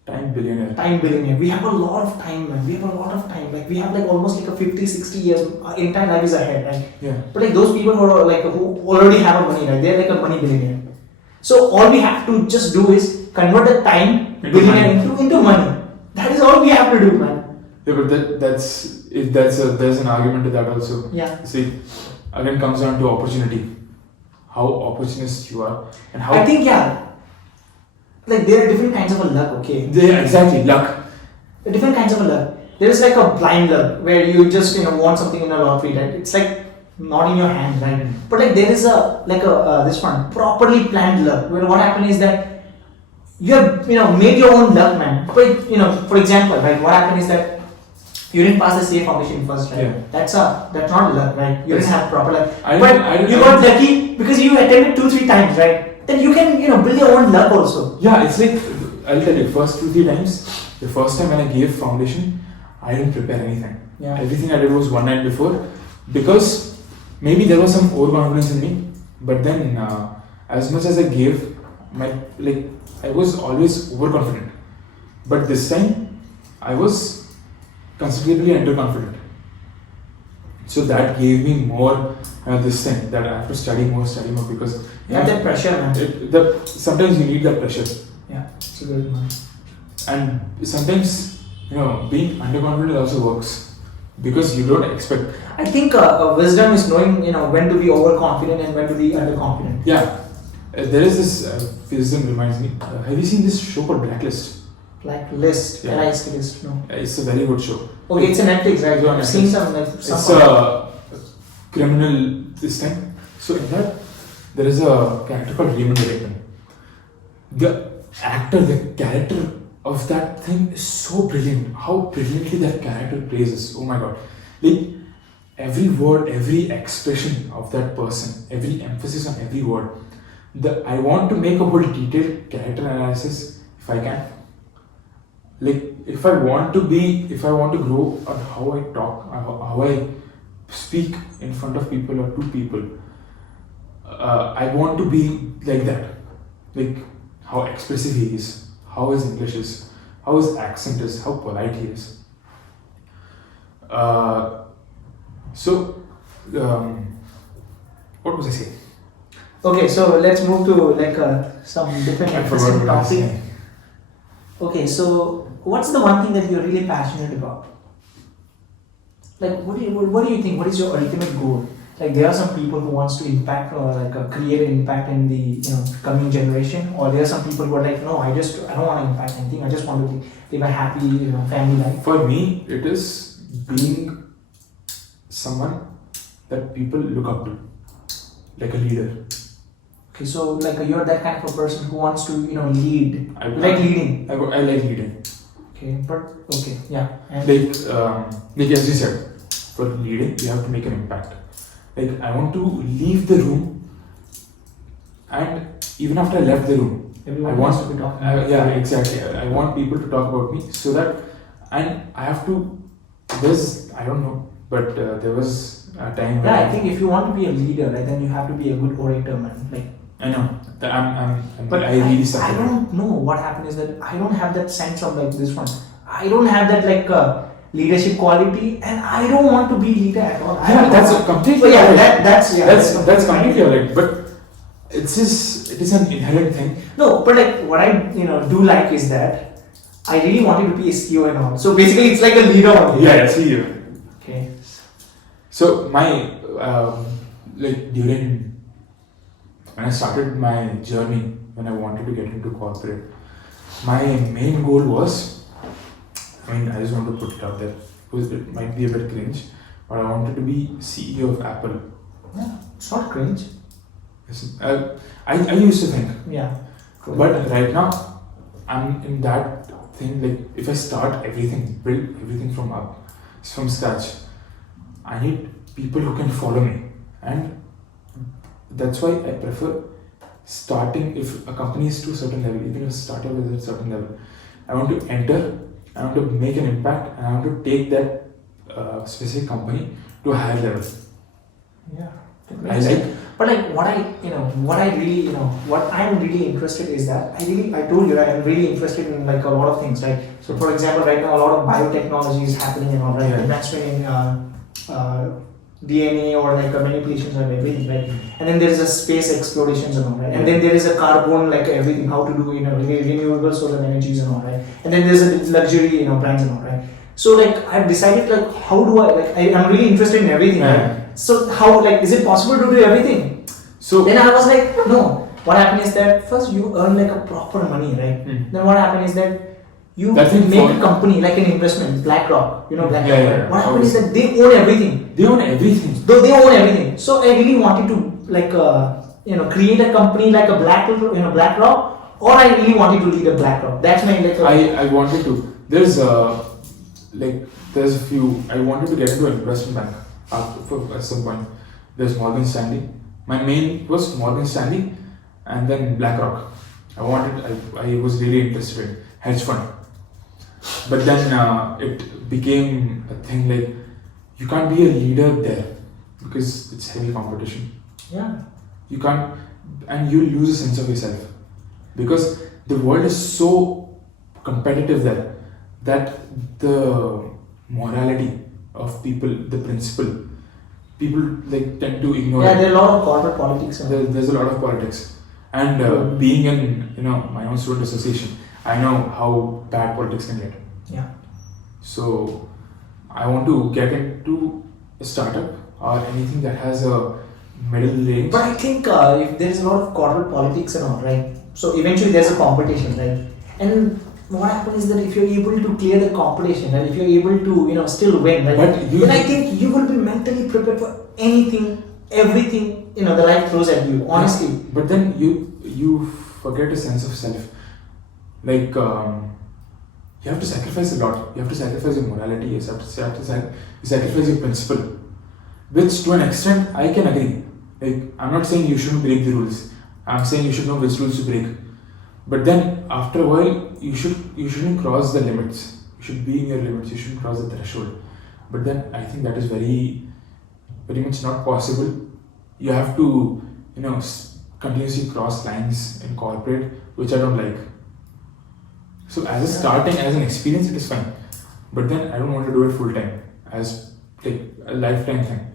Time billionaire. Time billionaire. We have a lot of time, man. We have a lot of time. Like we have like almost like a 50, 60 years. Our entire life is ahead, right? Yeah. But like those people who are like who already have a money, right? They're like a money billionaire. So all we have to just do is convert the time billionaire into money. That is all we have to do, man. Yeah, but there's an argument to that also. Yeah. See, again comes down to opportunity. How opportunist you are, and how I think like there are different kinds of a luck. Okay. Yeah, exactly, luck. Different kinds of a luck. There is like a blind luck where you just want something in a lottery, right? It's like not in your hand, right? But like there is this one properly planned luck where what happened is that you have made your own luck, man. But for example, right? What happened is that you didn't pass the CA foundation first, right? Yeah. That's not luck, right? You didn't have proper luck. I But you got lucky because you attempted 2-3 times, right? Then you can build your own luck also. Yeah, it's like I'll tell you, first 2-3 times. The first time when I gave foundation, I didn't prepare anything. Yeah. Everything I did was one night before, because maybe there was some overconfidence in me. But then, as much as I gave, I was always overconfident. But this time, I was considerably underconfident. So that gave me more this thing that I have to study more because You have that pressure, man. Sometimes you need that pressure. Yeah, it's a good one. And sometimes, being underconfident also works because you don't expect. I think wisdom is knowing, when to be overconfident and when to be underconfident. Yeah, there is this wisdom reminds me. Have you seen this show called Blacklist? Blacklist, Yeah. List, no. It's a very good show. Okay, it's a Netflix, right? It's on I've seen Netflix. some It's a criminal this time. So in that, there is a character called Raymond Whitman. The actor, the character of that thing is so brilliant. How brilliantly that character plays is. Oh my god. Like every word, every expression of that person, every emphasis on every word. I want to make a whole detailed character analysis if I can. Like if I want to grow on how I talk, how I speak in front of people or to people, I want to be like that. Like how expressive he is, how his English is, how his accent is, how polite he is. What was I saying? Okay, so let's move to some different interesting topic. Okay, so what's the one thing that you're really passionate about? Like, what do you think? What is your ultimate goal? Like, there are some people who wants to impact or create an impact in the coming generation, or there are some people who are like, no, I don't want to impact anything. I just want to live a happy family life. For me, it is being someone that people look up to, like a leader. Okay, so you're that kind of a person who wants to lead. I like leading. I like leading. Okay, yeah. And like as you said, for leading, you have to make an impact. Like I want to leave the room, and even after I left the room, everyone I want wants to be talking. Yeah, exactly. I want people to talk about me so that, and I have to. I don't know, but there was a time. Yeah, I think if you want to be a leader, right, then you have to be a good orator, man. I know that but I really suffer. I don't know what happened is that I don't have that sense of this one. I don't have that leadership quality, and I don't want to be leader at all. Yeah, that's completely. Yeah, right. that's completely alright. But it is an inherent thing. No, but what I do like is that I really wanted to be a CEO and all. So basically, it's like a leader only. Yeah, CEO. Okay. So my during when I started my journey, when I wanted to get into corporate, my main goal was, I just want to put it out there, because it might be a bit cringe, but I wanted to be CEO of Apple. Yeah, it's not cringe. I used to think. Yeah. Cool. But right now, I'm in that thing, if I start everything, build everything from scratch, I need people who can follow me. And that's why I prefer starting, if a company is to a certain level, even if a startup is at a certain level, I want to enter, I want to make an impact, and I want to take that specific company to a higher level. Yeah. But like what I really, what I'm really interested is that I told you, right, I'm really interested in like a lot of things, right? So for example, right now a lot of biotechnology is happening and all, right? Yeah. Investment in DNA or like manipulations and everything, right? And then there is a space explorations and all, right? And then there is a carbon, like everything, how to do, renewable solar energies and all, right? And then there's a luxury, brands and all, right? So like I've decided like how do I'm really interested in everything, Yeah. right? So how, like, is it possible to do everything? So Then I was like, no. What happened is that first you earn like a proper money, right? Then what happened is that you That thing make for- a company like an investment, BlackRock, BlackRock. Yeah, yeah, yeah. What happened is that they own everything. they own everything. Though they own everything. So I really wanted to like create a company like a BlackRock, or I really wanted to lead a BlackRock. That's my like. I wanted to. There's a few. I wanted to get into an investment bank at some point. There's Morgan Stanley. My main was Morgan Stanley, and then BlackRock. I was really interested in hedge fund. But then it became a thing like you can't be a leader there because it's heavy competition. Yeah. You can't, and you lose a sense of yourself because the world is so competitive there that the morality of people, the principle, people like tend to ignore. Yeah, it. there are a lot of corporate politics. There's a lot of politics, and being in my own student association, I know how bad politics can get. Yeah. So I want to get into a startup or anything that has a middle range. But I think if there is a lot of corporate politics and all, right? So eventually there's a competition, right? And what happens is that if you're able to clear the competition, right? If you're able to, still win, right? Then I think you will be mentally prepared for anything, everything, the life throws at you. Honestly. Yeah, but then you forget a sense of self. Like you have to sacrifice a lot. You have to sacrifice your morality. You have to sacrifice your principle. Which to an extent I can agree. Like I'm not saying you shouldn't break the rules. I'm saying you should know which rules to break. But then after a while you shouldn't cross the limits. You should be in your limits. You shouldn't cross the threshold. But then I think that is very much not possible. You have to continuously cross lines in corporate, which I don't like. So as an experience, it is fine. But then I don't want to do it full time as like a lifetime thing.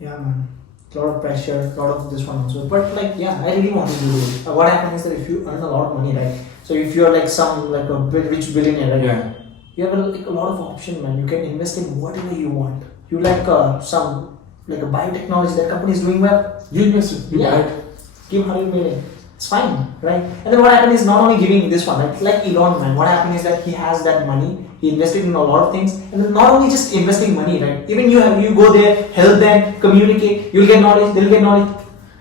Yeah, man. A lot of pressure, a lot of this one also. But like, yeah, I really want to do it. What happens is that if you earn a lot of money, right? So if you're like a rich billionaire, right? Yeah. You have a lot of option, man. You can invest in whatever you want. You like some like a biotechnology, that company is doing well. You invest. You buy it. Give 100 million. It's fine, right? And then what happened is not only giving this one, right? Like Elon, man. What happened is that he has that money. He invested in a lot of things, and then not only just investing money, right? Even you go there, help them, communicate. You'll get knowledge. They'll get knowledge.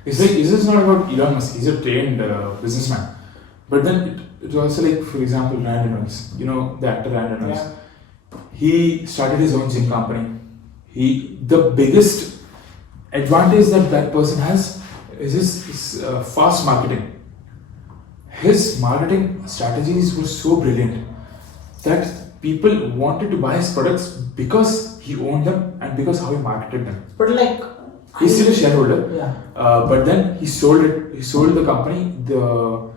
Is this not about Elon Musk? He's a trained businessman. But then it's also like, for example, Ryan Reynolds. The actor Ryan Reynolds. Yeah. He started his own gym company. The biggest advantage that person has is his fast marketing. His marketing strategies were so brilliant that people wanted to buy his products because he owned them and because how he marketed them. But like, He's still a shareholder. Yeah. But then he sold it. He sold the company, the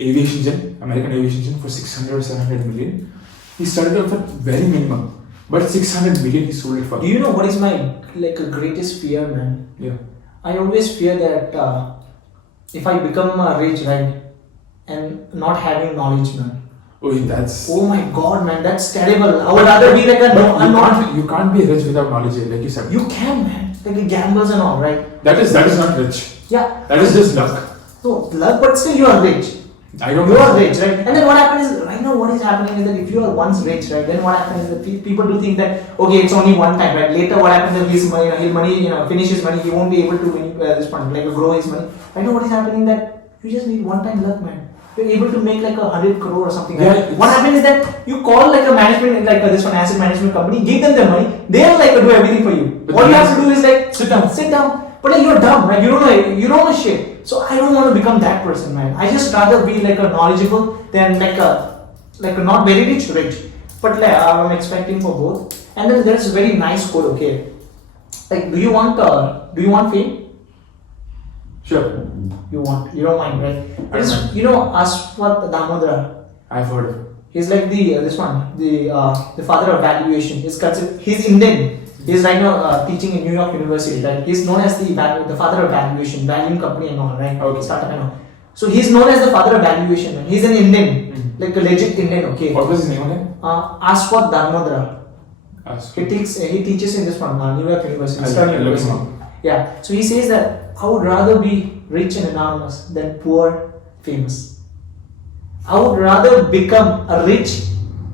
aviation jet, American aviation jet, for 600 or 700 million. He started off at very minimum, but 600 million he sold it for. Do you know what is my greatest fear, man? Yeah. I always fear that if I become rich, right, and not having knowledge, man. Oh my god, man, that's terrible. I would rather be like you can't be rich without knowledge, like you said. You can, man. Like gambles and all, right? That is not rich. Yeah. That is just luck. No, luck, but still you are rich. I don't You know. are rich, right? And then what happens is, right now what is happening is that if you are once rich, right, then what happens is that people do think that, okay, it's only one time, right? Later what happens is his money, finish his money, he won't be able to this fund, grow his money. Right now what is happening that you just need one time luck, man. You're able to make 100 crore or something. Yeah, right? What happens is that you call a management, this one asset management company, give them the money, they'll do everything for you. But all you have to do is sit down. But you're dumb, right? You don't know shit. So I don't want to become that person, man. I just rather be a knowledgeable than a not very rich. But I'm expecting for both. And then there's a very nice quote, okay? Do you want fame? Sure. You don't mind, right? I don't mind. You know Ashwath Damodara. I've heard of it. He's like the father of valuation. He's Indian. He's right now teaching in New York University. Right? He's known as the father of valuation, valuing company and all, right? Okay. Startup and all. So he's known as the father of valuation. Man. He's an Indian, like a legit Indian. Okay. What was his name again? Ashwath Damodara. He teaches in this one, New York University. I'll look University. him up. Yeah. So he says that I would rather be rich and anonymous than poor, famous. I would rather become a rich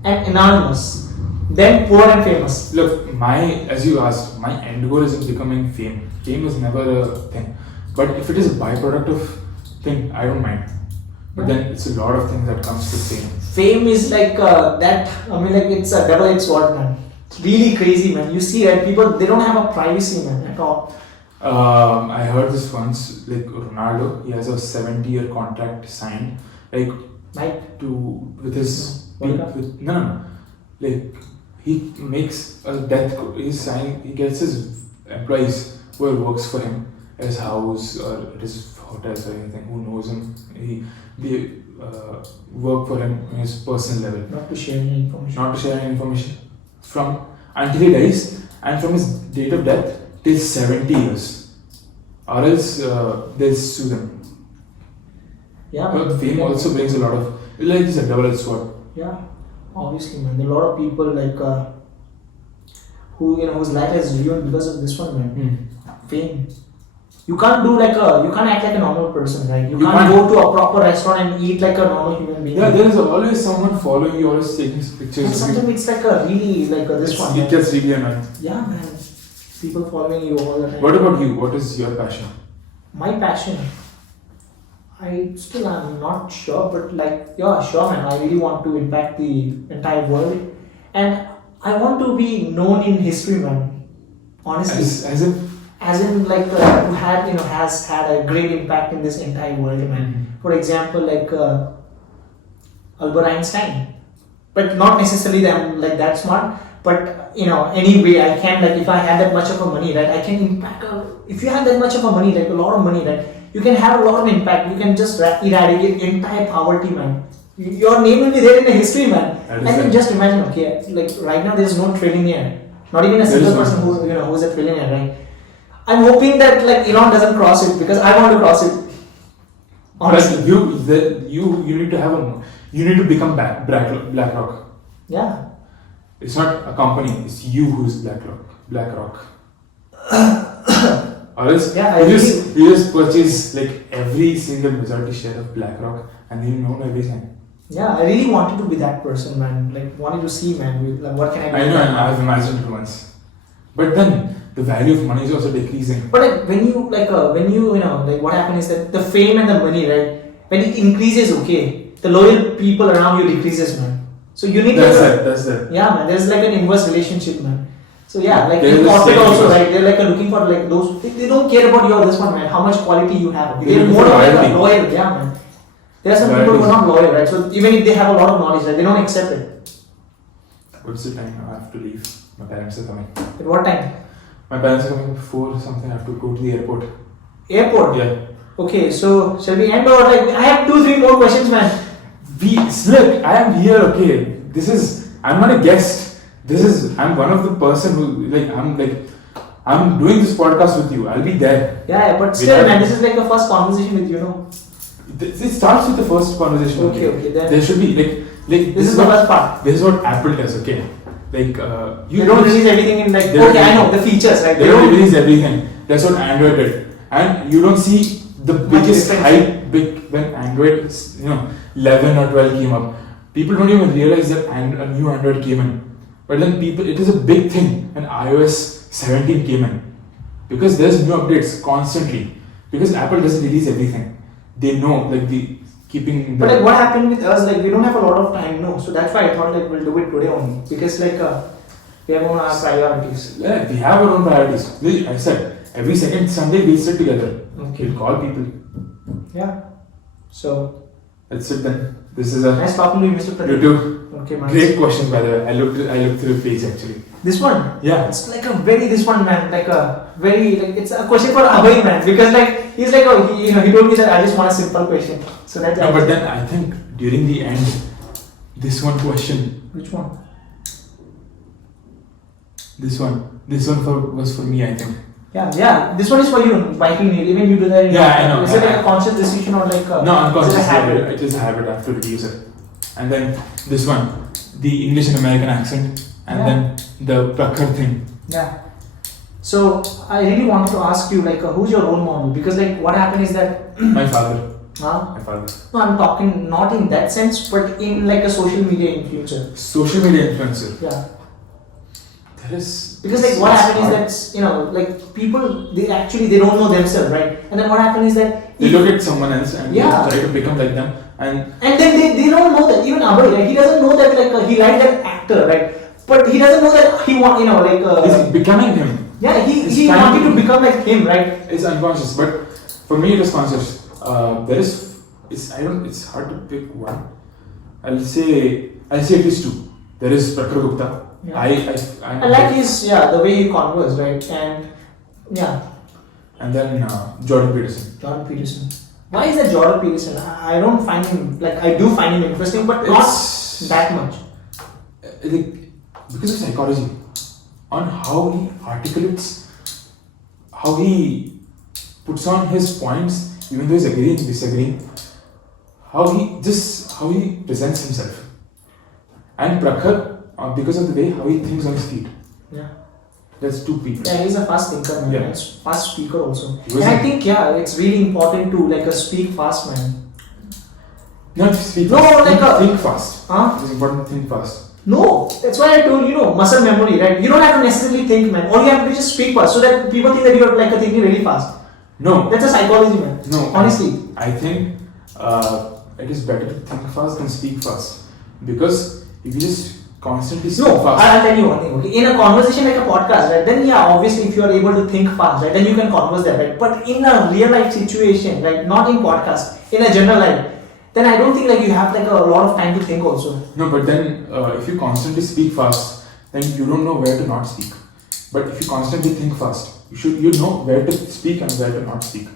and anonymous than poor and famous. Look, as you asked, my end goal isn't becoming fame. Fame is never a thing. But if it is a byproduct of thing, I don't mind. But then it's a lot of things that comes with fame. Fame is like that. I mean, like it's a double-edged sword, man. It's really crazy, man. You see, right? People, they don't have a privacy, man, at all. I heard this once, like Ronaldo, he has a 70-year contract signed, like Right? with his World Cup? no, like he makes a he gets his employees who works for him at his house or at his hotels or anything, who knows him, they work for him on his personal level, Not to share any information. from until he dies, and from his date of death till 70 years, or else they'll sue them. Yeah, But man. fame also brings a lot of, like it's a double-edged sword. Yeah, obviously, man. There are a lot of people like whose life has ruined because of this one, man. Fame. You can't act like a normal person, right? You can't go to a proper restaurant and eat like a normal human being. Yeah, there is always someone following you, always taking And pictures of you. sometimes it's like a really this one. It gets really annoying. Yeah, man. People following you all the time. What about you? What is your passion? My passion. I'm not sure, but sure, man. I really want to impact the entire world, and I want to be known in history, man. Honestly, as in who has had a great impact in this entire world, man. For example, like Albert Einstein, but not necessarily that I'm like that smart. But anyway, I can if I had that much of a money, right? I can impact. If you have that much of a money, like a lot of money, right? You can have a lot of impact. You can just eradicate entire poverty, man. Your name will be there in the history, man. And then just imagine, okay, like right now there is no trillionaire, not even a single person who is a trillionaire, right? I'm hoping that Elon doesn't cross it because I want to cross it. Honestly, you need to you need to become BlackRock. Yeah. It's not a company. It's you who's BlackRock. Or else you just purchase every single majority share of BlackRock and then you know everything. Yeah, I really wanted to be that person, man. Wanted to see, man. What can I do? I know, and I've imagined it once. But then the value of money is also decreasing. But when you what happens is that the fame and the money, right? When it increases, okay, the loyal people around you decreases, man. So you need That's it. Yeah, man. There's an inverse relationship, man. So yeah, in corporate also, right? They're looking for those. They don't care about this one, man. How much quality you have. They're more loyal, yeah, man. There are some people who are not loyal, right? So even if they have a lot of knowledge, right, they don't accept it. What's the time? I have to leave. My parents are coming. At what time? My parents are coming before something. I have to go to the airport. Airport? Yeah. Okay, so shall we end or I have 2-3 more questions, man. Look, I am here, okay. I'm not a guest. I'm one of the person who, I'm doing this podcast with you. I'll be there. Yeah, but still, man, this is the first conversation with you, It starts with the first conversation. Okay, then. There should be, this is the first part. This is what Apple does, okay? You don't release everything in I know, the features, right? They don't release everything. That's what Android did. And you don't see the biggest hype when Android, 11 or 12 came up. People don't even realize that a new Android came in. But then it is a big thing when iOS 17 came in. Because there's new updates constantly. Because Apple doesn't release everything. They know, But what happened with us, we don't have a lot of time, no. So that's why I thought we'll do it today only. Because we have our priorities. Yeah, we have our own priorities. I said, every second Sunday we'll sit together. Okay. We'll call people. Yeah. So that's it then. This is a nice talking to you, Mr. Prateek. You too. Okay, man. Great questions, by the way. I looked through the page actually. This one? Yeah. It's this one, man. It's a question for Abhay, man. Because he's like, oh, he told me that I just want a simple question. So that's No, but then I think during the end, this one question. Which one? This one was for me, I think. Yeah. This one is for you. Biking, even you do that. Yeah, I know. Is it like a conscious decision or like a, no, unconscious? Is it a habit? It is a habit. I have to reduce it. And then this one, the English and American accent, and then the Prakhar thing. Yeah. So I really wanted to ask you, like, who's your role model? Because like, what happened is that My father. Huh? My father. No, I'm talking not in that sense, but in like a social media influencer. Social media influencer. Yeah. There is. Because like what happened is that like people they don't know themselves, right? And then what happened is that They look at someone else and they try to become like them, and then they don't know that even Abhay, right? He doesn't know that like he liked that actor, right? But he doesn't know that he he's becoming him. Yeah, he wanted to become like him, right? It's unconscious, but for me it is conscious. It's hard to pick one. I'll say at least two. There is Prakhar Gupta. Yeah. I like the way he converse, right? And then Jordan Peterson. Jordan Peterson. Why is that Jordan Peterson? I don't find him, like, I do find him interesting, but not that much. Because of psychology, on how he articulates, how he puts on his points, even though he's agreeing, disagreeing, how he presents himself. And Prakhar, because of the way how he thinks on his feet. Yeah. That's two people. Yeah, he's a fast thinker, man. Yeah. He's fast speaker also. And I think it's really important to speak fast, man. Not speak No, fast. Think fast. Huh? It's important to think fast. No, that's why I told muscle memory, right? You don't have to necessarily think, man. All you have to do is just speak fast, so that people think that you're thinking really fast. No. That's a psychology, man. No. Honestly. I think it is better to think fast than speak fast, because if you just constantly speak fast. I'll tell you one thing. Okay, in a conversation like a podcast, right? Then obviously, if you are able to think fast, right, then you can converse that, right? But in a real life situation, right, not in podcast, in a general life, then I don't think you have a lot of time to think also. No, but then if you constantly speak fast, then you don't know where to not speak. But if you constantly think fast, you know where to speak and where to not speak,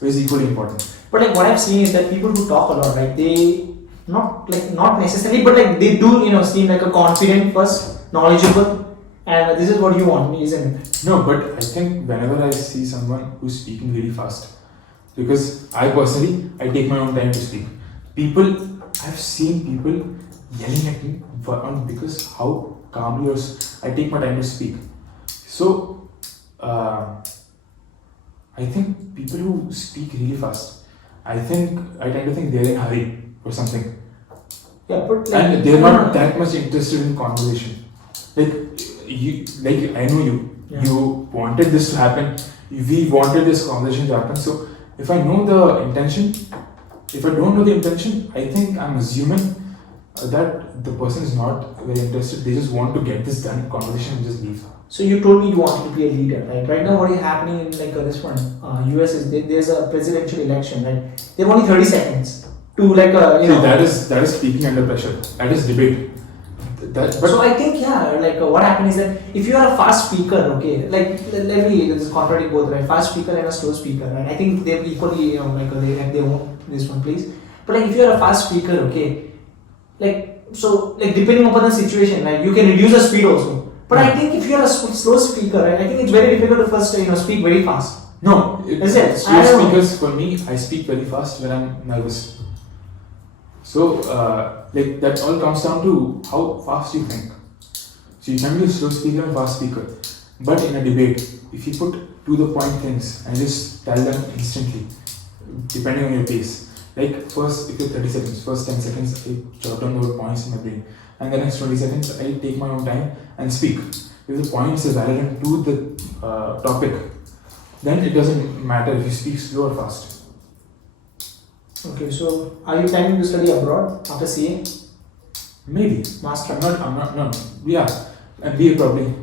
which is equally important. But what I've seen is that people who talk a lot, right, they not necessarily, but they do seem like a confident first, knowledgeable, and this is what you want, isn't it? No, but I think whenever I see someone who's speaking really fast, because I personally take my own time to speak. I've seen people yelling at me because how calmly I take my time to speak. So I think people who speak really fast, I tend to think they're in a hurry or something. Yeah, but and they're not that much interested in conversation. I know you. Yeah. You wanted this to happen. We wanted this conversation to happen. So if I know the intention, if I don't know the intention, I think I'm assuming that the person is not very interested. They just want to get this done, conversation, and just leave. So you told me you wanted to be a leader, right? Right now, what is happening in this one, US is there's a presidential election, right? They have only 30 seconds to that is speaking under pressure. That is debate. So I think what happened is that if you are a fast speaker, okay, let me just contradict both, right? Fast speaker and a slow speaker, right? I think they're equally they have their own this one, please. But if you are a fast speaker, okay, depending upon the situation, right, you can reduce the speed also. But I think if you are a slow speaker, right, I think it's very difficult to first speak very fast. No, is it? Slow speakers for me, I speak very fast when I'm nervous. So, that all comes down to how fast you think. So, you can be a slow speaker and fast speaker. But in a debate, if you put to the point things and just tell them instantly, depending on your pace, first, if you're 30 seconds, first 10 seconds, I jot down the points in my brain. And the next 20 seconds, I take my own time and speak. If the points are relevant to the topic, then it doesn't matter if you speak slow or fast. Okay, so are you planning to study abroad after CA? Maybe. Master? I'm not, no. Yeah, MBA probably.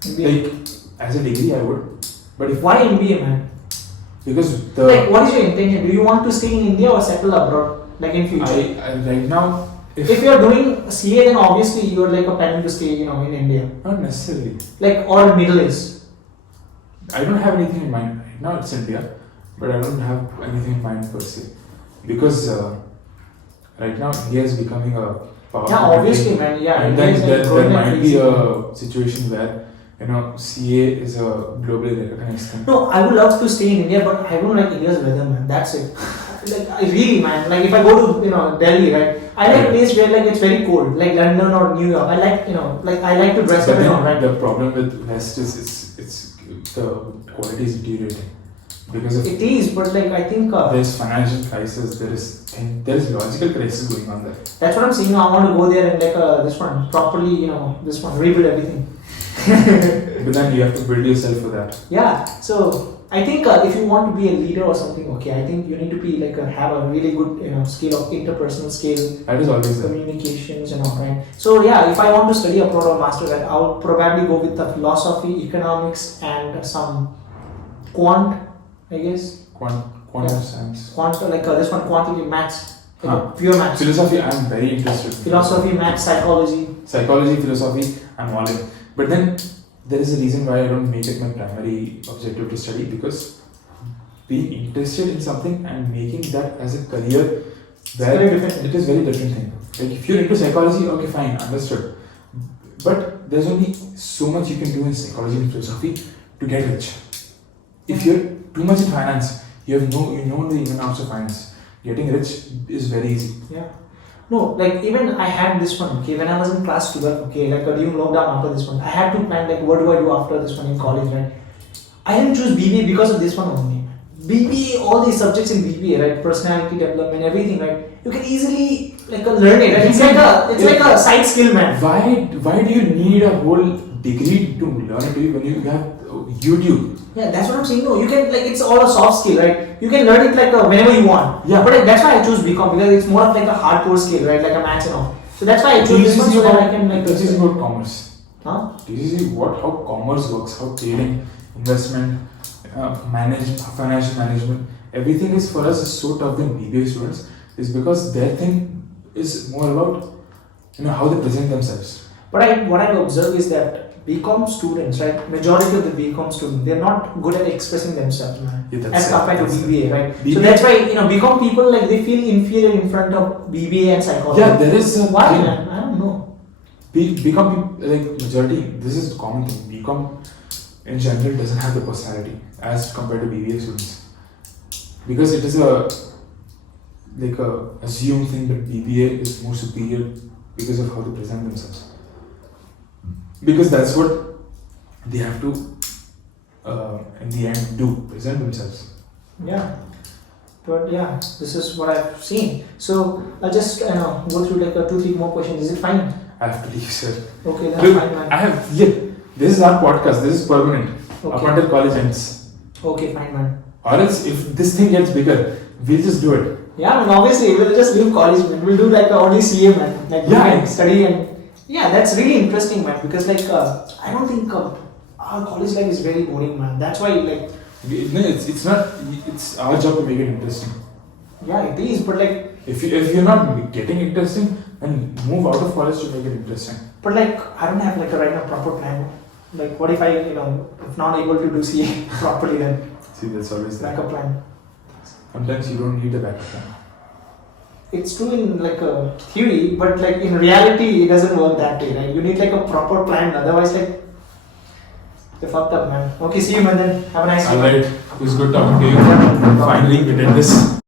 MBA. As a degree I would. But if why MBA, man? Because what is your intention? Do you want to stay in India or settle abroad, in future? I right now, if you are doing CA, then obviously you are planning to stay, in India. Not necessarily. Or Middle East. I don't have anything in mind right now. It's India. but I don't have anything in mind per se. Because right now India is becoming a powerful Yeah, obviously, country. man. Yeah, And India then is, like, there growing at might be least- a situation where CA is a globally recognized thing. No, I would love to stay in India, but I don't like India's weather, man. That's it. Like, I really, man. Like, if I go to Delhi, right? I like a place where like it's very cold, like London or New York. I like like I like to dress But up, then right? the problem with West is it's the quality is deteriorating because of It is, but like I think there's financial crisis, there is logical crisis going on there. that's what I'm saying. I want to go there and like this one properly, this one rebuild everything. But then you have to build yourself for that. Yeah. So I think if you want to be a leader or something, okay, I think you need to be like have a really good skill of interpersonal skill, That is always there. communications, right? So yeah, if I want to study abroad or master that, I'll probably go with the philosophy, economics, and some quant, I guess. Quantum Yeah. science. Quant, like this one, quantitative maths, like Huh. pure maths. Philosophy, I'm very interested. Philosophy, maths, psychology. Psychology, philosophy, I'm all in. But then there is a reason why I don't make it my primary objective to study, because being interested in something and making that as a career, where very different. it is very different thing. Like if you're into psychology, okay, fine, understood. But there's only so much you can do in psychology and philosophy to get rich. If you're too much in finance, you know the ins and outs of finance. Getting rich is very easy. Yeah. No, like even I had this one, okay, when I was in class 12, okay, like during lockdown after this one, I had to plan like what do I do after this one in college, right? I didn't choose BBA because of this one only. BBA, all these subjects in BBA, right? Personality development, everything, right? You can easily like learn it. Right? It's like a side skill, man. Why do you need a whole degree to learn it when you have YouTube? Yeah, that's what I'm saying. No, you can like it's all a soft skill, right? You can learn it like whenever you want. Yeah. But that's why I choose BCom, because it's more of like a hardcore skill, right? Like a maths and all. So that's why I chose this one so that I can like. This is about commerce. Huh? This is how commerce works, how trading, investment, financial management, everything is for us is so tough than BBA students, is because their thing is more about how they present themselves. But what I've observed is that BCom students, right? Majority of the BCom students, they're not good at expressing themselves, man. Yeah, as compared to that's BBA, right? So BBA that's why BCom people like they feel inferior in front of BBA and psychology. Yeah, there is a why, thing. man? I don't know. BCom like majority, this is a common thing. BCom in general doesn't have the personality as compared to BBA students, because it is a assumed thing that BBA is more superior because of how they present themselves. Because that's what they have to, in the end, do, present themselves. Yeah. But yeah, this is what I've seen. So I'll just go through like 2-3 more questions. Is it fine? I have to leave, sir. Okay, that's Look, fine, man. this is our podcast, this is permanent. Up Okay. until college ends. Okay, fine, man. Or else, if this thing gets bigger, we'll just do it. Yeah, man, obviously we'll just leave college, man. We'll do like only CA, man. Like we Yeah. can study and yeah, that's really interesting, man. Because like I don't think our college life is very boring, man. That's why like No, it's not. It's our job to make it interesting. yeah, it is. But like If you're not getting interesting, then move out of college to make it interesting. I don't have like a right now proper plan. Like what if I if not able to do CA properly, then See, that's always there. backup plan. Sometimes you don't need a backup plan. It's true in like a theory, but like in reality, it doesn't work that way, right? You need like a proper plan. Otherwise, like you're fucked up, man. Okay, see you, man. Then have a nice day. Alright, it was good talking to you. Yeah, man. Finally, we did this.